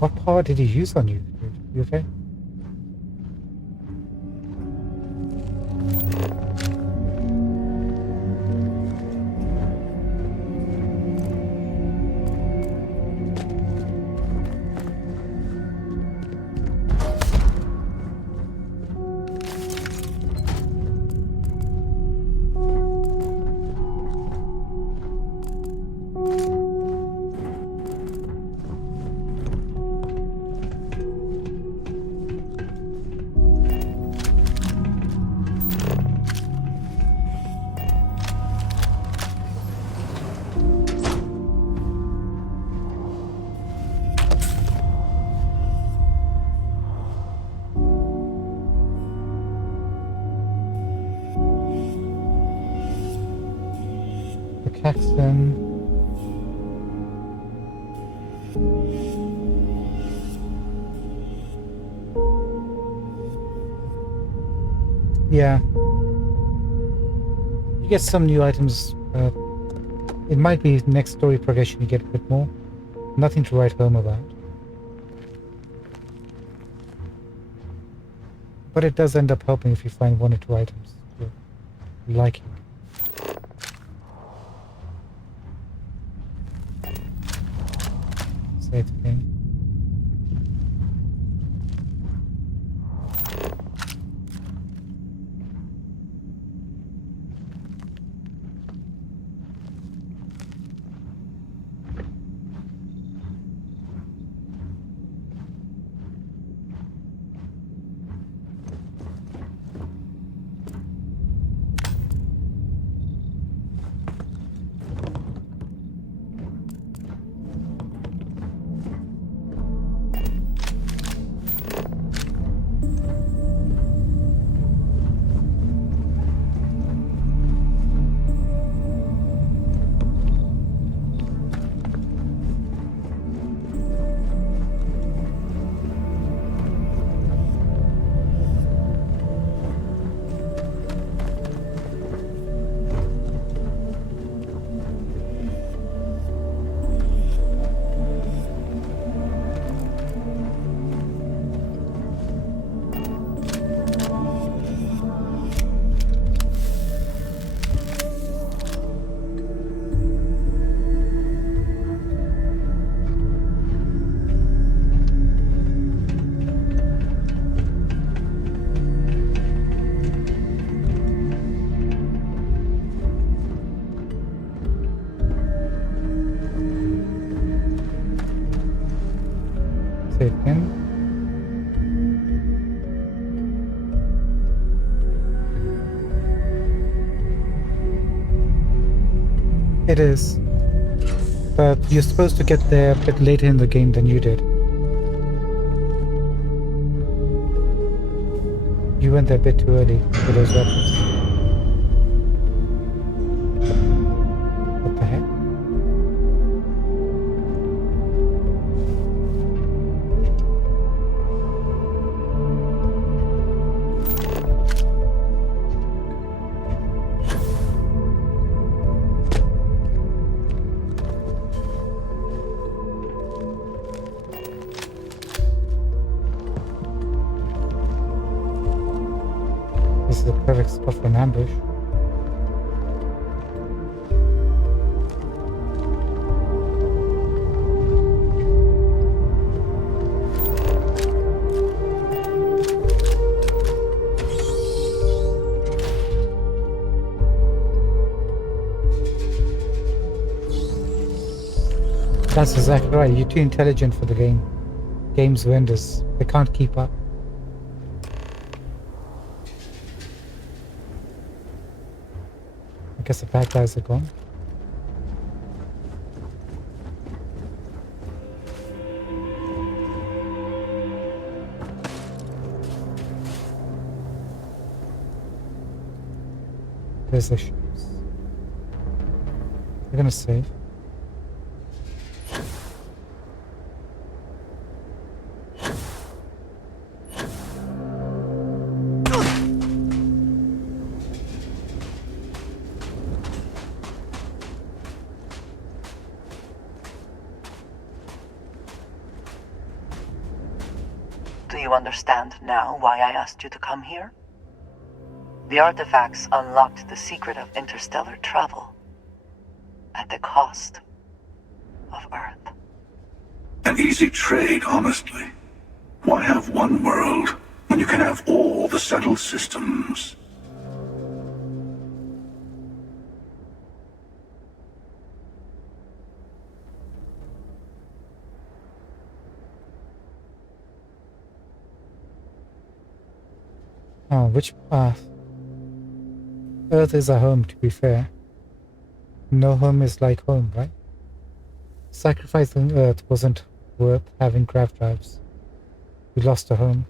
What power did he use on you? You okay? The Caxton. Yeah. You get some new items. It might be next story progression you get a bit more. Nothing to write home about. But it does end up helping if you find one or two items you're liking. Say it again. It is. But you're supposed to get there a bit later in the game than you did. You went there a bit too early for those weapons. What the heck? This is the perfect spot for an ambush. That's exactly right. You're too intelligent for the game. Game's vendors. They can't keep up. I guess the bad guys are gone. There's the ships. We're gonna save. Do you understand now why I asked you to come here? The artifacts unlocked the secret of interstellar travel. At the cost of Earth. An easy trade, honestly. Why have one world when you can have all the settled systems? Oh, which path? Earth is a home, to be fair. No home is like home, right? Sacrificing Earth wasn't worth having grav drives. We lost a home.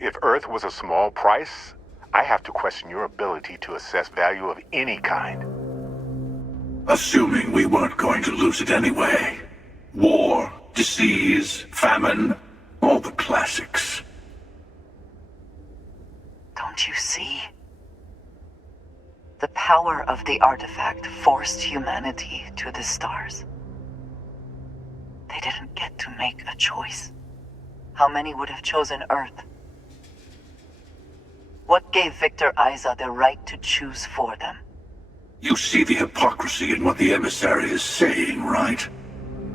If Earth was a small price, I have to question your ability to assess value of any kind. Assuming we weren't going to lose it anyway. War, disease, famine, all the classics. Don't you see? The power of the artifact forced humanity to the stars. They didn't get to make a choice. How many would have chosen Earth? What gave Victor Isa the right to choose for them? You see the hypocrisy in what the emissary is saying, right?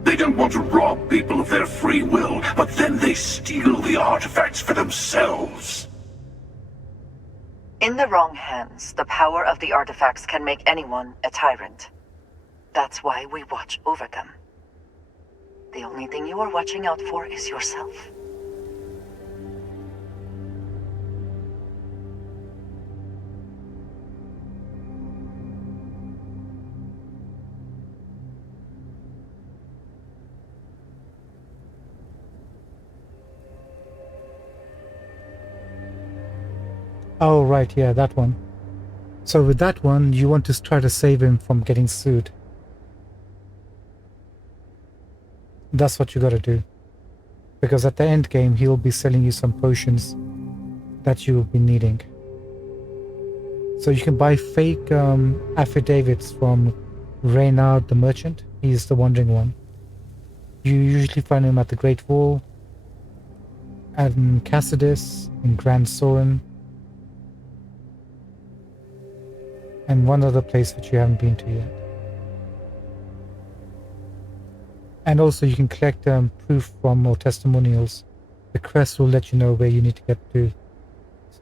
They don't want to rob people of their free will, but then they steal the artifacts for themselves. In the wrong hands, the power of the artifacts can make anyone a tyrant. That's why we watch over them. The only thing you are watching out for is yourself. Oh, right, yeah, that one. So with that one, you want to try to save him from getting sued. That's what you gotta do. Because at the end game, he'll be selling you some potions that you'll be needing. So you can buy fake affidavits from Reynard the Merchant. He's the Wandering One. You usually find him at the Great Wall, at Cassidus, in Grand Soren, and one other place which you haven't been to yet. And also you can collect proof from or testimonials. The quest will let you know where you need to get to,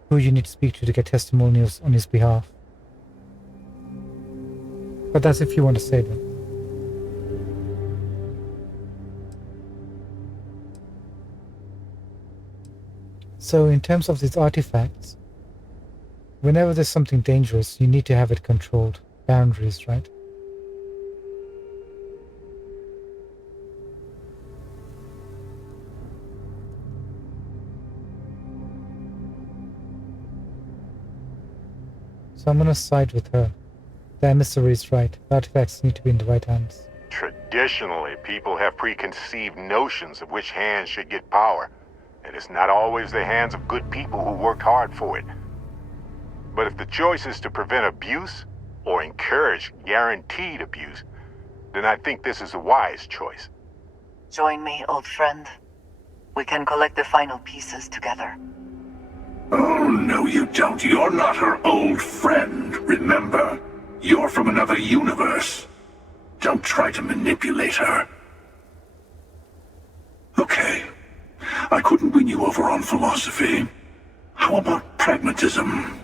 who you need to speak to get testimonials on his behalf. But that's if you want to save them. So in terms of these artifacts, whenever there's something dangerous, you need to have it controlled. Boundaries, right? So I'm gonna side with her. The emissary is right. The artifacts need to be in the right hands. Traditionally, people have preconceived notions of which hands should get power, and it's not always the hands of good people who worked hard for it. But if the choice is to prevent abuse, or encourage guaranteed abuse, then I think this is a wise choice. Join me, old friend. We can collect the final pieces together. Oh, no you don't. You're not her old friend, remember? You're from another universe. Don't try to manipulate her. Okay. I couldn't win you over on philosophy. How about pragmatism?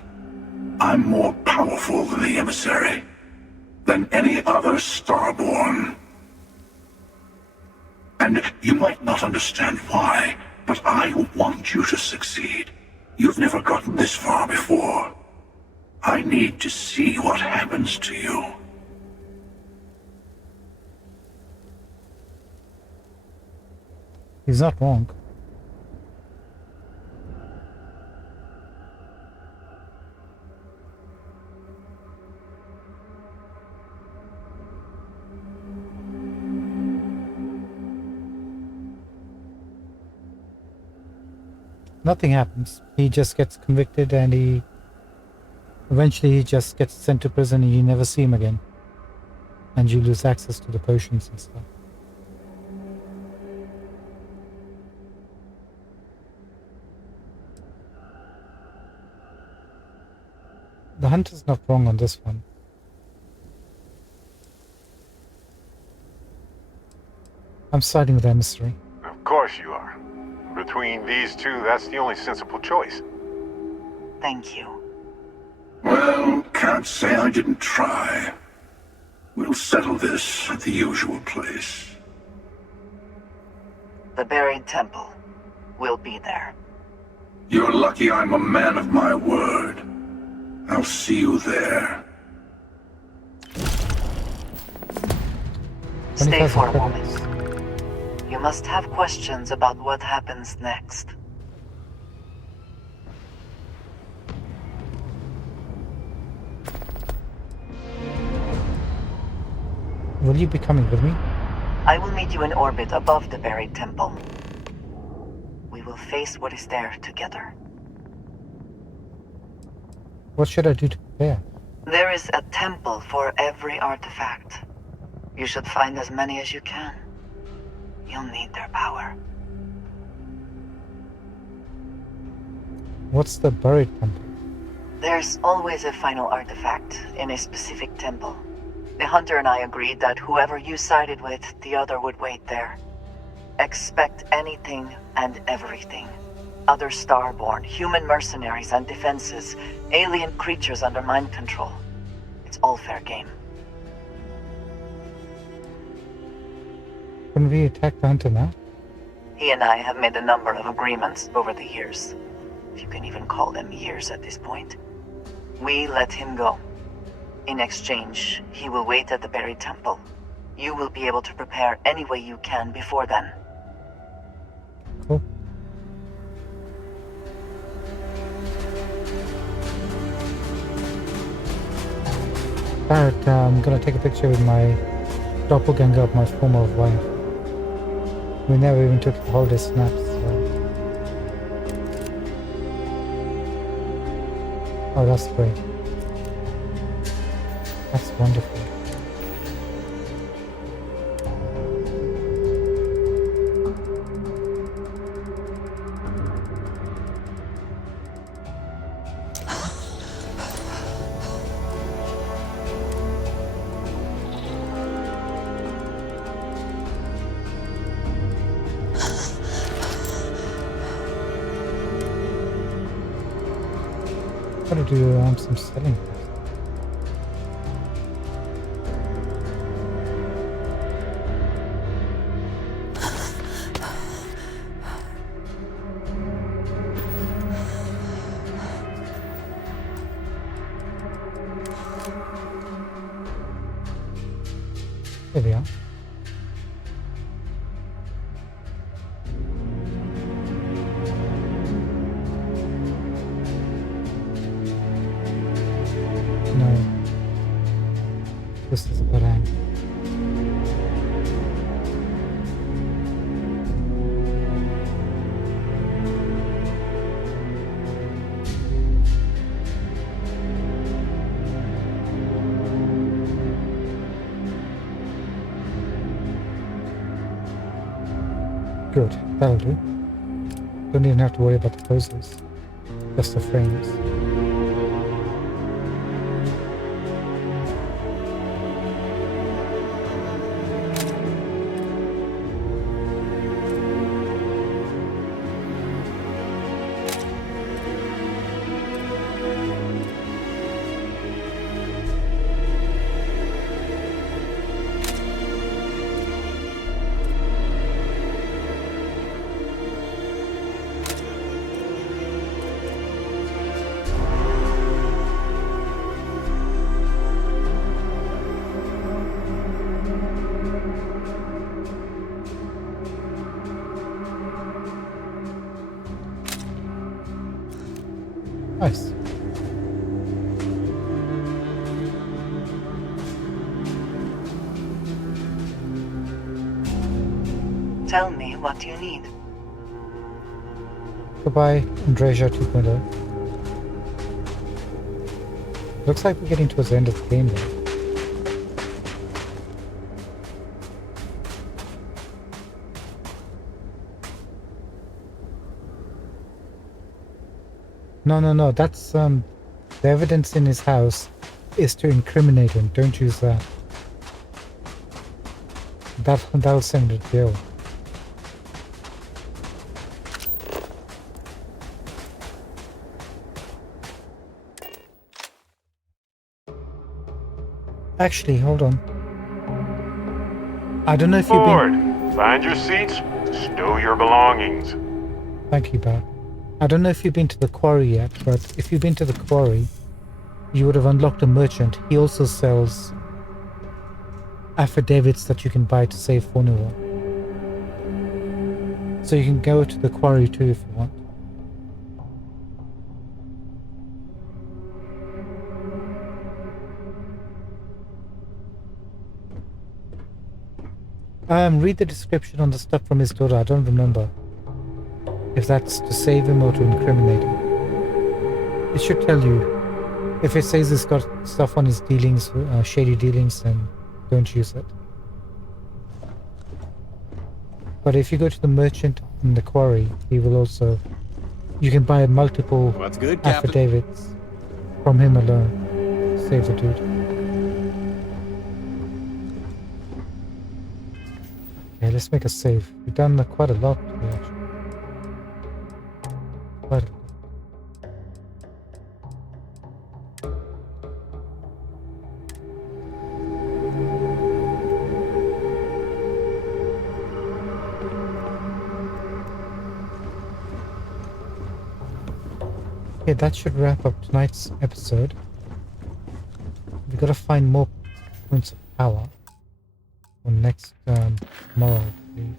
I'm more powerful than the emissary. Than any other Starborn. And you might not understand why, but I want you to succeed. You've never gotten this far before. I need to see what happens to you. He's not wrong. Nothing happens. He just gets convicted and eventually he just gets sent to prison and you never see him again. And you lose access to the potions and stuff. The hunter's not wrong on this one. I'm siding with the emissary. Of course you are. Between these two, that's the only sensible choice. Thank you. Well, can't say I didn't try. We'll settle this at the usual place. The buried temple. We'll be there. You're lucky I'm a man of my word. I'll see you there. Stay for a moment. You must have questions about what happens next. Will you be coming with me? I will meet you in orbit above the buried temple. We will face what is there together. What should I do to prepare? There is a temple for every artifact. You should find as many as you can. You'll need their power. What's the buried temple? There's always a final artifact in a specific temple. The hunter and I agreed that whoever you sided with, the other would wait there. Expect anything and everything. Other Starborn, human mercenaries and defenses, alien creatures under mind control. It's all fair game. Couldn't we attack the hunter now? He and I have made a number of agreements over the years. If you can even call them years at this point. We let him go. In exchange, he will wait at the buried temple. You will be able to prepare any way you can before then. Cool. Barrett, I'm gonna take a picture with my doppelganger of my former wife. We never even took holiday snaps, so... Oh, that's great. That's wonderful. Gotta do some selling. There we are. Good, that'll do. Don't even have to worry about the poses. Just the frames. Nice. Tell me, what do you need? Goodbye, Andreja 2.0. Looks like we're getting towards the end of the game now. No, that's the evidence in his house is to incriminate him. Don't use that. That'll send him to jail. Actually, hold on. I don't know if you've been... Find your seats, stow your belongings. Thank you, Bat. I don't know if you've been to the quarry yet, but if you've been to the quarry, you would have unlocked a merchant. He also sells affidavits that you can buy to save Fornua. So you can go to the quarry too if you want. Read the description on the stuff from his daughter. I don't remember if that's to save him or to incriminate him. It should tell you. If it says he's got stuff on his dealings, shady dealings, then don't use it. But if you go to the merchant in the quarry, he will also... You can buy multiple affidavits from him alone. Save the dude. Okay, let's make a save. We've done quite a lot today, actually. Quite a lot. Okay, that should wrap up tonight's episode. We've got to find more points of power for next tomorrow, please.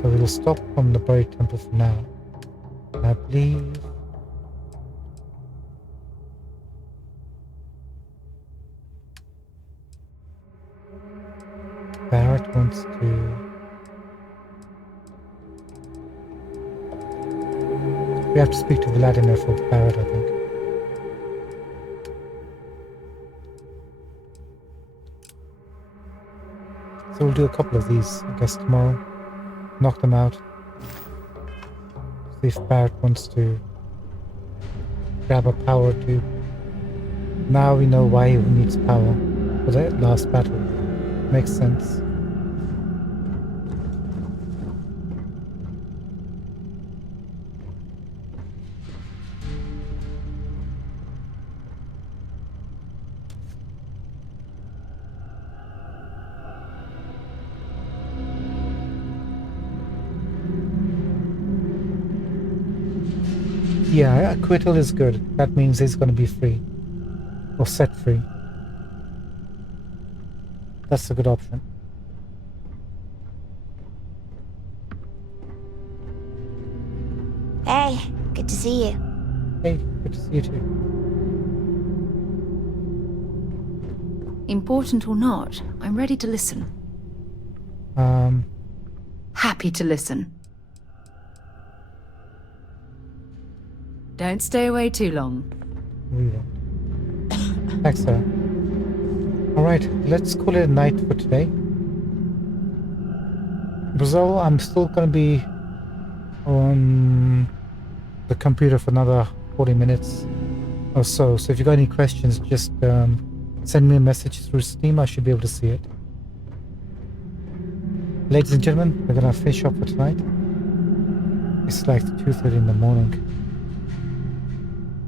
So we'll stop on the buried temple for now. I believe Barrett wants to... We have to speak to Vladimir for Barrett, I think. So we'll do a couple of these, I guess, tomorrow. Knock them out. See if Barrett wants to grab a power too. Now we know why he needs power for the last battle. Makes sense. Yeah, acquittal is good. That means he's going to be free. Or set free. That's a good option. Hey, good to see you. Hey, good to see you too. Important or not, I'm ready to listen. Happy to listen. Don't stay away too long. We won't. Thanks, sir. Alright, let's call it a night for today. Brazil, I'm still going to be on the computer for another 40 minutes or so. So if you got any questions, just send me a message through Steam. I should be able to see it. Ladies and gentlemen, we're going to finish up for tonight. It's like 2:30 in the morning.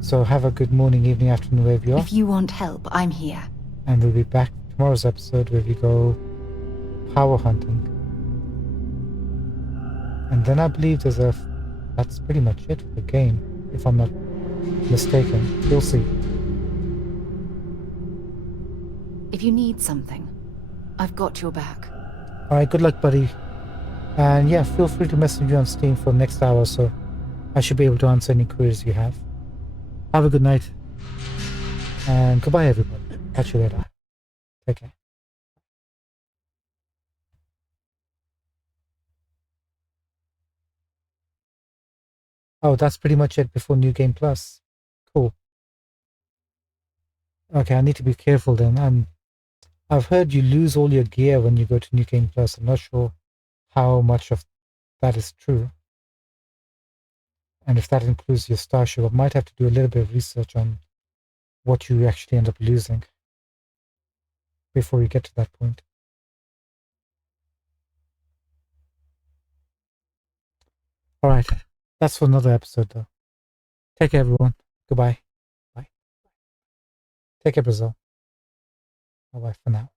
So have a good morning, evening, afternoon, wherever you are. If you want help, I'm here. And we'll be back for tomorrow's episode where we go power hunting. And then I believe that's pretty much it for the game, if I'm not mistaken. We'll see. If you need something, I've got your back. Alright, good luck, buddy. And yeah, feel free to message me on Steam for the next hour or so. I should be able to answer any queries you have. Have a good night. And goodbye, everybody. Catch you later. Take care. Oh, that's pretty much it before New Game Plus. Cool. Okay, I need to be careful then. I've heard you lose all your gear when you go to New Game Plus. I'm not sure how much of that is true. And if that includes your starship, I might have to do a little bit of research on what you actually end up losing before you get to that point. Alright, that's for another episode though. Take care, everyone. Goodbye. Bye. Take care, Brazil. Bye-bye for now.